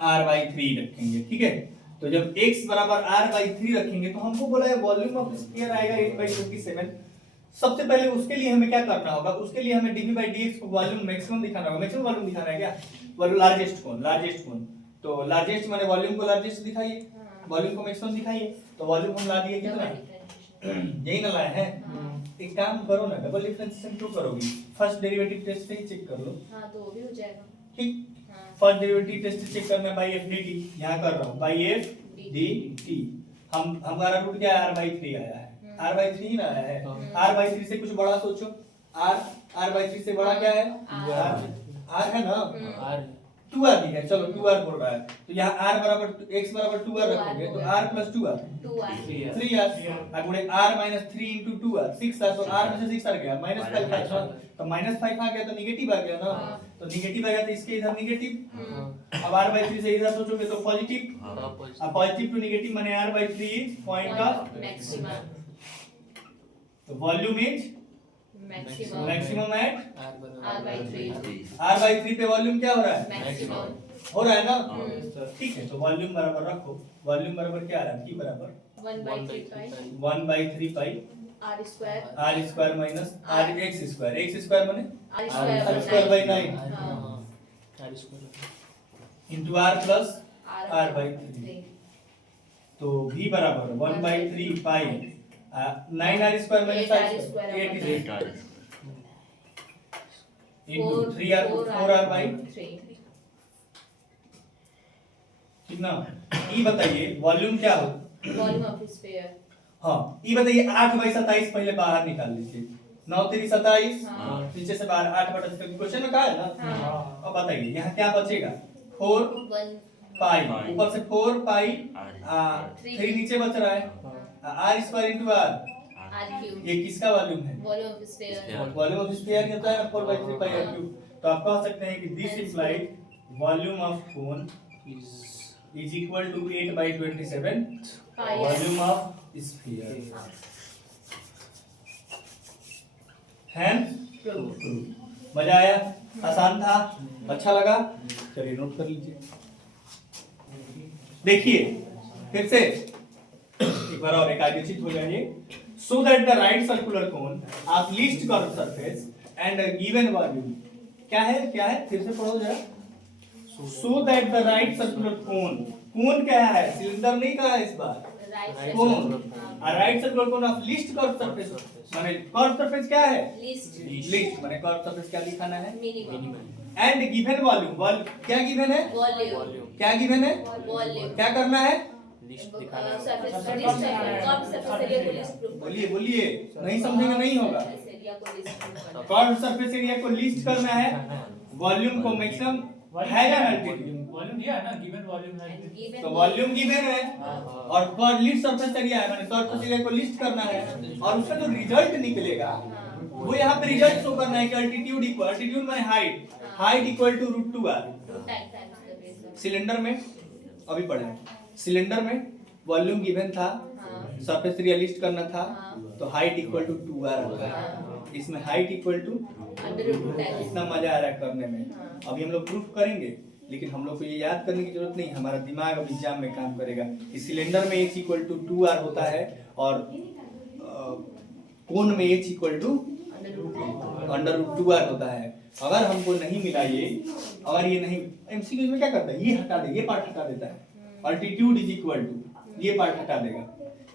r/3 रखेंगे, ठीक है। तो जब x बराबर r/3 रखेंगे तो हमको बोला है वॉल्यूम ऑफ स्फीयर आएगा 8/27। सबसे पहले उसके लिए हमें क्या करना होगा, उसके लिए हमें dv/dx को वॉल्यूम मैक्सिमम दिखाना होगा। मैक्सिमम वॉल्यूम दिखाना है क्या, वॉल्यूम लार्जेस्ट कौन, तो लार्जेस्ट माने वॉल्यूम को लार्जेस्ट दिखाइए, वॉल्यूम को मैक्सिमम दिखाइए। तो वॉल्यूम हम ला दिए कितना, यही ना लाए हैं। एक काम करो ना, डबल डिफरेंशिएशन क्यों करोगी, फर्स्ट डेरिवेटिव टेस्ट से ही चेक कर लो, हाँ तो वो भी हो जाएगा। ठीक। फर्स्ट डेरिवेटिव टेस्ट से चेक करना है, बाई एफ डी टी, यहाँ कर रहा हूँ बाई एफ डी टी। हम हमारा रूट क्या है, r/3 आया है, r/3 ही ना आया है। r/3 से कुछ बड़ा सोचो। r/3 से बड़ा क्या है? r है ना? R 2r भी है, चलो 2r बोल रहा है तो यहाँ r बराबर x बराबर 2r रखोगे तो r प्लस 2r 3r अब गुणे r minus 3 into 2r 6r तो r में से 6 आ गया minus 5 आ गया तो minus 5 आ गया तो निगेटिव आ गया ना तो निगेटिव आ गया तो इसके इधर निगेटिव अब r/3 से इधर सोचोगे तो पॉजिटिव अब पॉजिटिव टू निगेटिव माने r/3 is point of maximum तो volume is maximum at r/3 पे वॉल्यूम क्या हो रहा है? मैक्सिमम हो रहा है ना ठीक है तो वॉल्यूम बराबर रखो वॉल्यूम बराबर क्या आ रहा है p बराबर 1/3 पाई r square r² minus r x² माने r² by 9 into r plus r/3 तो v बराबर 1/3 पाई 9r² माइनस 8 into 4r/3 कितना e बताइए वॉल्यूम क्या हो वॉल्यूम ऑफ स्फीयर हाँ e बताइए 8/27 पहले बाहर निकाल लीजिए 9 3 27 हाँ। नीचे से बाहर 8/27 क्वेश्चन में कहा है ना हाँ। अब बताइए यहाँ क्या बचेगा 4 पाई ऊपर से 4 पाई 3 नीचे बच रहा है r² into r ये किसका वॉल्यूम है volume of sphere volume of sphere होता है 4/3 पाई r क्यूब तो आप कह सकते हैं कि this implies volume of cone is equal to 8/27 volume of sphere hence मजा आया आसान था अच्छा लगा चलिए नोट कर लीजिए देखिए फिर से एक बार और एकाग्रचित हो जाइए so that the right circular cone of least curved surface and a given volume क्या है फिर से पढ़ो जरा so that the right circular cone क्या है सिलेंडर नहीं कहा है इस बार cone a right circular cone of least curved surface माने कर्व सरफेस क्या है लीस्ट माने कर्व सरफेस क्या दिखाना है मिनिमम एंड गिवन वॉल्यूम क्या गिवन है वॉल्यूम क्या गिवन है वॉल्यूम क्या करना है लिस्ट दिखाना है सरफेस एरिया को लिस्ट बोलिए नहीं समझेंगे नहीं होगा एरिया को लिस्ट कर्व सरफेस एरिया को लिस्ट करना है वॉल्यूम को मैक्सिमम है या अल्टीट्यूड वॉल्यूम दिया है ना गिवन वॉल्यूम है तो वॉल्यूम गिवन है और कर्व लिस्ट सरफेस एरिया है माने सरफेस एरिया को लिस्ट करना है और उसका जो रिजल्ट निकलेगा वो यहाँ पे रिजल्ट शो करना है कि अल्टीट्यूड माने height equal to √2r cylinder में अभी पढ़े सिलेंडर में वॉल्यूम गिवन था सरफेस एरिया लिस्ट करना था तो हाइट इक्वल टू 2r होगा इसमें हाइट इक्वल टू इतना मजा आ रहा है करने में अभी हम लोग प्रूफ करेंगे लेकिन हम लोग को ये याद करने की जरूरत नहीं हमारा दिमाग अब एग्जाम में काम करेगा कि सिलेंडर में h इक्वल टू 2r होता है और कोन में h इक्वल टू √2r होता है अगर हमको नहीं मिला ये अगर ये नहीं एमसीक्यू में क्या करता है ये हटा दे ये पार्ट हटा देता है अल्टीट्यूड इज इक्वल टू ये पार्ट हटा देगा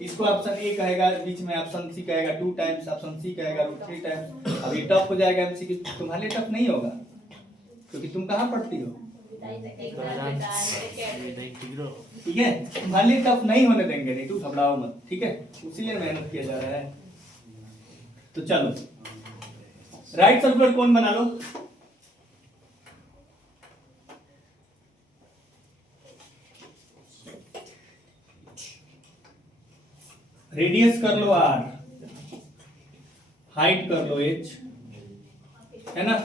इसको ऑप्शन ए कहेगा बीच में ऑप्शन सी कहेगा 2 टाइम्स ऑप्शन सी कहेगा 3 टाइम्स अब ये टफ हो जाएगा एमसीक्यू तुम्हारे लिए टफ नहीं होगा क्योंकि तुम कहाँ पढ़ती हो ठीक है तुम्हारे लिए टफ नहीं होने देंगे नहीं तू घबराओ मत ठीक है इसीलिए मेहनत किया जा रहा है तो चलो राइट सर्कुलर कोन बना लो रेडियस कर लो r हाइट कर लो h है ना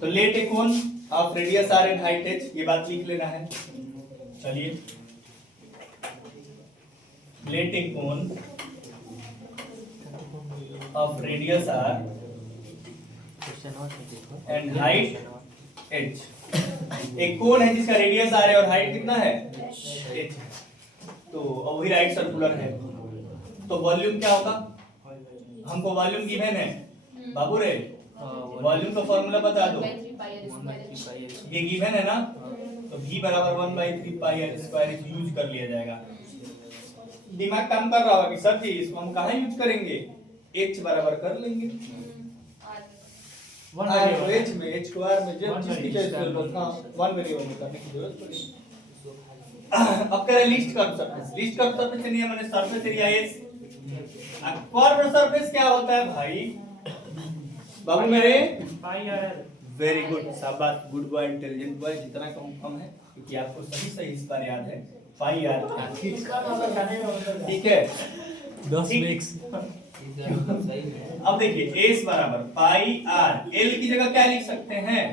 तो let a cone of radius r and height h ये बात लिख लेना है चलिए let a cone of radius r and height h एक कोन है जिसका रेडियस r है और हाइट कितना है h तो वही राइट सर्कुलर है तो वॉल्यूम क्या होगा हमको वॉल्यूम गिवन है बाबू रे वॉल्यूम का फॉर्मूला बता दो ये गिवन है ना तो v बराबर 1/3 पाई r स्क्वायर यूज कर लिया जाएगा दिमाग काम कर रहा होगा कि सर जी इसको हम कहाँ यूज करेंगे h बराबर कर लेंगे h में h को r में जब जिसकी चॉइस कर लो हां वन वेरिएबल में करने की जरूरत पड़ेगी अब करें लिस्ट कर्व सरफेस एरिया माने surface area s curve surface क्या होता है भाई बाबू मेरे? पाई आर वेरी गुड, शाबाश, गुड बॉय, इंटेलिजेंट बॉय। जितना कम है क्योंकि आपको सही इस बार याद है। पाई आर, ठीक है। 10 ठीक। मिक्स अब देखिए एस बराबर पाई आर, एल की जगह क्या लिख सकते हैं?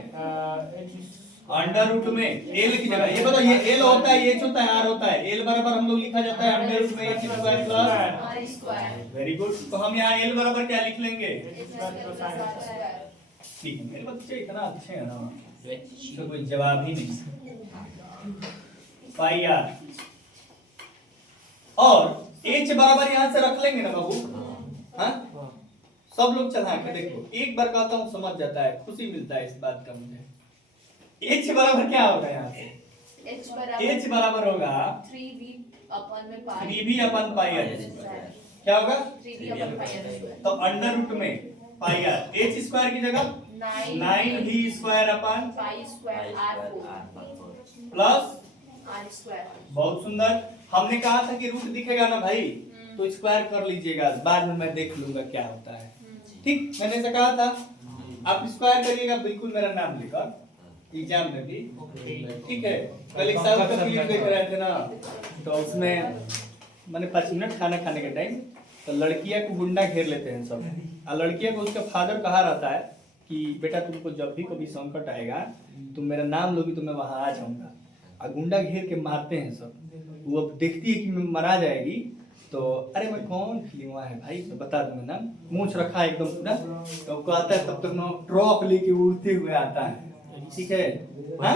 अंडर रूट में एल की जगह, ये बताओ ये एल होता है, एच होता है, आर होता है। एल बराबर हम लोग लिखा जाता है अंडर रूट में H square plus R square very good. तो हम यहाँ एल बराबर क्या लिख लेंगे? स्क्वायर। ठीक है, मेरे बच्चे इतना अच्छे हैं ना, तो कोई जवाब ही नहीं। पाई आर और एच बराबर यहाँ से रख लेंगे ना बाबू। हाँ, सब लोग चला के देखो, एक बार कहता हूँ समझ जाता है, खुशी मिलता है इस बात का मुझे। एच बराबर क्या होगा यहाँ से? एच बराबर होगा 3v अपन में पाई 3v upon pi R square. क्या होगा? 3v upon pi R square. तो अंडर रूट में पाई आर, एच स्क्वायर की जगह 9v square upon pi square r4 plus r square. बहुत सुंदर। हमने कहा था कि रूट दिखेगा ना भाई तो स्क्वायर कर लीजिएगा, बाद में मैं देख लूंगा क्या होता है। ठीक, मैंने ऐसा कहा था। आप स्क्वायर करिएगा बिल्कुल मेरा नाम लेकर एग्जाम में भी, ठीक है। कल एक साउथ का फिल्म देख रहे थे ना, तो उसमें मैंने 5 मिनट खाना खाने के टाइम तो लड़कियां को गुंडा घेर लेते हैं सब, और लड़कियां को उसका फादर कहा रहता है कि बेटा तुमको जब भी कभी संकट आएगा तुम मेरा नाम लोगी तो मैं वहां आ जाऊंगा। और गुंडा घेर के मारते हैं सब। वो अब देखती है कि मैं मरा जाएगी तो अरे मैं कौन फिल्म है भाई तो बता दूंगा ना, मूंछ रखा है एकदम पूरा, तो वो आता है तब तक ना ट्रक लेके उड़ते हुए आता है, ठीक है। हाँ?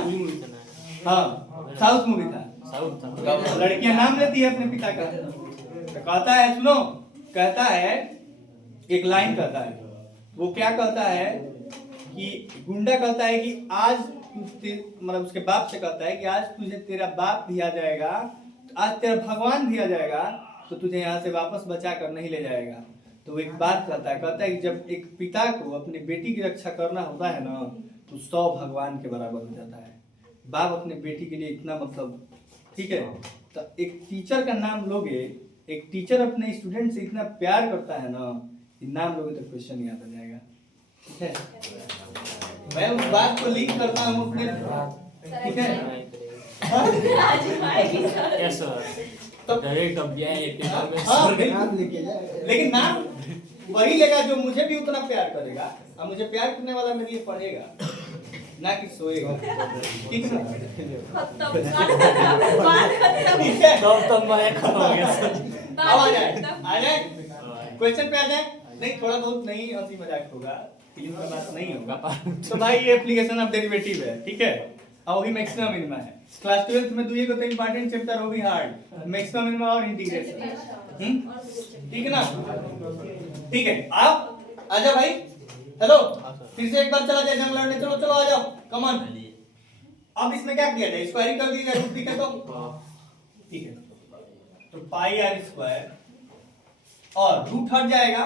हाँ, साउथ मूवी था। तो लड़कियां नाम लेती है अपने पिता का, तो कहता है सुनो, कहता है एक लाइन कहता है, वो क्या कहता है कि गुंडा कहता है कि आज मतलब उसके बाप से कहता है कि आज तुझे तेरा बाप भी आ जाएगा, आज तेरा भगवान भी आ जाएगा तो तुझे यहाँ से वापस बचा कर नहीं ले जाएगा। तो वो एक बात कहता है कि जब एक पिता को अपनी बेटी की रक्षा करना होता है ना तो 100 भगवान के बराबर हो जाता है। बाप अपने बेटी के लिए इतना मतलब, ठीक है। तो एक टीचर का नाम लोगे, एक टीचर अपने स्टूडेंट से इतना प्यार करता है ना, नाम लोगे तो क्वेश्चन याद आ जाएगा, ठीक है। मैं उस बात को लिंक करता हूँ अपने, ठीक है। यस सर, तो डायरेक्ट अब ये पेपर में हाँ, लेकिन नाम वही लेगा जो मुझे भी उतना प्यार करेगा, और मुझे प्यार करने वाला मेरे लिए पढ़ेगा ना कि सोएगा, ठीक है। तब मैं खत्म हो गया सर। अब आ जाए क्वेश्चन पे आ जाए। नहीं, थोड़ा बहुत नहीं हंसी मजाक होगा, फिल्म का बात नहीं होगा। तो भाई ये एप्लीकेशन ऑफ डेरिवेटिव है, ठीक है, और वही मैक्सिमम मिनिमा है। क्लास 12th में दुई को तो इंपॉर्टेंट चैप्टर हो भी हार्ड, मैक्सिमम मिनिमा और इंटीग्रेशन, ठीक है ना। ठीक है, आप आजा भाई। हेलो, फिर से एक बार चला जाए जंग लड़ने, चलो चलो आ जाओ, कम ऑन। अब इसमें क्या किया जाए, स्क्वायरिंग कर दीजिए, रूट दिखे तो ठीक है। तो पाई आर स्क्वायर और रूट हट जाएगा,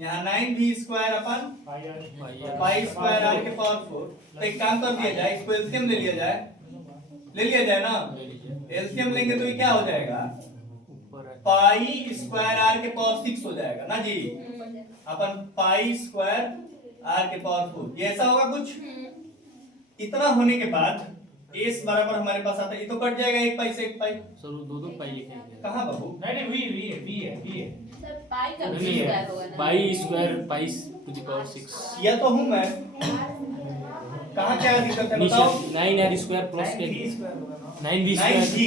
यहाँ 9v square upon pi square R के पावर 4। तो एक काम कर दिया जाए, इसको एलसीएम ले लिया जाए, ले लिया जाए ना। एलसीएम लेंगे तो ये क्या हो जाएगा, पाई स्क्वायर आर के पावर 6 हो जाएगा ना जी। अपन पाई स्क्वायर आर के पावर 4, ये ऐसा होगा कुछ। इतना होने के बाद एस बराबर हमारे पास आता है, ये तो कट जाएगा, एक पाई से एक पाई। सर वो दो पाई लिखेंगे। कहाँ बाबू? नहीं वी है सर पाई का नहीं स्क्वायर होगा ना। Pi square pi to the power 6। यह तो हूँ मैं, कहाँ क्या दिक्कत है बताओ। 9r स्क्वायर प्लस के 9v 9v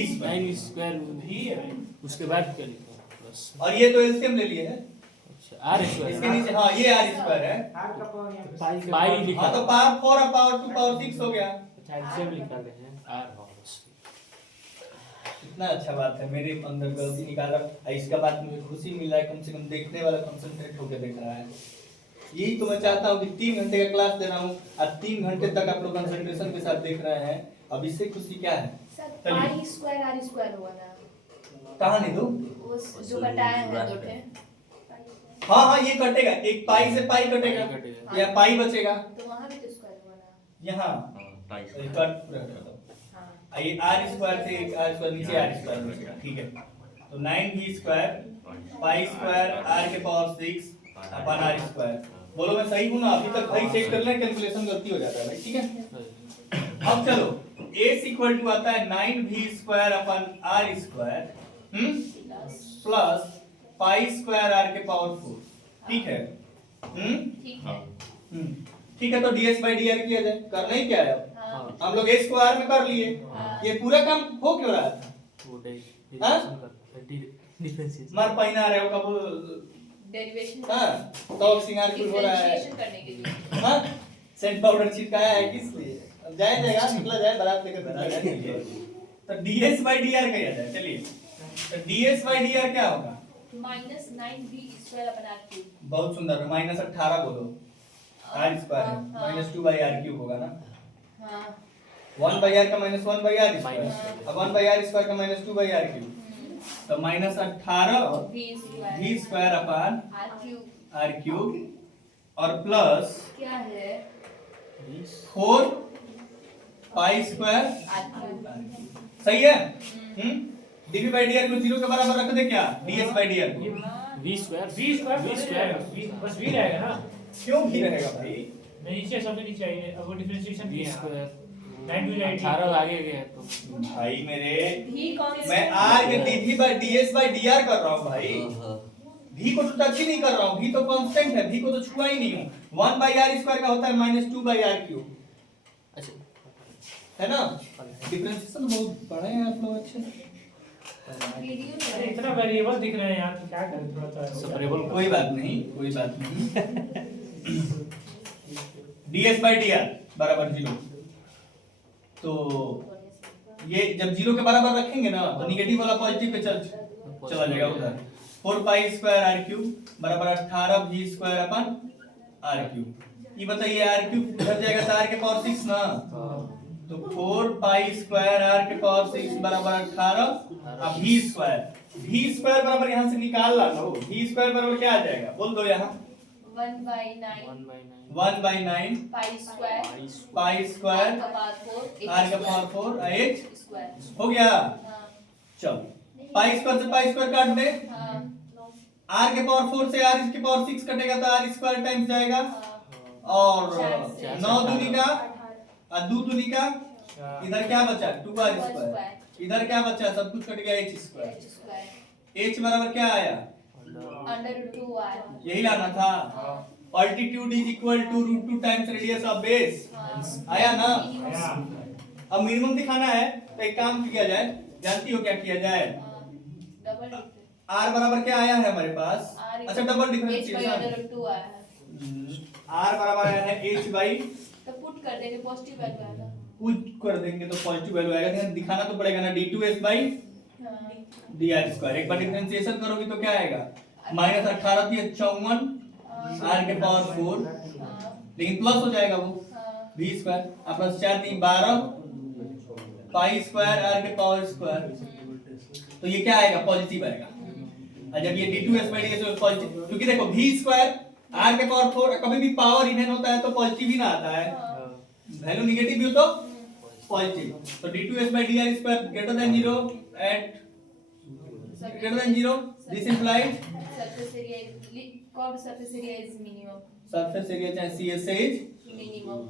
square 9v square we है उसके बाद क्या लिखो प्लस। और ये तो एलसीएम ले लिए है, अच्छा r इसके स्क्वायर नीचे हाँ ये आर स्क्वायर है। पाई लिखा। हाँ तो पावर 4 और पावर 2 पावर 6 हो गया। अच्छा एलसीएम लिखा गया है r होगा। इतना अच्छा बात है, मेरे अंदर गलती निकाला, इसका बात मुझे खुशी मिल रहा है, कम से कम देखने वाला कंसंट्रेट होकर देख रहा है। यही तो मैं चाहता हूँ कि 3 घंटे का क्लास दे रहा हूँ और 3 घंटे तक आप लोग कंसंट्रेशन के साथ देख रहे हैं। अब इससे खुशी क्या है? Sir pi square R square होगा ना। कहाँ नहीं दो उस जो घटाया है दो थे। हाँ हाँ ये कटेगा, एक पाई से पाई कटेगा, या पाई बचेगा तो वहां भी तो स्क्वायर होगा ना। यहाँ कट पूरा कर दो। ये आर स्क्वायर से एक आर स्क्वायर नीचे आर स्क्वायर बचेगा, ठीक है। तो 9v square pi square r के पावर 6 अपन r स्क्वायर। बोलो मैं सही हूं ना? अभी तक भाई चेक कर लें, कैलकुलेशन गलती हो जाता है भाई, ठीक है। अब चलो a इक्वल टू आता है 9v स्क्वायर अपन r square plus pi square r के पावर 4, ठीक है। ठीक है। ठीक है, तो ds बाई डी किया जाए। करना ही क्या है अब? हाँ। हम लोग a स्क्वायर में कर लिए, ये पूरा काम हो क्यों रहा था? हाँ? डिफरेंशिएशन मार पहना रहे हो कब? डेरिवेशन हाँ, तो सिंगार कुछ हो रहा है। डिफरेंशिएशन करने के लिए। हाँ, सेंट पाउडर छिड़काया है किस लिए? अब जाएगा निकला जाए बारात लेकर निकला जाए। तो ds बाई डी किया जाए। चलिए, तो ds बाई डी क्या होगा? माइनस 9v स्क्वायर अपन r क्यूब। बहुत सुंदर, माइनस 18 बोलो, r स्क्वायर है, माइनस 2 बाई r क्यूब होगा ना। हाँ 1 बाई r का माइनस 1 बाई r स्क्वायर, अब 1 बाई r स्क्वायर का माइनस 2 बाई r क्यूब, तो minus 18 v square upon r cube और प्लस क्या है 4 पाई स्क्वायर r क्यूब। सही है। dv बाई dr को 0 के बराबर रख दे क्या? ds बाई dr को v square v square v बस स्क्वायर v रहेगा ना। क्यों भी रहेगा भाई? नीचे सबसे नीचे आइए, अब वो डिफरेंशिएशन v भी है। स्क्वायर 9 to 18 18 आगे गया है तो भाई मेरे, भी कौन सा? मैं r के dv बाई ds बाई dr कर रहा हूँ भाई। v को तो टच ही नहीं कर रहा हूँ, v तो कांस्टेंट है, v को तो छुआ ही नहीं हूँ। 1 बाई r स्क्वायर का होता है माइनस 2 बाई r क्यूब, अच्छा है ना। डिफरेंशिएशन बहुत बड़ा है आप लोग अच्छे से। वीडियो अरे इतना वेरिएबल दिख रहे हैं यार, तो क्या करें थोड़ा सा। सेपरेबल कोई बात नहीं, कोई बात नहीं। ds बाई dr बराबर 0, तो ये जब 0 के बराबर रखेंगे ना तो निगेटिव वाला पॉजिटिव पे चला जाएगा उधर। 4 पाई स्क्वायर r क्यूब बराबर 18 v square upon r cube. ये बताइए r क्यूब उधर जाएगा तो r के पावर 6 ना, तो 4 पाई स्क्वायर r के पावर 6 बराबर 18 अब v स्क्वायर बराबर यहाँ से निकाल ला लो। v स्क्वायर बराबर क्या आ जाएगा? बोल दो यहाँ। 1 by 9 1 by 9 pi square pi square का पावर 4 r का पावर 4 h स्क्वायर। हो गया। हाँ चलो पाई स्क्वायर से पाई स्क्वायर काट दे, हाँ r के पावर 4 से r के पावर 6 कटेगा तो r स्क्वायर टाइम्स जाएगा, हाँ और चार से 9 दूनी का और 2 दूनी का, इधर क्या बचा? 2r स्क्वायर, इधर क्या बचा? सब कुछ कट गया h square. h square h बराबर क्या आया? Under root 2r। यही लाना था। Altitude is equal to root 2 times radius of base, आया ना। अब मिनिमम दिखाना है तो एक काम किया जाए, जानती हो क्या किया जाए? डबल r बराबर क्या आया है हमारे पास? अच्छा double h by differentiation, under root 2 आया है, r बराबर आया है h बाई, तो पुट कर देंगे पॉजिटिव वैल्यू आएगा। पुट कर देंगे तो पॉजिटिव वैल्यू आएगा, लेकिन दिखाना तो पड़ेगा ना। d2s बाई हाँ dr स्क्वायर। एक बार डिफरेंशिएशन करोगे तो क्या आएगा? माइनस 18 थी 54 r के पावर 4, लेकिन प्लस हो जाएगा वो हाँ v स्क्वायर, और प्लस 4 थी 12 पाई स्क्वायर r के पावर स्क्वायर, तो ये क्या आएगा? पॉजिटिव आएगा। और जब ये d2s बाई ds पॉजिटिव, क्योंकि देखो v स्क्वायर r के पावर 4 कभी भी पावर इवन होता है तो पॉजिटिव ही ना आता है, वैल्यू नेगेटिव भी हो तो पॉजिटिव। तो d2s by dr square greater than 0 at greater than 0, this implies surface area is curved surface area is minimum surface area चाहे CS से is minimum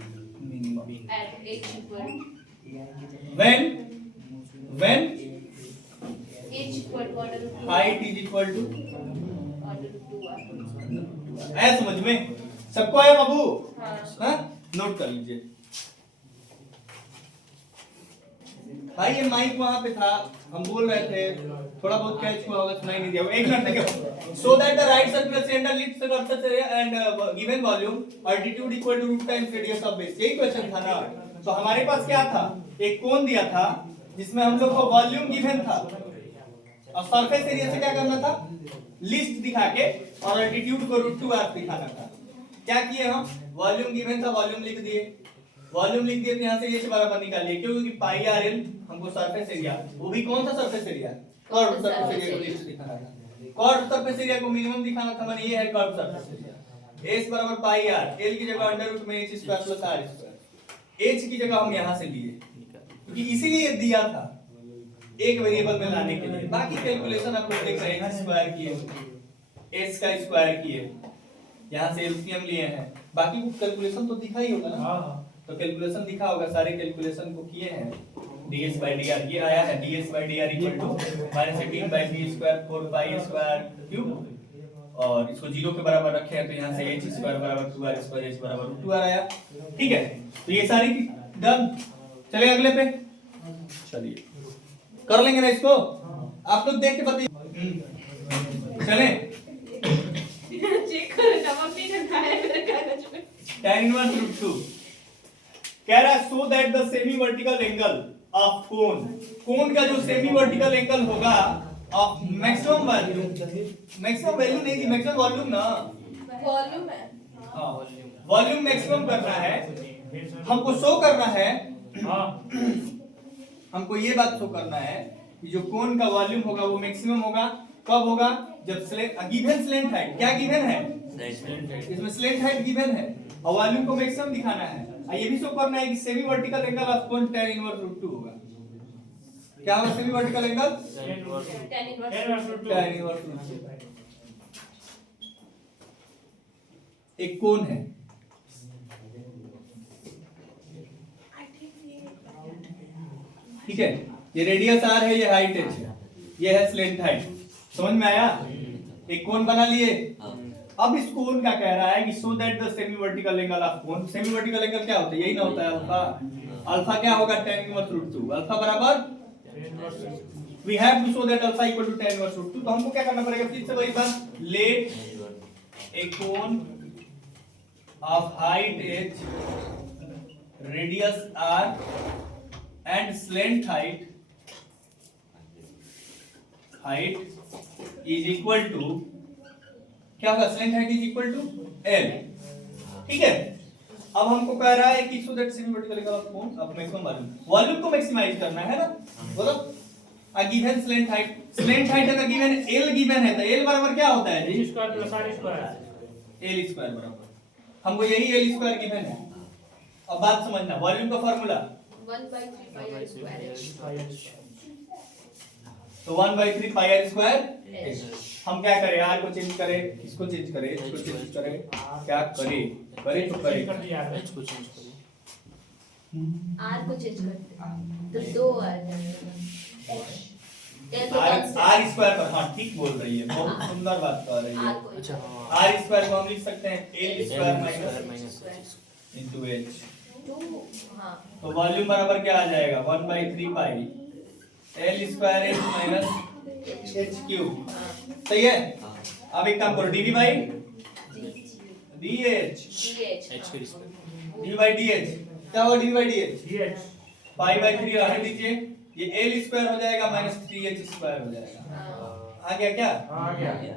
at h equal when h equal to under root 2 height is equal to under root 2r। है समझ में? सबको आया बाबू? हाँ हाँ, note कर लीजिए भाई। ये माइक वहां पे था, हम बोल रहे थे, थोड़ा बहुत कैच हुआ होगा, सुनाई नहीं दिया होगा। एक मिनट देखो, so that the right circular cylinder lifts the surface area and given volume altitude equal to root times radius of base, यही क्वेश्चन था ना। तो हमारे पास क्या था? एक कोन दिया था जिसमें हम लोग को वॉल्यूम गिवन था और सरफेस एरिया से क्या करना था? लिस्ट दिखा के, और अल्टीट्यूड को रूट 2r दिखाना था। क्या किए हम? वॉल्यूम गिवन था, वॉल्यूम लिख दिए, वॉल्यूम लिख दिए, तो यहाँ से ये बराबर निकालिए, क्योंकि पाई आर एल हमको सरफेस एरिया, वो भी कौन सा surface area? Curve surface area को लिस्ट दिखाना था। कर्व सरफेस एरिया को मिनिमम दिखाना था, माने ये है कर्व सरफेस एरिया। s बराबर पाई आर, एल की जगह अंडर रूट में h square plus r square, h की जगह हम यहाँ से लिए क्योंकि इसीलिए दिया था। एक वेरिएबल में लाने के लिए। बाकी कैलकुलेशन आप लोग देख रहे हैं, स्क्वायर किए, एच का स्क्वायर किए, यहाँ से एलसीएम लिए हैं, बाकी को कैलकुलेशन तो दिखा ही होगा ना। हाँ तो कैलकुलेशन दिखा होगा, सारे कैलकुलेशन को किए हैं। ds by dr ये आया है, ds by dr equal to -18 by b square 4 pi square cube, और इसको 0 के बराबर रखे हैं तो यहाँ से h स्क्वायर बराबर 2r स्क्वायर h बराबर 2r आया। ठीक है, तो ये सारी डन। चलिए अगले पे, चलिए कर लेंगे ना इसको, आप लोग देख के बताइए। चले चेक करो ना, मम्मी ने खाया मेरे कागज में। tan inverse root 2 कह रहा है so that the semi vertical angle of cone, cone का जो सेमी वर्टिकल एंगल होगा of maximum value, maximum value नहीं थी, मैक्सिमम वॉल्यूम ना, वॉल्यूम है। हाँ वॉल्यूम मैक्सिमम करना है हमको, शो करना है, हाँ हमको ये बात शो करना है कि जो कोन का वॉल्यूम होगा वो मैक्सिमम होगा। कब होगा? जब गिवन स्लेंट हाइट, क्या गिवन है इसमें, स्लेंट हाइट गिवन है और वॉल्यूम को मैक्सिमम दिखाना है। और ये भी शो करना है कि semi vertical angle of cone tan inverse root 2 होगा। क्या होगा semi vertical angle? tan inverse tan inverse root 2। एक कोन है, ठीक है, ये रेडियस r है, ये हाइट h है, ये है स्लेंट हाइट। समझ में आया? एक कोन बना लिए। अब इस कोन का कह रहा है कि सो that the semi vertical angle of cone, semi vertical angle क्या होता है? यही ना होता है अल्फा। अल्फा क्या होगा? tan inverse root 2। अल्फा बराबर we have to show that alpha equal to tan inverse root 2। तो हमको क्या करना पड़ेगा? फिर से वही बात, let a cone of height h, radius r and slant height is equal to, क्या होगा? slant height is equal to L। ठीक है, अब हमको कह रहा है कि so that semi vertical angle of cone of maximum volume को मैक्सिमाइज करना है ना। बोलो a given slant height अगर गिवन L गिवन है तो L बराबर क्या होता है जी? Square plus R square, L square बराबर, हमको यही L स्क्वायर गिवन है। अब बात समझना, वॉल्यूम का formula 1/3 pi r square h। तो 1/3 pi r स्क्वायर। हम क्या करें? r को चेंज करें, इसको चेंज करें, इसको चेंज करें, क्या करें? करें तो करें, कर दिया है। h को चेंज करिए, r को चेंज करते तो 2 आ जाएगा। l तो r स्क्वायर पर, हाँ ठीक बोल रही है, बहुत सुंदर बात कर रही है। अच्छा r स्क्वायर को हम लिख सकते हैं l square minus minus into h। 2 हां, तो वॉल्यूम बराबर क्या आ जाएगा? 1/3 पाई l square h minus h cube. सही है? अब एक काम करो, dv बाई dh, h के रिस्पेक्ट dv बाई dh क्या होगा? dv by dh dh pi by 3 रहने दीजिए, ये l स्क्वायर हो जाएगा माइनस 3h स्क्वायर हो जाएगा। आ गया क्या? आ गया।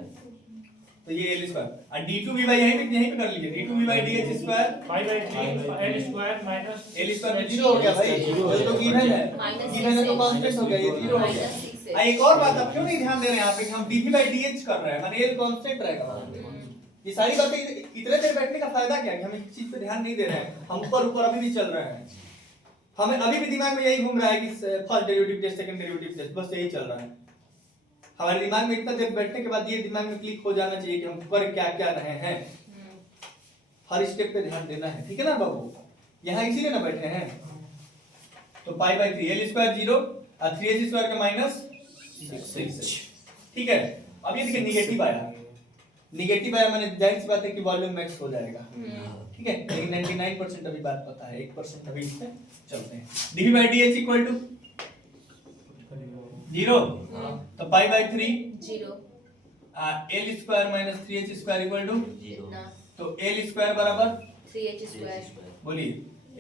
तो ये l स्क्वायर और d2 भी भाई यहीं पे कर लीजिए, d2 भी by dh square, 5/3 l square minus l square 0 हो गया भाई, ये तो गिवन है, माइनस गिवन है तो कांस्टेंट हो गया, ये 0 हो गया। -6 एक और बात, आप क्यों नहीं ध्यान दे रहे हैं यहाँ पे कि हम dv बाई dh कर रहे हैं, माने l कांस्टेंट रहेगा वहां पे। ये सारी बातें इतने देर बैठने का फायदा क्या है कि हम एक चीज पे ध्यान नहीं दे रहे हैं, हम ऊपर ऊपर अभी भी चल रहे हैं। हमें अभी भी दिमाग में यही घूम रहा है कि first derivative test, second derivative test, बस यही चल रहा है हमारे दिमाग में। इतना देर बैठने के बाद ये दिमाग में क्लिक हो जाना चाहिए कि हम कर क्या क्या रहे हैं, हर स्टेप पे ध्यान देना है, ठीक है ना बाबू? यहाँ इसीलिए ना बैठे हैं। तो पाई बाई 3 l स्क्वायर 0 और 3h स्क्वायर का माइनस 6। ठीक है, अब ये देखिए निगेटिव आया, निगेटिव आया माने जाहिर सी बात है कि वॉल्यूम मैक्स हो जाएगा। ठीक है, लेकिन 99% अभी बात पता है, 1% अभी इससे चलते हैं। dv by dh equal to 0, तो pi by 3 0 l square minus 3h square equal to, कितना? तो l स्क्वायर बराबर 3h square बोलिए,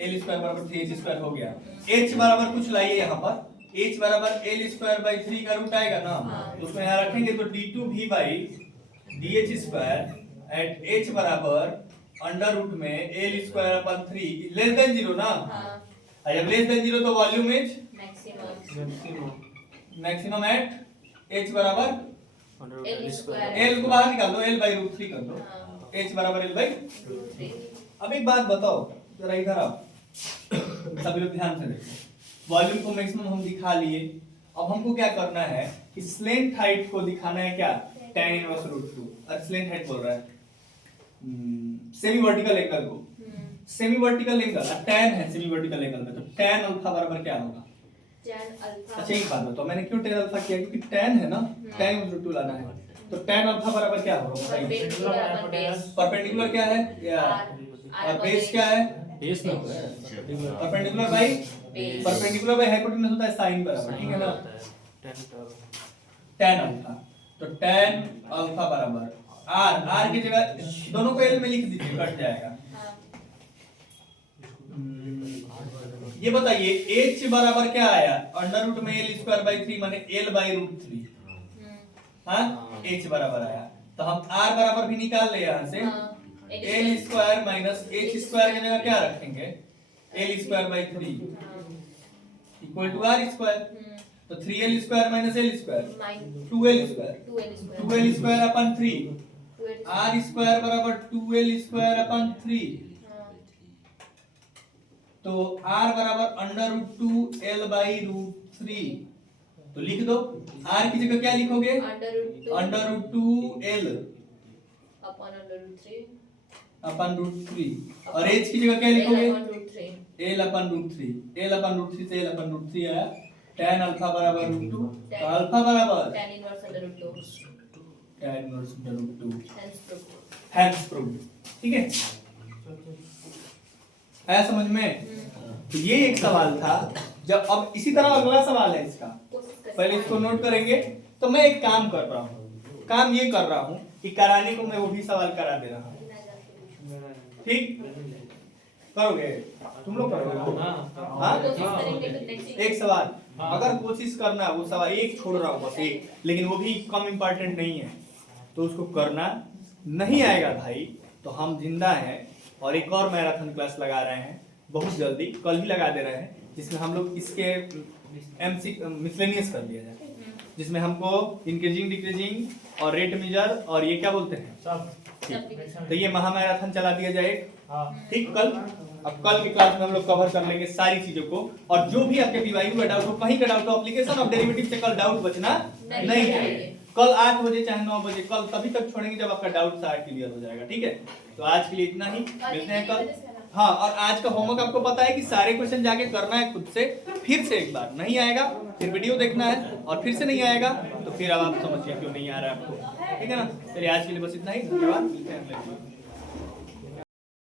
l स्क्वायर बराबर 3h स्क्वायर हो गया। h बराबर कुछ लाइए यहाँ पर, h बराबर l स्क्वायर बाई 3 का रूट आएगा ना, तो उसमें यहाँ रखेंगे तो d2v by dh square at h बराबर अंडर रूट में l स्क्वायर अपन 3 लेस देन 0 ना। हां, और जब लेस देन 0 तो volume is maximum maximum at h बराबर l square l को बाहर निकाल दो, l बाई रूट 3 कर दो, हां, h बराबर l बाई। 3 अब एक बात बताओ जरा इधर आओ, सभी लोग ध्यान से देखो। वॉल्यूम को मैक्सिमम हम दिखा लिए अब हमको क्या करना है कि स्लेंट हाइट को दिखाना है क्या, tan इनवर्स √2। और स्लेंट हाइट बोल रहा है सेमी वर्टिकल एंगल को, सेमी वर्टिकल एंगल tan है सेमी वर्टिकल एंगल में, तो tan अल्फा बराबर क्या होगा। tan alpha. अच्छा एक बात बताओ, मैंने क्यों tan अल्फा किया, क्योंकि tan है ना, tan इनवर्स √2 लाना है, तो tan अल्फा बराबर क्या होगा बताइए। परपेंडिकुलर क्या है और बेस क्या है, बेस ना परपेंडिकुलर बाई हाइपोटेन्यूज होता है साइन बराबर, ठीक है ना, tan अल्फा। तो tan अल्फा बराबर r की जगह दोनों को l में लिख दीजिए, कट जाएगा। ये बताइए h बराबर क्या आया, अंडर रूट में l²/3 माने l/√3। हाँ h बराबर आया, तो हम r बराबर भी निकाल ले यहाँ से, l² माइनस h² की जगह क्या रखेंगे, l²/3 इक्वल टू r²। तो 3l² माइनस l² 2l² अपन 3, r² बराबर 2l²/3, तो r बराबर √2l/√3। तो लिख दो, r की जगह क्या लिखोगे, √2l अपन √3, और h की जगह क्या लिखोगे, l/√3 से l/√3 आया, tan अल्फा बराबर √2, तो अल्फा बराबर tan inverse √2 tan inverse √2, hence hence proved. Proved. ठीक है, आया समझ में। तो ये एक सवाल था। जब अब इसी तरह अगला सवाल है इसका, पहले इसको नोट करेंगे। तो मैं एक काम कर रहा हूँ, काम ये कर रहा हूँ कि कराने को मैं वो भी सवाल करा दे रहा हूँ, ठीक करोगे तुम लोग, करोगे हाँ? एक सवाल अगर कोशिश करना, वो सवाल एक छोड़ रहा हूँ बस एक, लेकिन वो भी कम इम्पोर्टेंट नहीं है, तो उसको करना नहीं आएगा भाई तो हम जिंदा हैं और एक और मैराथन क्लास लगा रहे हैं बहुत जल्दी, कल ही लगा दे रहे हैं, जिसमें हम लोग इसके मिसलेनियस कर लिया जाए, जिसमें हमको इंक्रीजिंग डिक्रीजिंग और रेट मेजर और ये क्या बोलते हैं सब। तो ये महामैराथन चला दिया जाए, ठीक। कल अब कल की क्लास में हम लोग कवर कर लेंगे सारी चीजों को, और जो भी आपके पीवाईक्यू का डाउट हो, कहीं का डाउट हो, एप्लीकेशन ऑफ डेरिवेटिव से कल डाउट बचना नहीं चाहिए। कल 8 बजे चाहे 9 बजे, कल तभी तक छोड़ेंगे जब आपका डाउट सारा क्लियर हो जाएगा, ठीक है। तो आज के लिए इतना ही, मिलते हैं कल। हाँ, और आज का होमवर्क आपको पता है कि सारे क्वेश्चन जाके करना है खुद से, फिर से एक बार नहीं आएगा फिर वीडियो देखना है, और फिर से नहीं आएगा तो फिर अब आप समझिए क्यों नहीं आ रहा है आपको, ठीक है ना। चलिए आज के लिए बस इतना ही, धन्यवाद, मिलते हैं अगले वीडियो में।